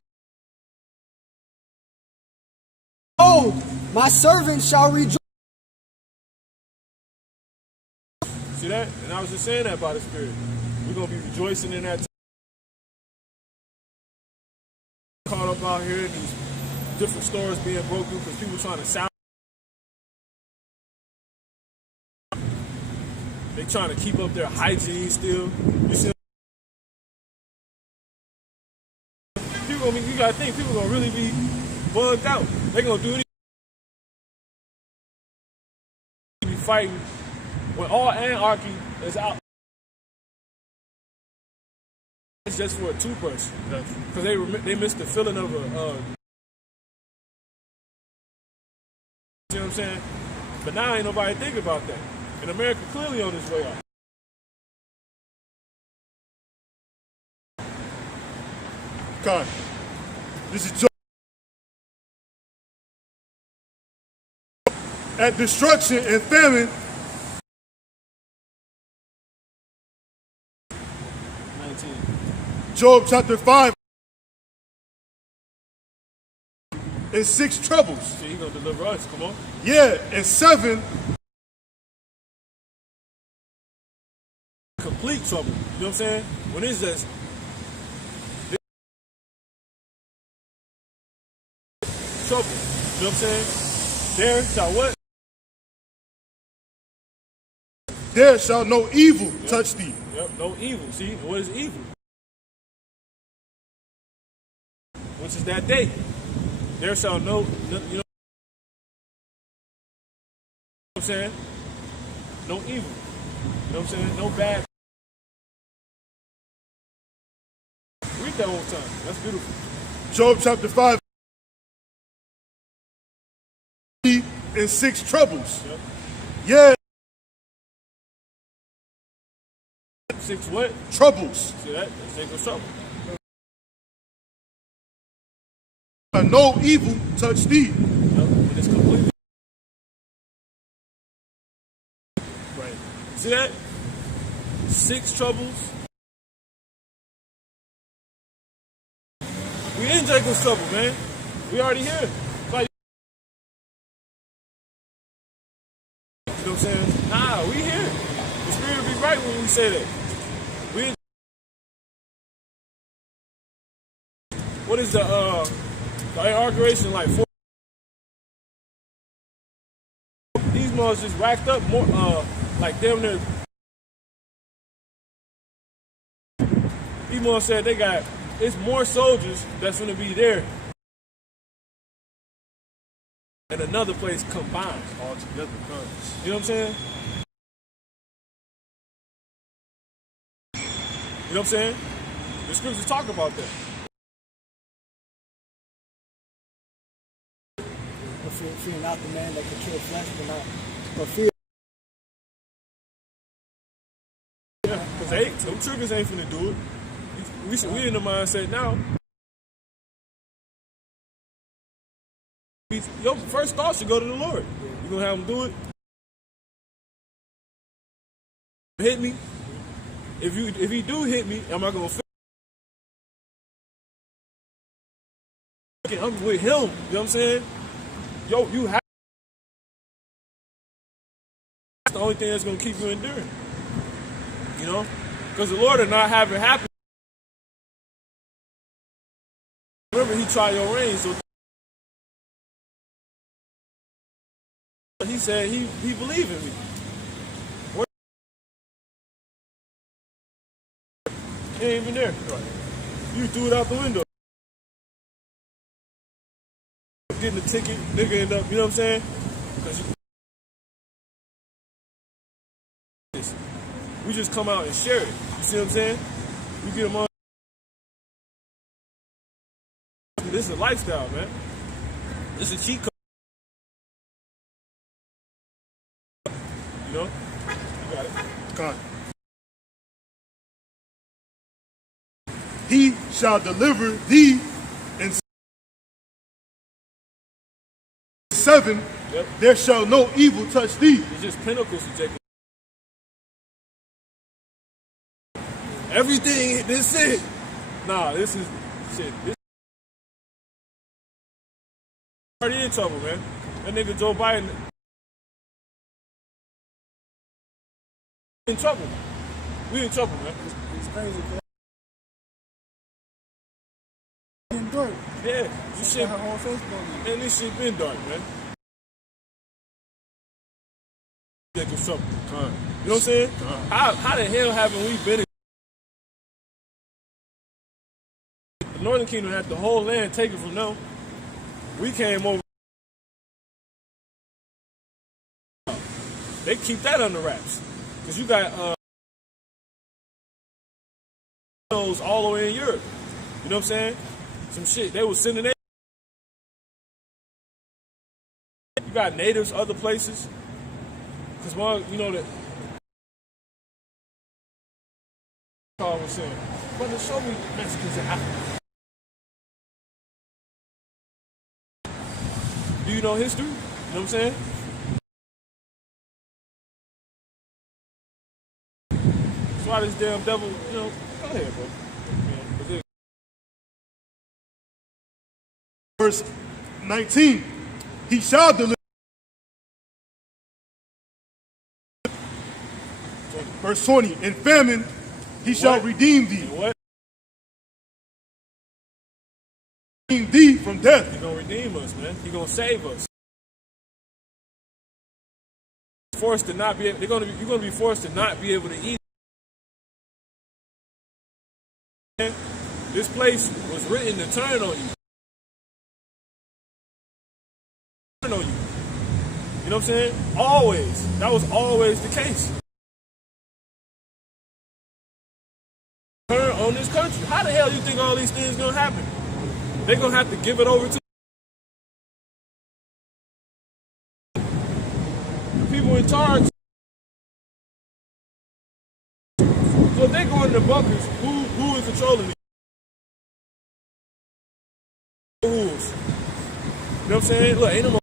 Behold, my servant shall rejoice. See that? And I was just saying that by the Spirit. We're gonna be rejoicing in that time. Caught up out here in these different stores being broken because people trying to sell. They trying to keep up their hygiene still. You see? People gonna be, you gotta think people gonna really be bugged out. They gonna do it. Be fighting when all anarchy is out. It's just for a toothbrush because they missed the feeling of a. You see what I'm saying? But now ain't nobody think about that. And America clearly on its way out. God, this is at destruction and famine. 19. Job chapter 5 and 6 troubles. See, he gonna deliver us. Come on. Yeah, and 7 Complete trouble. You know what I'm saying? When it's just trouble. You know what I'm saying? There shall what? there shall no evil touch thee. Yep, no evil. See, what is evil? Which is that day. There shall no, you know what I'm saying? No evil. You know what I'm saying? No bad. Read that one time. That's beautiful. Job chapter 5 and 6 troubles. Yep. Yeah, 6 what? troubles. See that? That's Jacob's trouble. No evil touch thee. Yep. And it's complete. Right. See that? 6 troubles. We in Jacob's trouble, man. We already here. Like, you know what I'm saying? Nah, we here. The spirit will be right when we say that. We in. What is the inauguration like? These mothers just racked up more, like damn near. These mothers said they got, it's more soldiers that's gonna be there in another place combined. All together comes. You know what I'm saying? You know what I'm saying? The scriptures talk about that. Fear not the man that can kill flesh, but fear. Yeah, because them triggers ain't finna do it. We in the mindset now. Your first thought should go to the Lord. You gonna have him do it? Hit me. If he do hit me, am I gonna feel? I'm with him. You know what I'm saying? Yo, you have. That's the only thing that's gonna keep you enduring. You know, because the Lord will not have it happen. Remember, he tried your reign, so he said he believed in me. He ain't even there. You threw it out the window. Getting the ticket, nigga end up, you know what I'm saying? We just come out and share it. You see what I'm saying? You get them on. This is a lifestyle, man. This is a cheat code. You know? You got it. God. He shall deliver thee in 7. Yep. There shall no evil touch thee. It's just pinnacles to Jacob. Everything, this is it. Nah, this is shit. This already in trouble, man. That nigga Joe Biden in trouble. We in trouble, man. It's crazy. Dark. Yeah, this shit, Her whole Facebook. man, this shit been dark, man. Jacob's trouble. You know what I'm saying? How the hell haven't we been in? The Northern Kingdom had the whole land taken from them. We came over. They keep that under wraps. Because you got those all the way in Europe. You know what I'm saying? Some shit. They was sending it. You got natives other places. Because one, you know that Carl was saying, brother, show me Mexicans in Africa. Do you know history? You know what I'm saying? That's why this damn devil, you know, go ahead, bro. Because Verse 19, he shall deliver. Verse 20, in famine, he shall redeem thee. What? Redeem thee from death. He's going to redeem us, man. He's going to save us. Forced to not be, you're going to be forced to not be able to eat. This place was written to turn on you. Turn on you. You know what I'm saying? Always. That was always the case. Turn on this country. How the hell do you think all these things going to happen? They're going to have to give it over to the people in charge. So if they go in the bunkers, who is controlling it? Rules. You know what I'm saying? Look, ain't no more.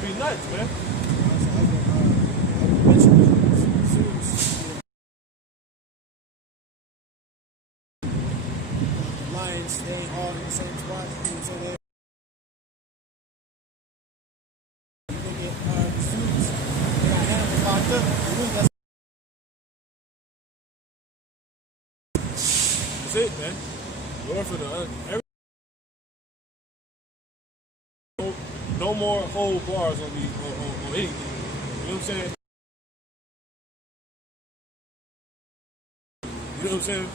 Be nuts, man. The lions staying all in the same spot. So they get the students. They got animals locked up. Really, That's it, man. Lord for the no more whole bars on me on anything. You know what I'm saying? You know what I'm saying?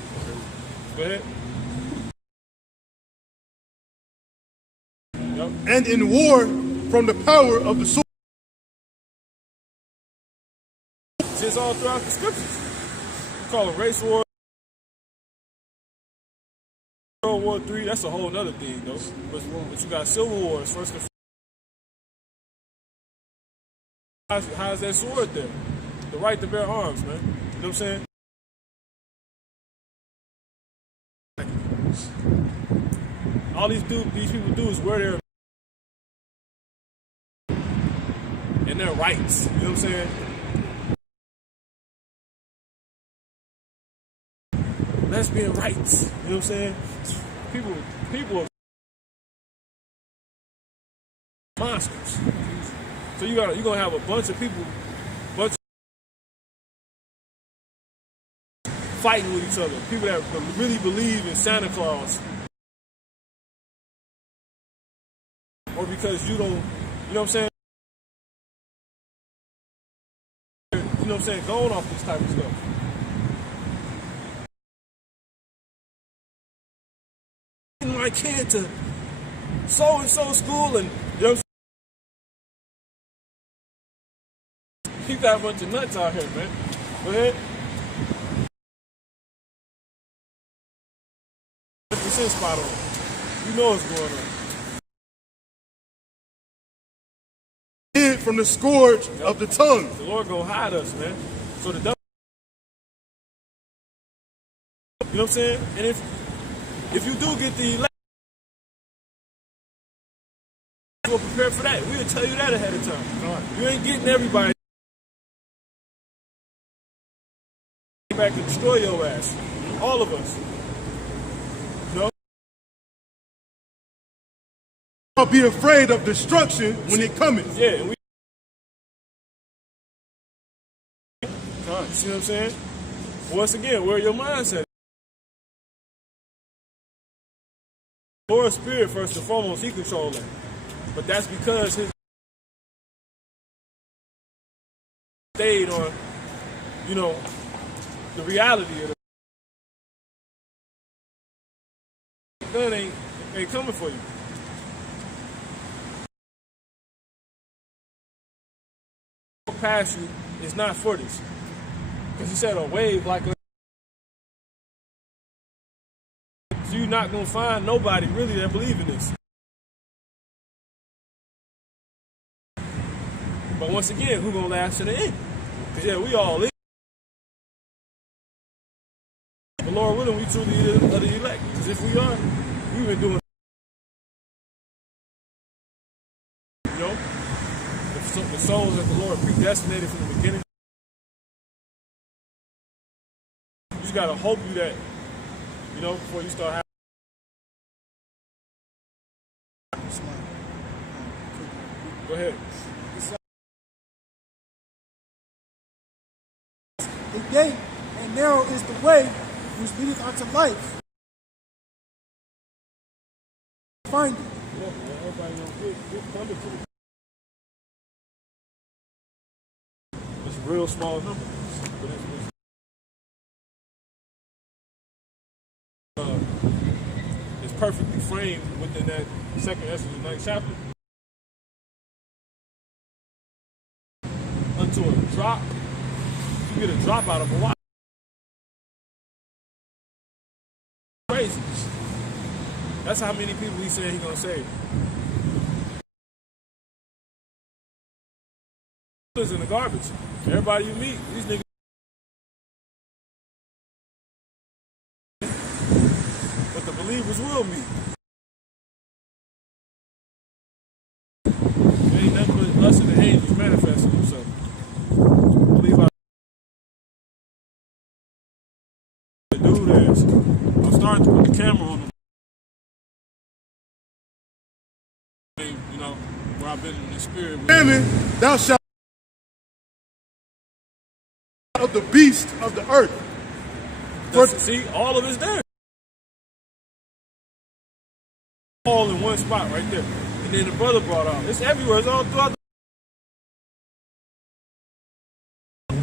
Go ahead. Yep. And in war from the power of the sword. It's just all throughout the scriptures. We call it race war. World War III, that's a whole other thing, though. But you got civil wars, first and foremost. How's that sword there? The right to bear arms, man. You know what I'm saying? All these people do is wear their and their rights. You know what I'm saying? Lesbian rights. You know what I'm saying? People are monsters. So you're gonna have a bunch of people fighting with each other. People that really believe in Santa Claus. Or because you don't, you know what I'm saying? You know what I'm saying? Going off this type of stuff. My kid to so-and-so school and, you know what I'm saying? Keep that bunch of nuts out here, man. Go ahead. 50% spot on. You know what's going on. Hid from the scourge of the tongue. The Lord gonna hide us, man. So the devil, you know what I'm saying? And if you do get the elect, we'll prepare for that. We'll tell you that ahead of time. You ain't getting everybody back to destroy your ass. All of us. You know? Don't be afraid of destruction when it cometh. Yeah. You see what I'm saying? Once again, where your mindset is. Lord's spirit, first and foremost, he controls it. But that's because his stayed on, you know, the reality of the gun ain't coming for you. Past you is not for this. Because he said a wave like a. So you're not going to find nobody really that believe in this. But once again, who going to last to the end? Because yeah, we all live. But Lord willing, we truly are the elect. Because if we are, we've been doing. You know? The souls that the Lord predestinated from the beginning. You just gotta hope you that, you know, before you start having way which leadeth unto life. Find it. Yeah, man, everybody don't get coming to it. It's a real small number. But it's perfectly framed within that second Esther, the 9th chapter. Unto a drop, you get a drop out of a watch. Crazy. That's how many people he said he's gonna save. It's in the garbage. Everybody you meet, these niggas. But the believers will meet. There ain't nothing but lust and hate is manifesting himself. Believe I do this. I'm starting to put the camera on them. You know, where I've been in the spirit. Famine, thou shalt of the beast of the earth. See, all of it's there. All in one spot right there. And then the brother brought out. It's everywhere. It's all throughout the...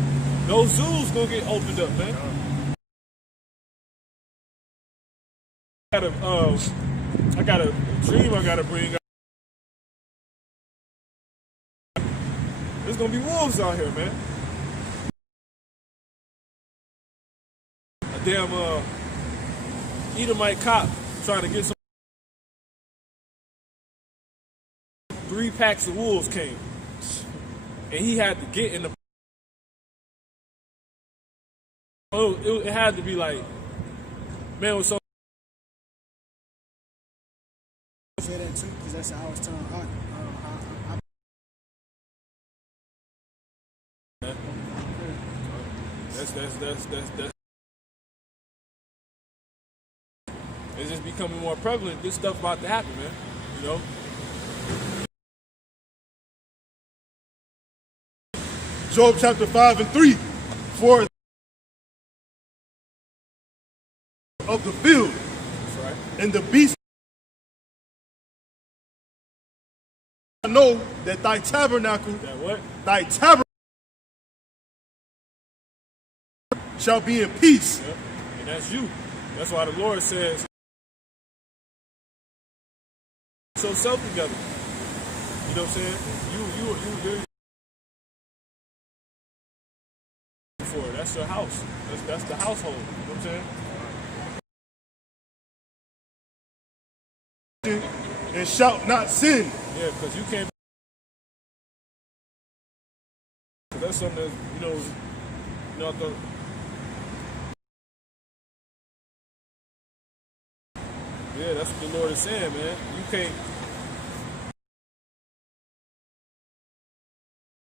Those zoos gonna get opened up, man. I got a dream I gotta bring up. There's gonna be wolves out here, man. A damn Edomite cop trying to get some 3 packs of wolves came. And he had to get in the... Oh, it had to be like, man was so... Say that too, because that's how I was telling Hawk. That's it's just becoming more prevalent. This stuff about to happen, man. You know? Job chapter 5 and 3. For of the field That's right. and the beast. I know that thy tabernacle, That what? thy tabernacle shall be in peace. Yep. And that's you. That's why the Lord says, get yourself together. You know what I'm saying? You're for it. That's your house. That's the household. You know what I'm saying? And shalt not sin. Yeah, because you can't. That's something that, I thought. Yeah, that's what the Lord is saying, man. You can't.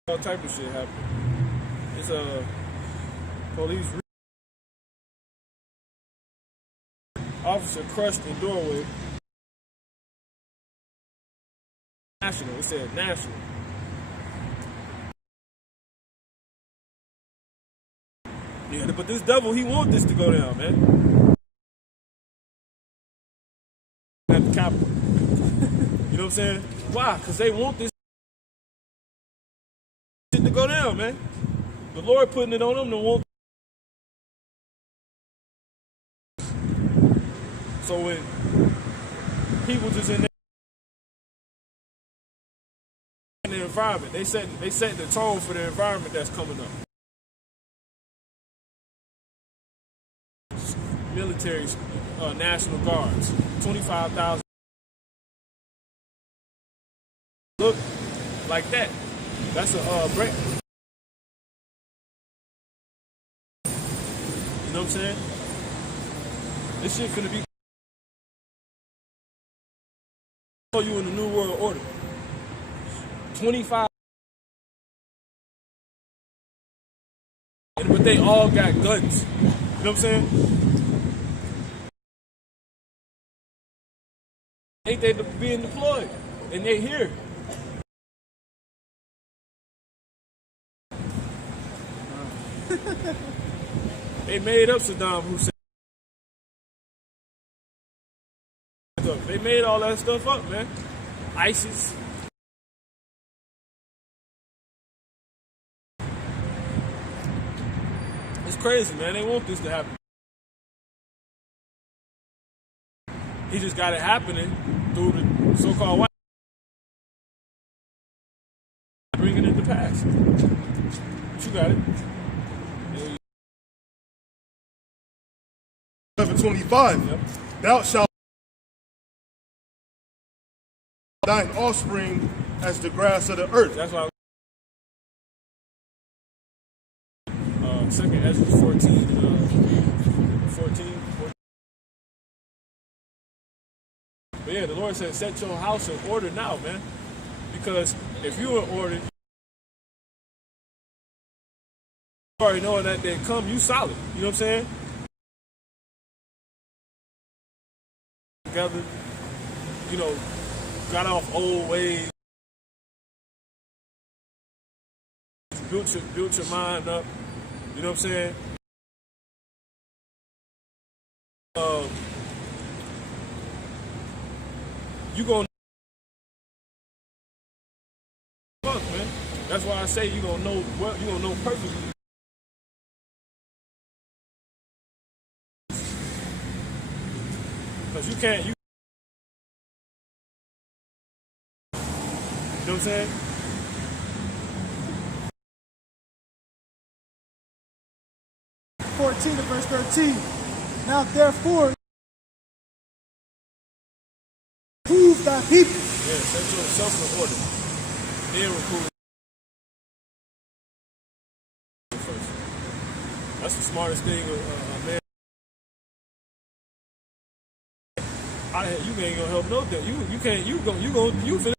All type of shit happen. It's police officer crushed in doorway. National. It said national. Yeah, but this devil, he want this to go down, man. At the Capitol. You know what I'm saying? Why? Because they want this shit to go down, man. The Lord putting it on them to want. So when people just in the environment, they set the tone for the environment that's coming up. Military, National Guards, 25,000. Look like that. That's a break. You know what I'm saying? This shit finna be. You in the New World Order. 25. But they all got guns. You know what I'm saying? Ain't they being deployed? And they here. They made up Saddam Hussein. They made all that stuff up, man. ISIS. It's crazy, man. They want this to happen. He just got it happening through the so-called white. Bringing it to pass. But you got it. 11:25. Yep. Thou shalt thine offspring as the grass of the earth. That's why. Second Ezra 14, 14. But yeah, the Lord said, set your house in order now, man. Because if you were in order, you already knowing that they come, you solid. You know what I'm saying? Together, you know, got off old ways, built your mind up. You know what I'm saying? You gonna fuck, man. That's why I say you gonna know well. You gonna know perfectly. Cause you can't. You know what I'm saying? To verse 13. Now therefore, prove thy people. Yeah, set yourself in order. Then recruit first. That's the smartest thing a man. You ain't gonna help no that. You can't. You finna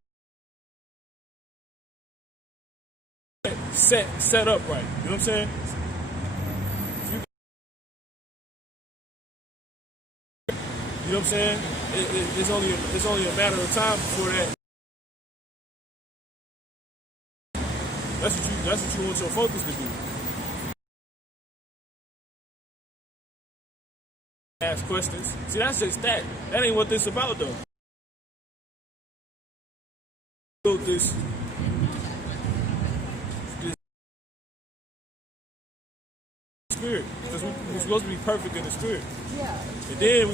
set up right. You know what I'm saying? You know what I'm saying? It's only a matter of time before that. That's what you want your focus to be. Ask questions. See, that's just that. That ain't what this about, though. Build this spirit, because we're supposed to be perfect in the spirit. Yeah. And then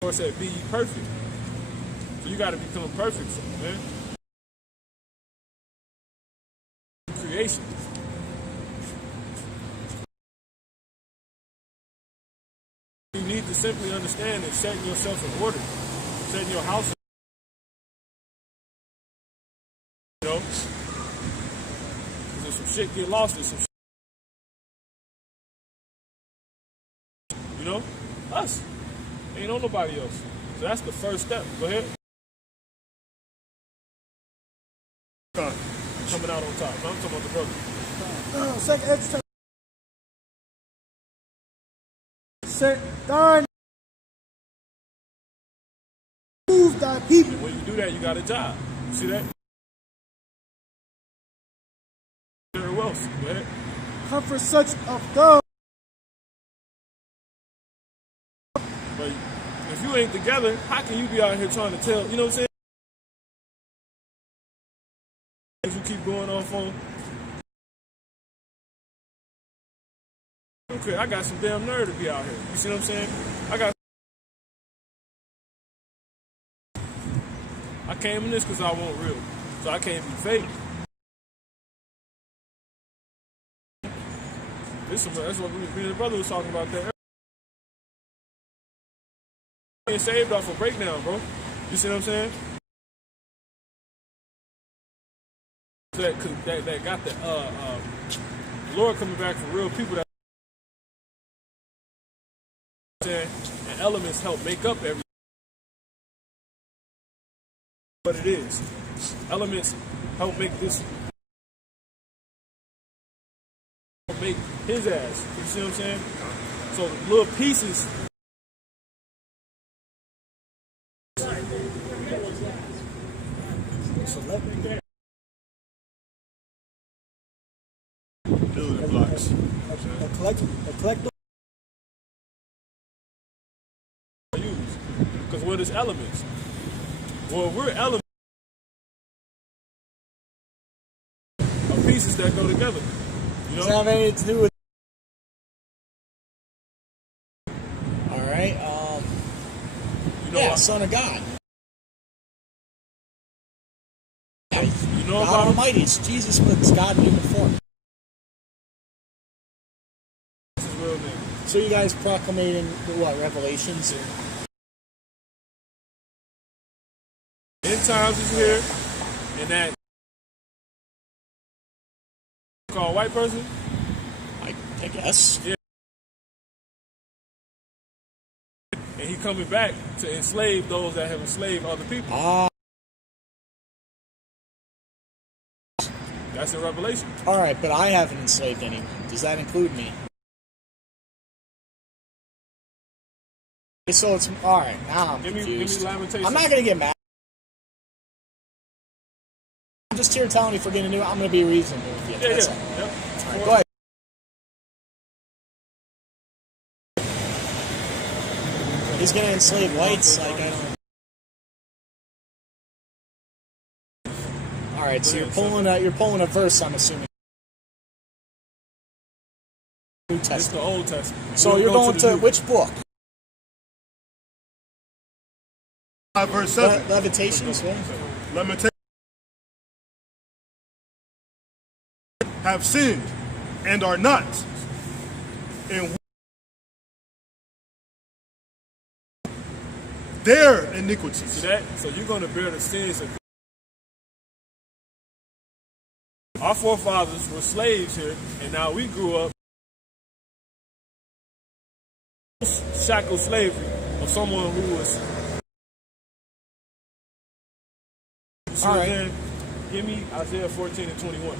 the Lord said, be ye perfect. So you got to become perfect, man. Creation. You need to simply understand that setting yourself in order, setting your house in order. You know? Because if some shit get lost, there's some shit. You know? Us. Ain't on nobody else. So that's the first step. Go ahead. Coming out on top. No, I'm talking about the brother. Second Ezra. Set thine. Prove thy people. When you do that, you got a job. You see that? Very well. Go ahead. Comfort such of those. But if you ain't together, how can you be out here trying to tell, you know what I'm saying? You keep going off on. Okay, I got some damn nerve to be out here. You see what I'm saying? I came in this because I want real. So I can't be fake. That's what me and the brother was talking about that. Being saved off a breakdown, bro. You see what I'm saying? That got the Lord coming back for real people. That and elements help make up everything. What it is. Elements help make this. Help make his ass. You see what I'm saying? So the little pieces. Dude, elements. A collector. Use. Because what is elements? Well, we're elements of pieces that go together. You Doesn't know? have anything to do with. All right. You know Yeah, what? Son of God. Yeah, You know God about him? Almighty. It's Jesus, but it's God in human form. That's his real name. So you guys proclamating what Revelations? End times is here, and that called white person. I guess. Yeah. And he coming back to enslave those that have enslaved other people. Ah. That's in Revelation. All right, but I haven't enslaved anyone. Does that include me? So it's all right. Now I'm Give me confused. Lamentations. I'm not gonna get mad. I'm just here telling you if we're gonna do it. I'm gonna be reasonable with you. Yeah, That's yeah. all. Yep. All right, go ahead. He's gonna enslave whites. Like I don't. All right, so you're pulling a verse. I'm assuming. New It's Testament. the Old Testament. So We'll you're go going the to New. which book? 5 verse 7. Levitations. What? Lamentation. Have sinned and are not. And their iniquities. See that? So you're going to bear the sins of our forefathers were slaves here, and now we grew up shackled slavery of someone who was. So All right. then, give me Isaiah 14 and 21.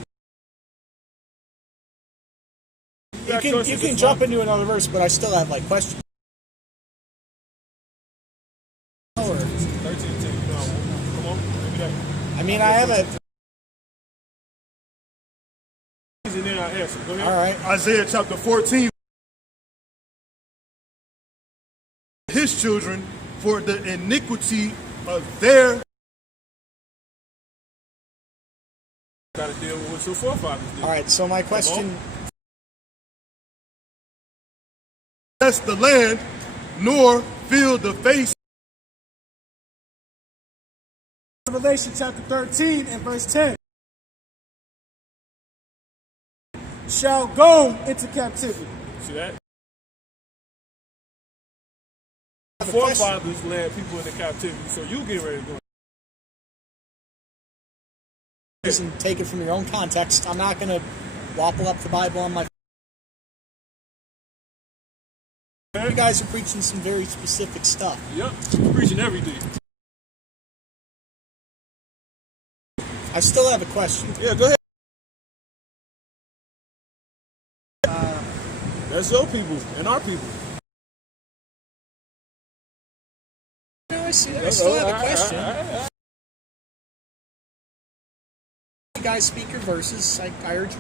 You can jump into another verse, but I still have like questions. Or- 13 and 10. No, come on, give me that. I mean, I have a. And then I answer. Go ahead. All right. Isaiah chapter 14. His children for the iniquity of their. Got to deal with what your forefathers did. All right. So my question. Bless the land, nor fill the face. Revelation chapter 13 and verse 10. Shall go into captivity. See that? I have a question. Forefathers led people into captivity, so you get ready to go. And take it from your own context. I'm not going to wobble up the Bible on my. You guys are preaching some very specific stuff. Yep, you're preaching everything. I still have a question. Yeah, go ahead. That's your people and our people. No, I see that. I still have a question. You guys speak your verses. I heard you.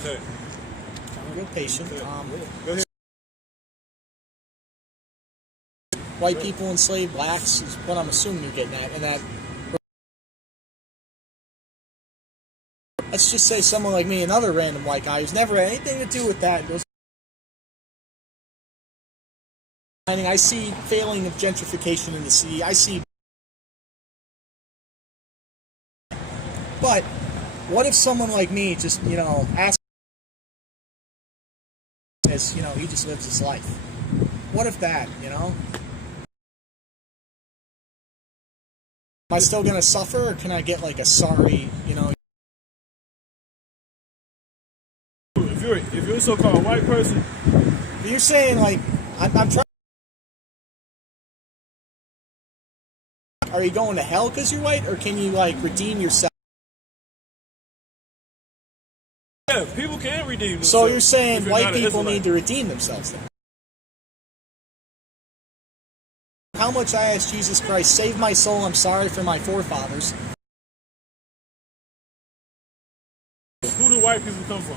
Okay. I'm real patient. Go ahead. White people enslave blacks is what I'm assuming you're getting at, and that. Let's just say someone like me, another random white guy who's never had anything to do with that, goes. I see failing of gentrification in the city. I see. But what if someone like me just, asks, as he just lives his life? What if that, Am I still gonna suffer, or can I get like a sorry, If you're a so-called white person, You're saying like I'm trying. Are you going to hell because you're white, or can you like redeem yourself? yeah, people can redeem themselves. So you're if saying you're white not an people Israelite. need to redeem themselves then? How much I ask Jesus Christ, save my soul, I'm sorry for my forefathers. who do white people come from?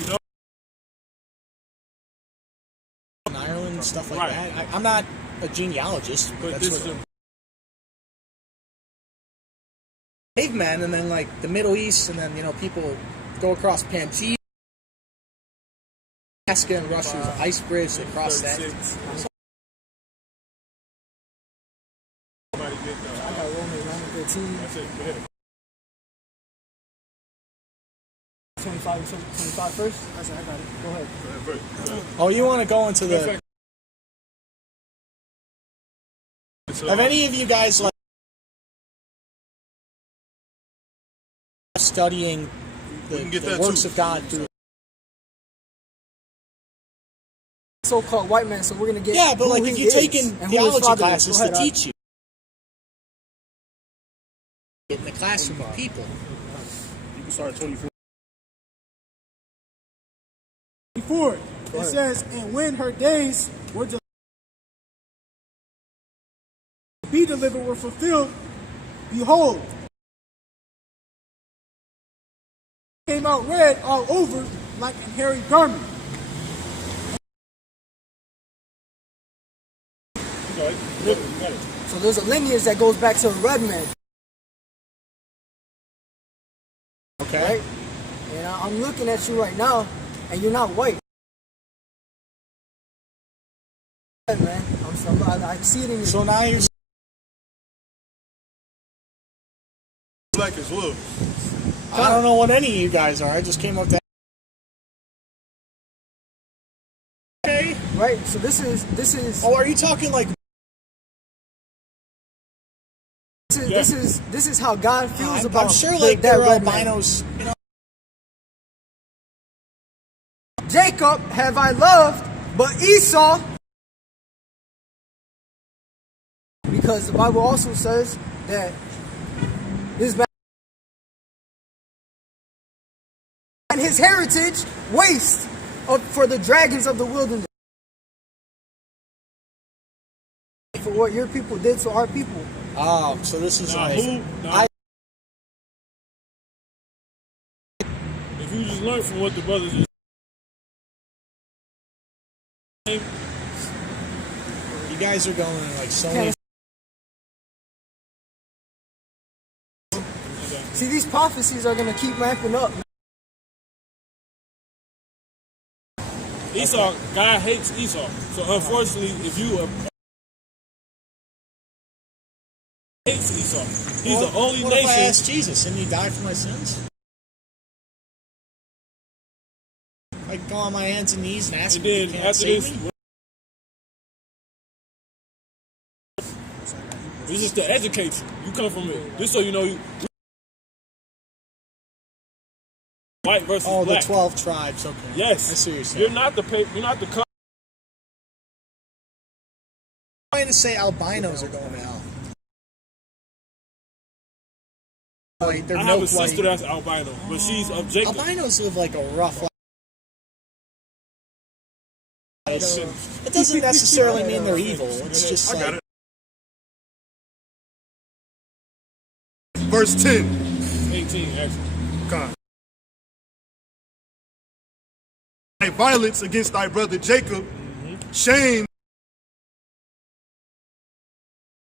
You know? In Ireland, stuff like Right. that. I'm not a genealogist, but But that's this is what cavemen, and then like the Middle East, and then people go across Pangea, Alaska, and Russia's ice bridge. They cross that. 36. Somebody get I got Romans 9:13, that's it. Go ahead. 25 and 25 first. I said, I got it. Go ahead. Oh, you want to go into the? So, Have any of you guys like studying We can the get that works too. of God through? So-called white man. So we're gonna get. Yeah, but who like he if you're is taking and who his theology father is. classes Go to ahead, teach you in the classroom of people. You can start at 24. 24. It says, and when her days were to be delivered were fulfilled, behold, came out red all over like an hairy garment. So there's a lineage that goes back to a red man, Okay. right? And I'm looking at you right now, and you're not white. Man, I see it in your. So now you're Black as well. I don't know what any of you guys are. I just came up to. Okay. Right, so this is Oh, are you talking like? this is how God feels about I'm sure like that there are red man. albinos. You know, Jacob have I loved, but Esau, because the Bible also says that his man and his heritage waste for the dragons of the wilderness. For what your people did to our people. oh, so this is now like. who? Now, if you just learn from what the brothers just You guys are going like so many. See, these prophecies are going to keep ramping up. Esau, God hates Esau. So unfortunately, if you hates Esau, he's the only What if I nation. asked Jesus and he died for my sins? I go on my hands and knees and ask And him if then he can't after save this, me? this is to educate you. You come from it. Just so you know, white versus Oh, black. the 12 tribes. Okay. Yes, I see what you're saying. You're not the you're not the. I'm trying to say albinos are going to hell. Like, they're I have a milk sister white. that's albino, but she's of Jacob. Albinos live like a rough life. Shit. It doesn't necessarily mean they're evil. It's just I got like, it. Verse 10. 18 actually. God. Thy violence against thy brother Jacob, shame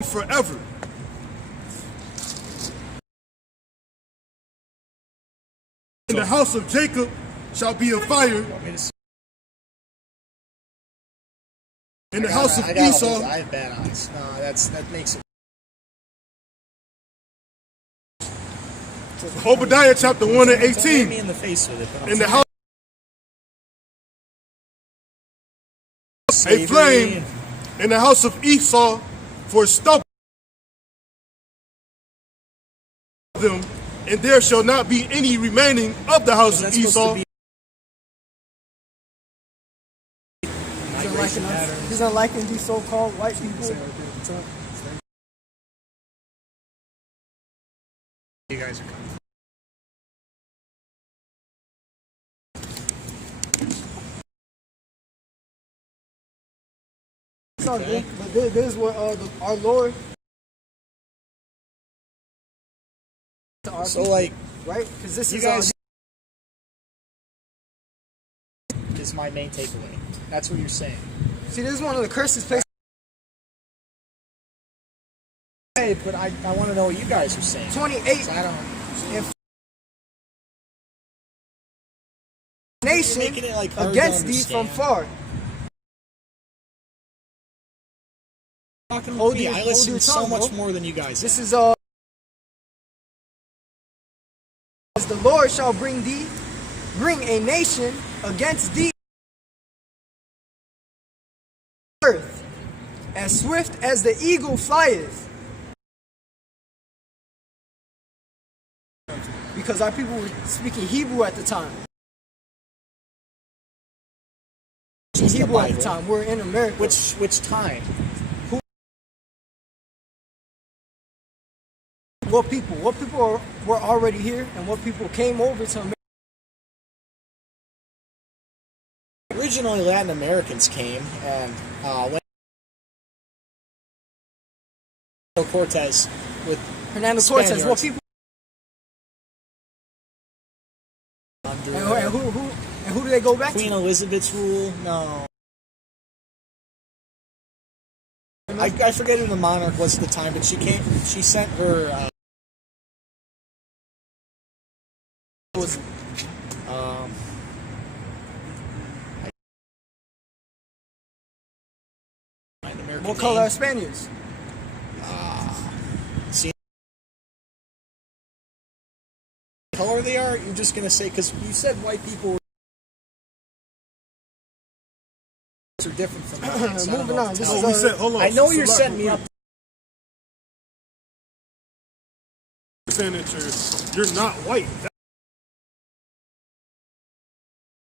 forever. In the house of Jacob shall be a fire. In the house of I got Esau, I have bad eyes. No, that makes it. Obadiah chapter 1 and Don't hit 18. me in the face with it. But I'm In the saying house, a slavery. flame in the house of Esau for stubble them, and there shall not be any remaining of the house of That's supposed Esau. to be He's not liking these so-called white people. You guys are coming. It's all good, but this is what our Lord. So like, right? Because this You is guys is my main takeaway. That's what you're saying. see, this is one of the curses places. Hey, but I want to know what you guys are saying. 28 So I don't. and nation Making it, like, hard to against thee from understand. far. Talking Hold to me, your- I hold listen your so tongue, much bro. more than you guys. This is as the Lord shall bring a nation against thee, earth, as swift as the eagle flieth. Because our people were speaking Hebrew at the time. Just the Hebrew at the Bible. time. We're in America. Which time? What people were already here, and what people came over to America. Originally, Latin Americans came, and when Cortez with Hernando Cortez. What Spaniards. people under and who do they go back Queen to? Elizabeth's rule. No, I forget who the monarch was at the time, but she came. She sent her. Was What color are Spaniards? See, what color they are? You're just gonna say because you said white people are different from that. So I don't Moving know on. what to This tell is you. We said, hold on. I know you're Select setting me real up. quick. You're saying that you're not white.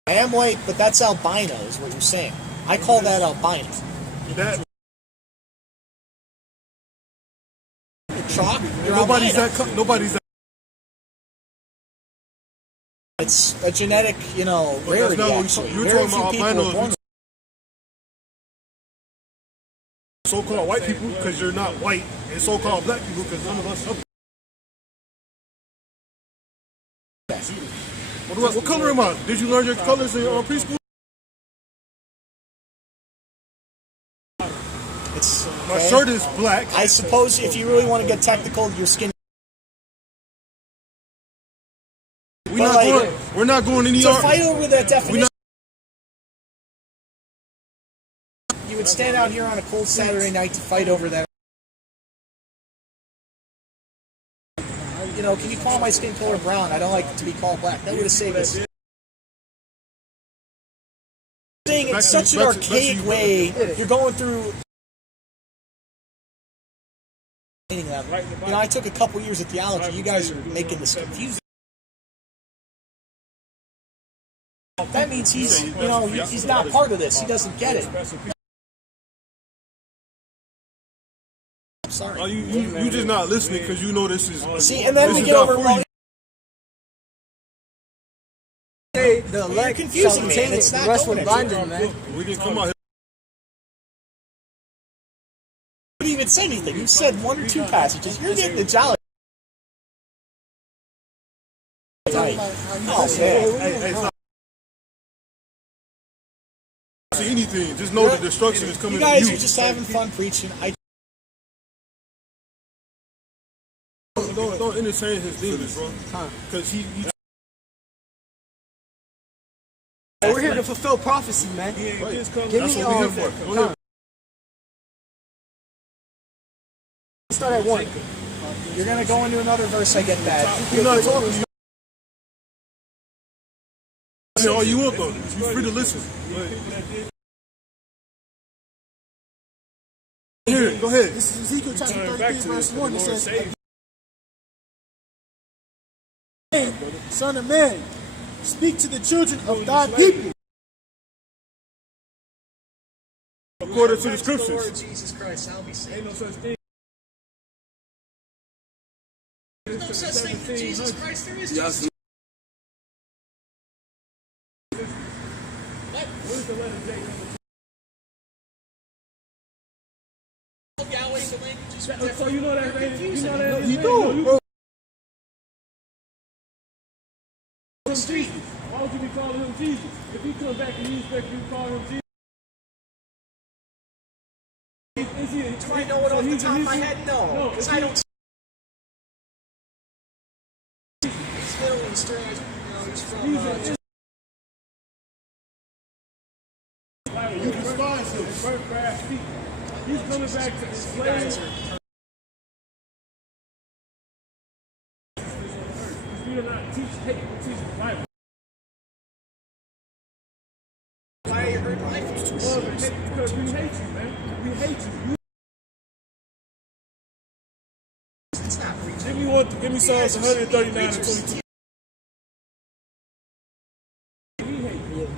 I am white, but that's albino, is what you're saying. I call that albino. That Chalk, you're nobody's albino. nobody's that. It's a genetic, But rarity. that's not what Actually, you're very talking few about. people are Albinos. born. So-called white people because you're not white, and so-called black people because none of us are. What color am I? Did you learn your colors in preschool? It's My okay. shirt is black. I suppose if you really want to get technical, your skin. We're not going any To yard. fight over that definition, not- you would stand out here on a cold Saturday night to fight over that. Can you call my skin color brown? I don't like to be called black. That would have saved us. Saying it's such an archaic way. You're going through. I took a couple years of theology. You guys are making this confusing. That means he's not part of this. He doesn't get it. I'm sorry. Oh, you just not listening because you know this is. See, and then this we is get not over. for you. Say the elect You're confusing shall me, obtain and it, it's the not rest going were to. blinded, man. We can come out here. You didn't even say anything. You said one or two passages. You're getting the jolly. Right. Oh, man. Hey, stop. See anything? Just know the destruction is coming You guys to are you. just having fun preaching. Don't entertain his demons, bro. Because he We're here to fulfill prophecy, man. Give That's me what we're here for. Go ahead. Start at 1. You're going to go into another verse, I get that. You're not talking. I mean, all you want though. You're free to listen. Here, go ahead. This is Ezekiel chapter 33, verse 1. It says, "Again, Son of man, speak to the children of thy people." According to the scriptures. Jesus Christ, I'll be saved. No such thing. There's no such thing as Jesus Christ. There is Jesus. Yahweh, the language is So you know that, confusing. you do. Jesus. Why would you be calling him Jesus? If he comes back and you expect you to call him Jesus, is he? Do I know it off the top of my head? No, because I don't. He's Middle Eastern, you know, he's from. You despise him. First class people. He's coming back to enslave. We do not teach hate, we teach the Bible. Why are you hurting my feelings? Because we hate you, man. We hate you. It's not preaching. Give me Psalms 139 and 22.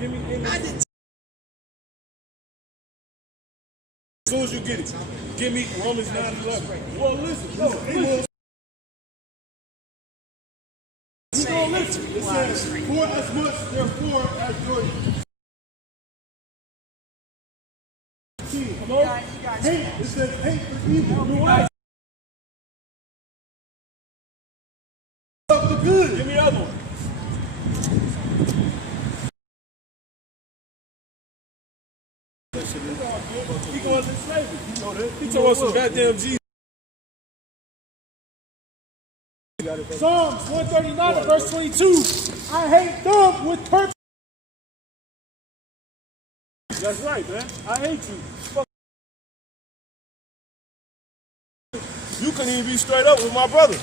Give me I didn't. as soon as you get it. Give me Romans 9:11. Well, listen. No, listen. You don't listen. It says, for as much, therefore, as your Come on. hate, it says hate for evil. You what? Love the good. Give me the other one. He going to slavery. You know that. He told us some goddamn Jesus. Psalms 139 verse 22. I hate them with purpose. That's right, man. I hate you. Fuck. You couldn't even be straight up with my brother.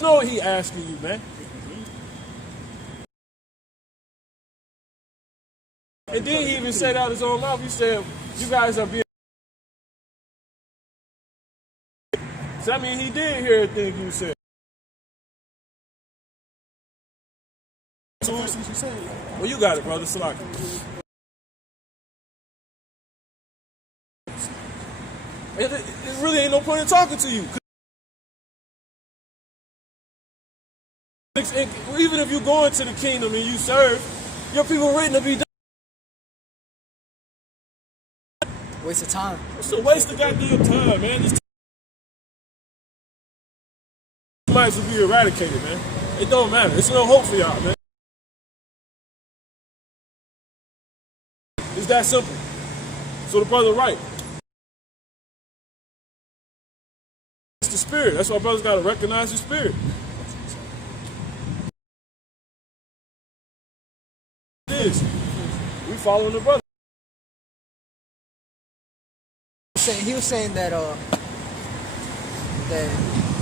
You know what he asking you, man. And then he even said out his own mouth, he said, you guys are being. So I mean, he did hear everything you said. Well, you got it, brother. Salaki. It really ain't no point in talking to you. Even if you go into the kingdom and you serve, your people written to be done. Waste of time. It's a waste of goddamn time, man. This might as well be eradicated, man. It don't matter. It's no hope for y'all, man. It's that simple. So the brother right. It's the spirit. That's why brothers gotta recognize the spirit. It is. We following the brother. He was saying that that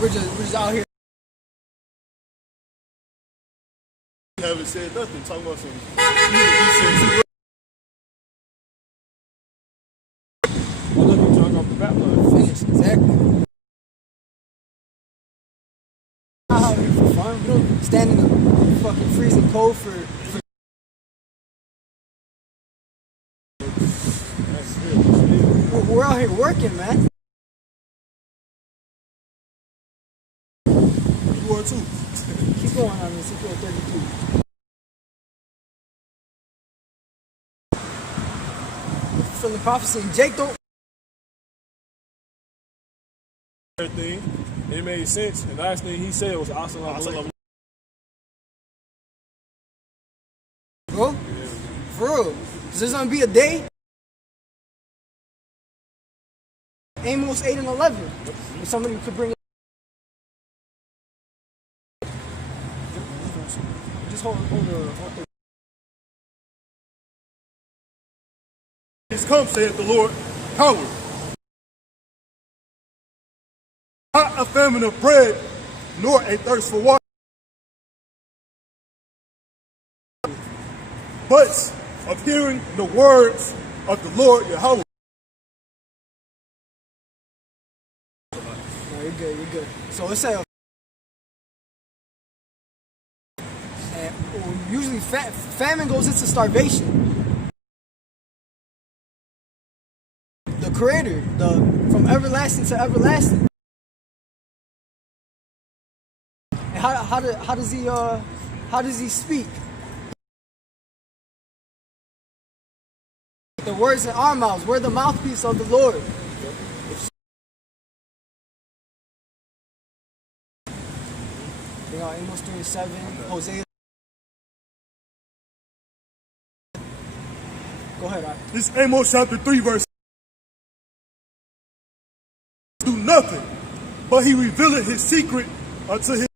we're just out here. Haven't said nothing. Talking about some. You Well, look, you drunk off the bat line. Finish, exactly. Out here for fun. We don't stand in the fucking freezing cold for we're out here working, man. You are too. Keep going on this. Ezekiel 32. From the prophecy, Jake don't. Everything, it made sense. And the last thing he said was awesome. Bro, for real. 'Cause there's gonna be a day. Amos 8 and 11. If somebody could bring it. Just hold the. It's come, saith the Lord, coward. Not a famine of bread, nor a thirst for water, but of hearing the words of the Lord Yahweh. No, you're good, you're good. So let's say, and usually famine goes into starvation. The Creator, from everlasting to everlasting. And how does he speak? The words in our mouths. We're the mouthpiece of the Lord. Amos 3:7, Hosea. Go ahead, Ak. This is Amos chapter 3, verse. Do nothing, but he revealeth his secret unto his.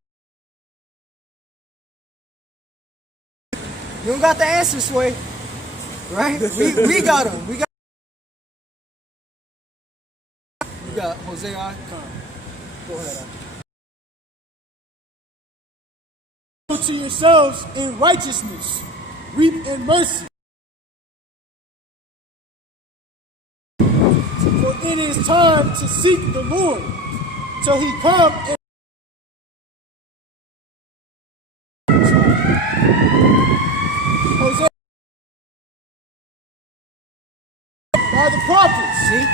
You don't got the answer, Sway. Right? We got him. We got Hosea. Go ahead, Ak. To yourselves in righteousness, reap in mercy. For it is time to seek the Lord till he come and Hosea by the prophets. See?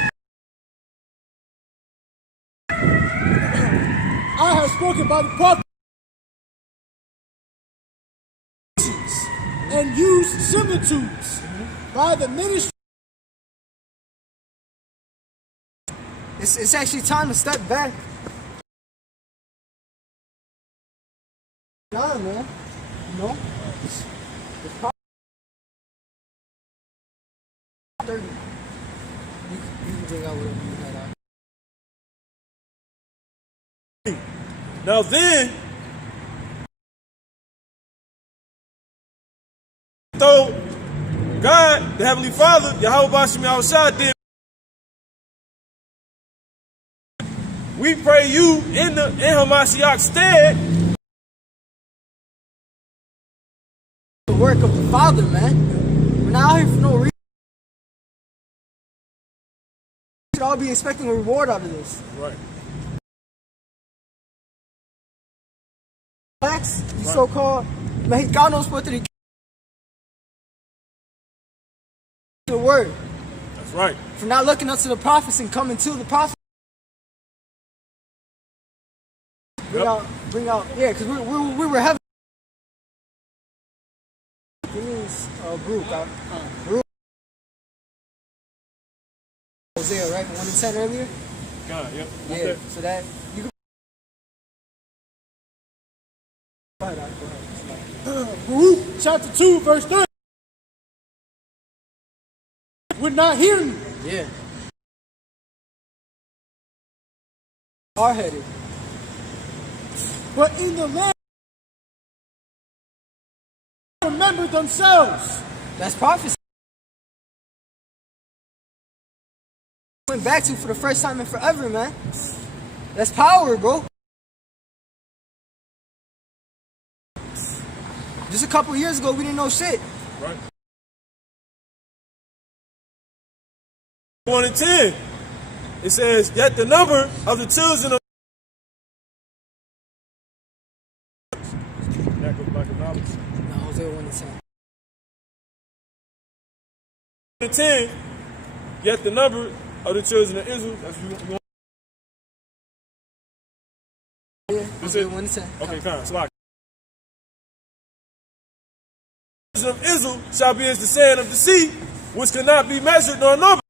I have spoken by the prophets and used similitudes by the ministry. It's actually time to step back. Nah, man. No. It's probably 30. You can bring out whatever you had out. Now then, though God, the Heavenly Father, Yahweh Bashim Yahushua, did we pray you in Hamashiach's stead. The work of the Father, man. We're not out here for no reason. We should all be expecting a reward out of this. Right. Facts, you so-called, man, God knows what to do. The word. That's right. For not looking up to the prophets and coming to the prophets. Bring out, yeah, because we were having. This Baruch. Baruch. Hosea, right? 1 and 10 earlier? God, yep. Yeah, so that, you can. Go ahead, Baruch chapter 2, verse 30. We're not hearing. Yeah. Hard-headed. But in the land, remember themselves. That's prophecy. Went back to for the first time in forever, man. That's power, bro. Just a couple years ago, we didn't know shit. Right. 1 and 10. It says, yet the number of the children of No, Hosea 1 and 10. 1 and 10, yet the number of the children of Israel. That's you want. Yeah, Hosea 1 and 10. Okay, come on, Slack. The children of Israel shall be as the sand of the sea, which cannot be measured nor numbered.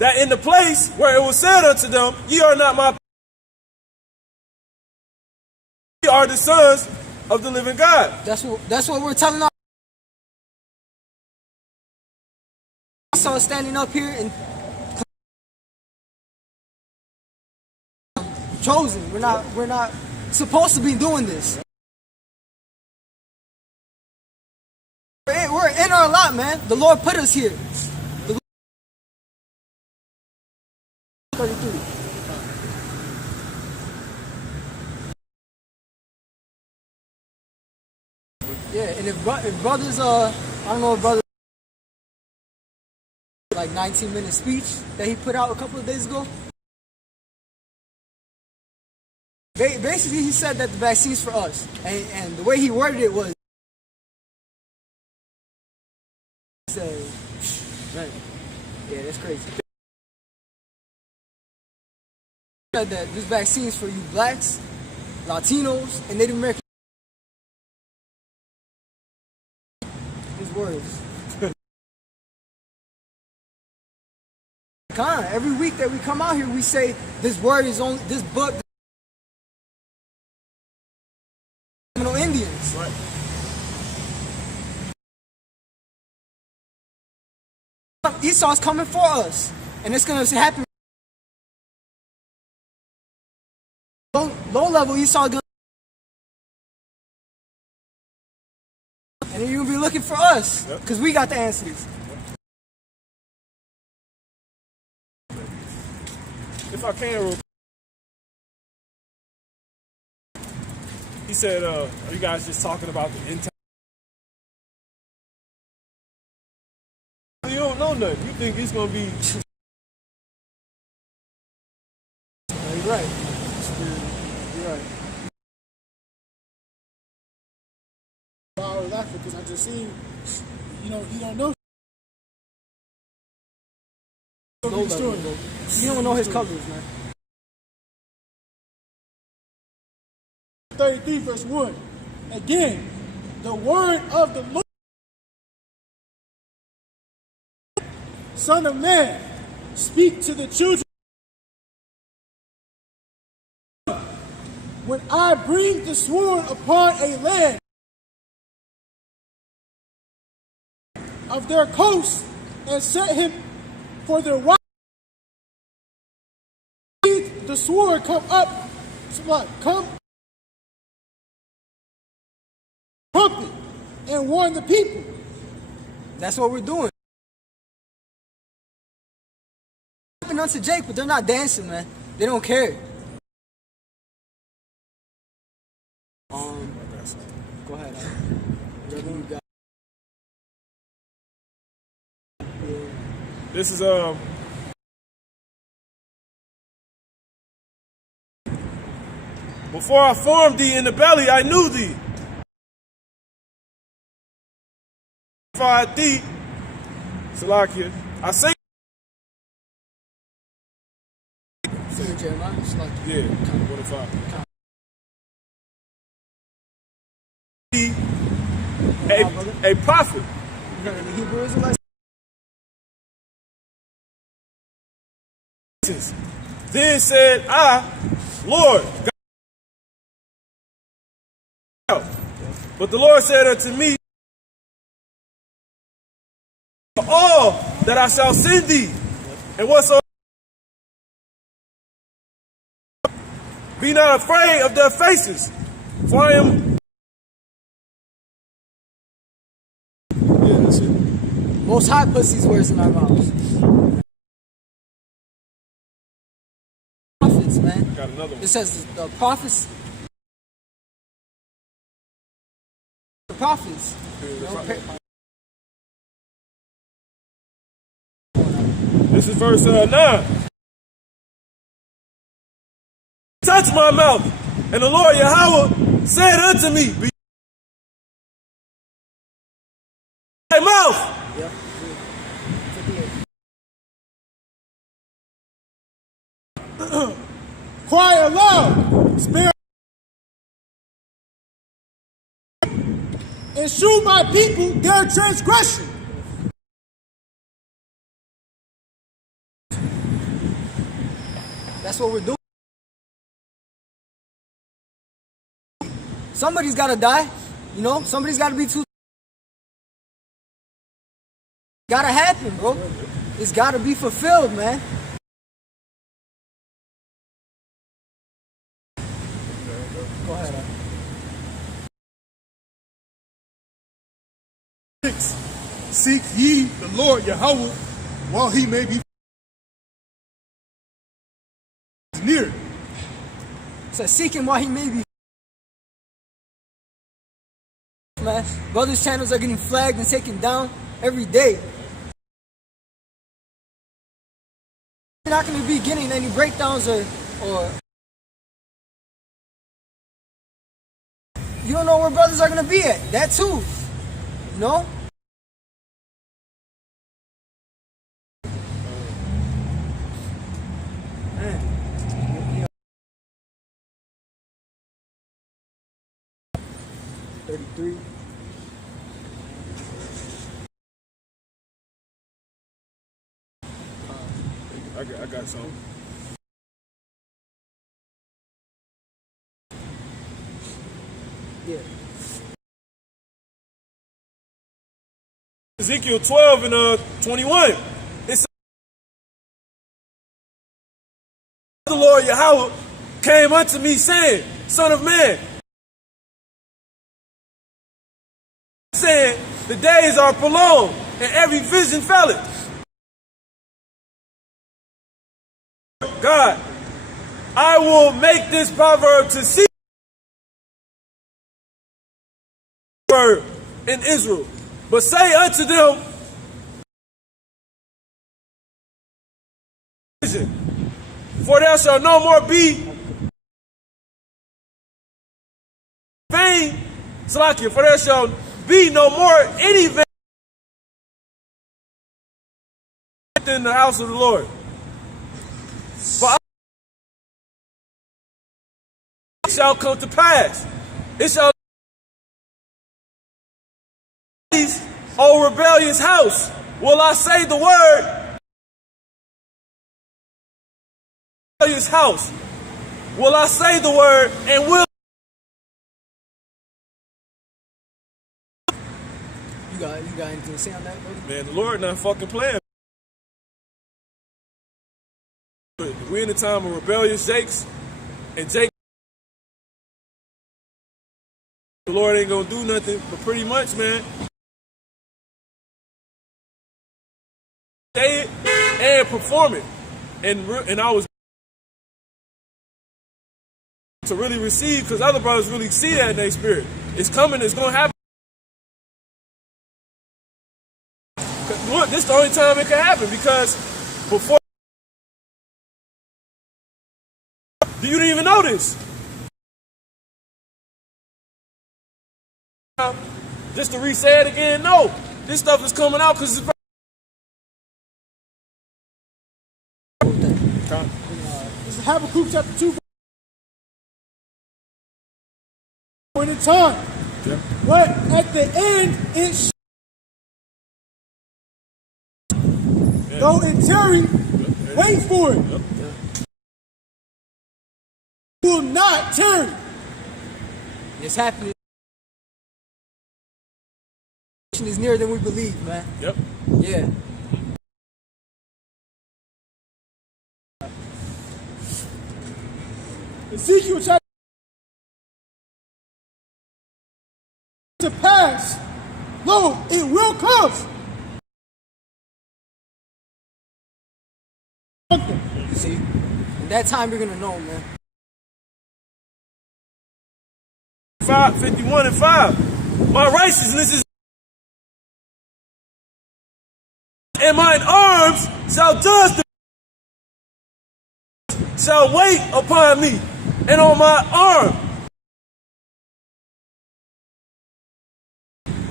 That in the place where it was said unto them, ye are not my people, ye are the sons of the living God. That's what we're telling our. So standing up here and chosen. We're not supposed to be doing this. We're in our lot, man. The Lord put us here. 33. Yeah, and if brothers, I don't know if brothers, like 19-minute speech that he put out a couple of days ago. Basically, he said that the vaccine's for us, and the way he worded it was, he said, right. Yeah, that's crazy. He said that this vaccine's for you blacks, Latinos, and Native Americans. His words. Every week that we come out here, we say this word is on this book. Esau's coming for us, and it's gonna happen. Low level Esau gonna, and then you'll be looking for us because we got the answers. If I can, real quick. He said, are you guys just talking about the end time? You don't know nothing. You think it's going to be... You're right. You're right. I was laughing because I just seen, you don't know. You don't know his colors, man. 33 verse 1. Again, the word of the Lord. Son of man, speak to the children. When I bring the sword upon a land of their coast and set him for their right, the sword come up, come trumpet and warn the people. That's what we're doing. Happened unto Jake, but they're not dancing, man. They don't care. Go ahead. Whatever you got. This is before I formed thee in the belly, I knew thee. Thee, Salakia, I say. Jeremiah, Yeah, 25. A prophet. the Hebrew Israelites. Then said I, Lord, God. But the Lord said unto me, all that I shall send thee, and whatsoever. Be not afraid of their faces, for I am. Yeah, that's it. Most High puts these words in our mouths. Prophets, man. Got another one. It says the prophets. The prophets. This is verse 9. Touch my mouth, and the Lord Yahweh said unto me, be thy mouth. Yep. Cry aloud, spare and shew my people their transgression. That's what we're doing. Somebody's got to die, somebody's got to be too. Gotta happen, bro. It's got to be fulfilled, man. Go ahead. 6. Seek ye the Lord Yahweh while he may be near. It says, seek him while he may be. Man, brothers' channels are getting flagged and taken down every day. You're not going to be getting any breakdowns or you don't know where brothers are going to be at. That too, Man. 33. I got some. Yeah. Ezekiel 12 and 21. the Lord Yahweh came unto me, saying, Son of man, saying, the days are prolonged, and every vision faileth. God, I will make this proverb to cease in Israel, but say unto them, for there shall no more be vain, Salakia, for there shall be no more any vain in the house of the Lord. For it shall come to pass, it shall, O rebellious house, will I say the word, rebellious house, will I say the word, and will You got anything to say on that, brother? man, the Lord not fucking playing. We in the time of rebellious Jakes, and Jake, the Lord ain't gonna do nothing, but pretty much, man, say it and perform it, and I was to really receive, because other brothers really see that in their spirit. It's coming, it's gonna happen. Look, this is the only time it can happen, because before you didn't even know this. Just to re-say it again, no. This stuff is coming out because it's This is Habakkuk chapter 2. Point in time. Yep. But at the end, it though it tarry, wait for it. Yep. Will not tarry. It's happening. Is nearer than we believe, man. Yep. Yeah. Ezekiel chapter to pass. Lo, it will come. See? At that time, you're gonna know, man. 51 and 5. My righteousness is, and mine arms shall judge shall wait upon me, and on my arm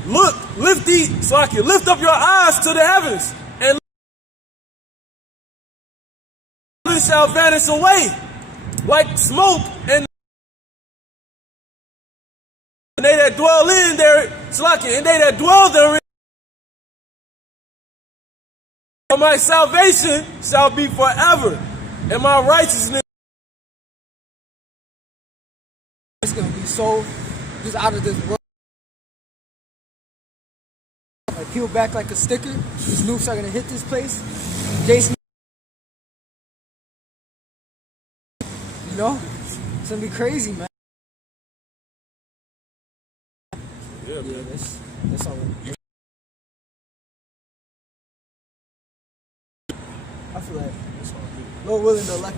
look, lift thee, so I can lift up your eyes to the heavens, and it shall vanish away like smoke, and they that dwell in there, Slakia, and they that dwell therein, my salvation shall be forever, and my righteousness. It's gonna be so just out of this world. Like peel back like a sticker. These nukes are gonna hit this place. Jason, you know, it's gonna be crazy, man. Yeah, man. That's all. I feel like Lord willing to elect.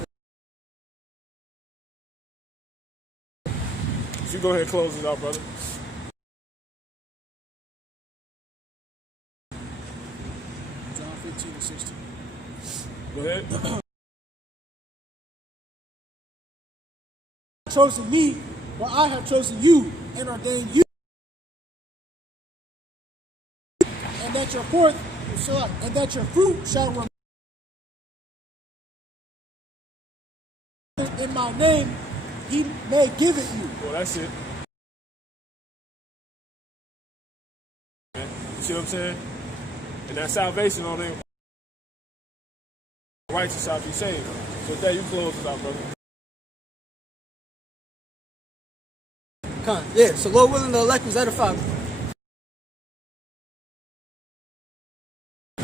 You go ahead and close it out, brother. John 15 and 16. Go ahead. Chosen me, but I have chosen you and ordained you, and that your fruit shall remain. In my name, he may give it you. Well, that's it. You see what I'm saying? And that salvation on them, righteous shall be saved. So with that, you close it out, brother. Come on. Yeah, so Lord willing, the elect was edified.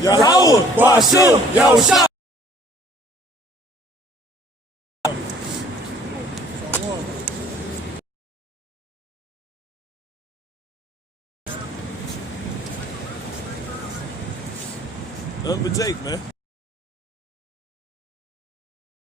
Yahweh, Ba'ashem, Yahweh. Nothing but Jake, man.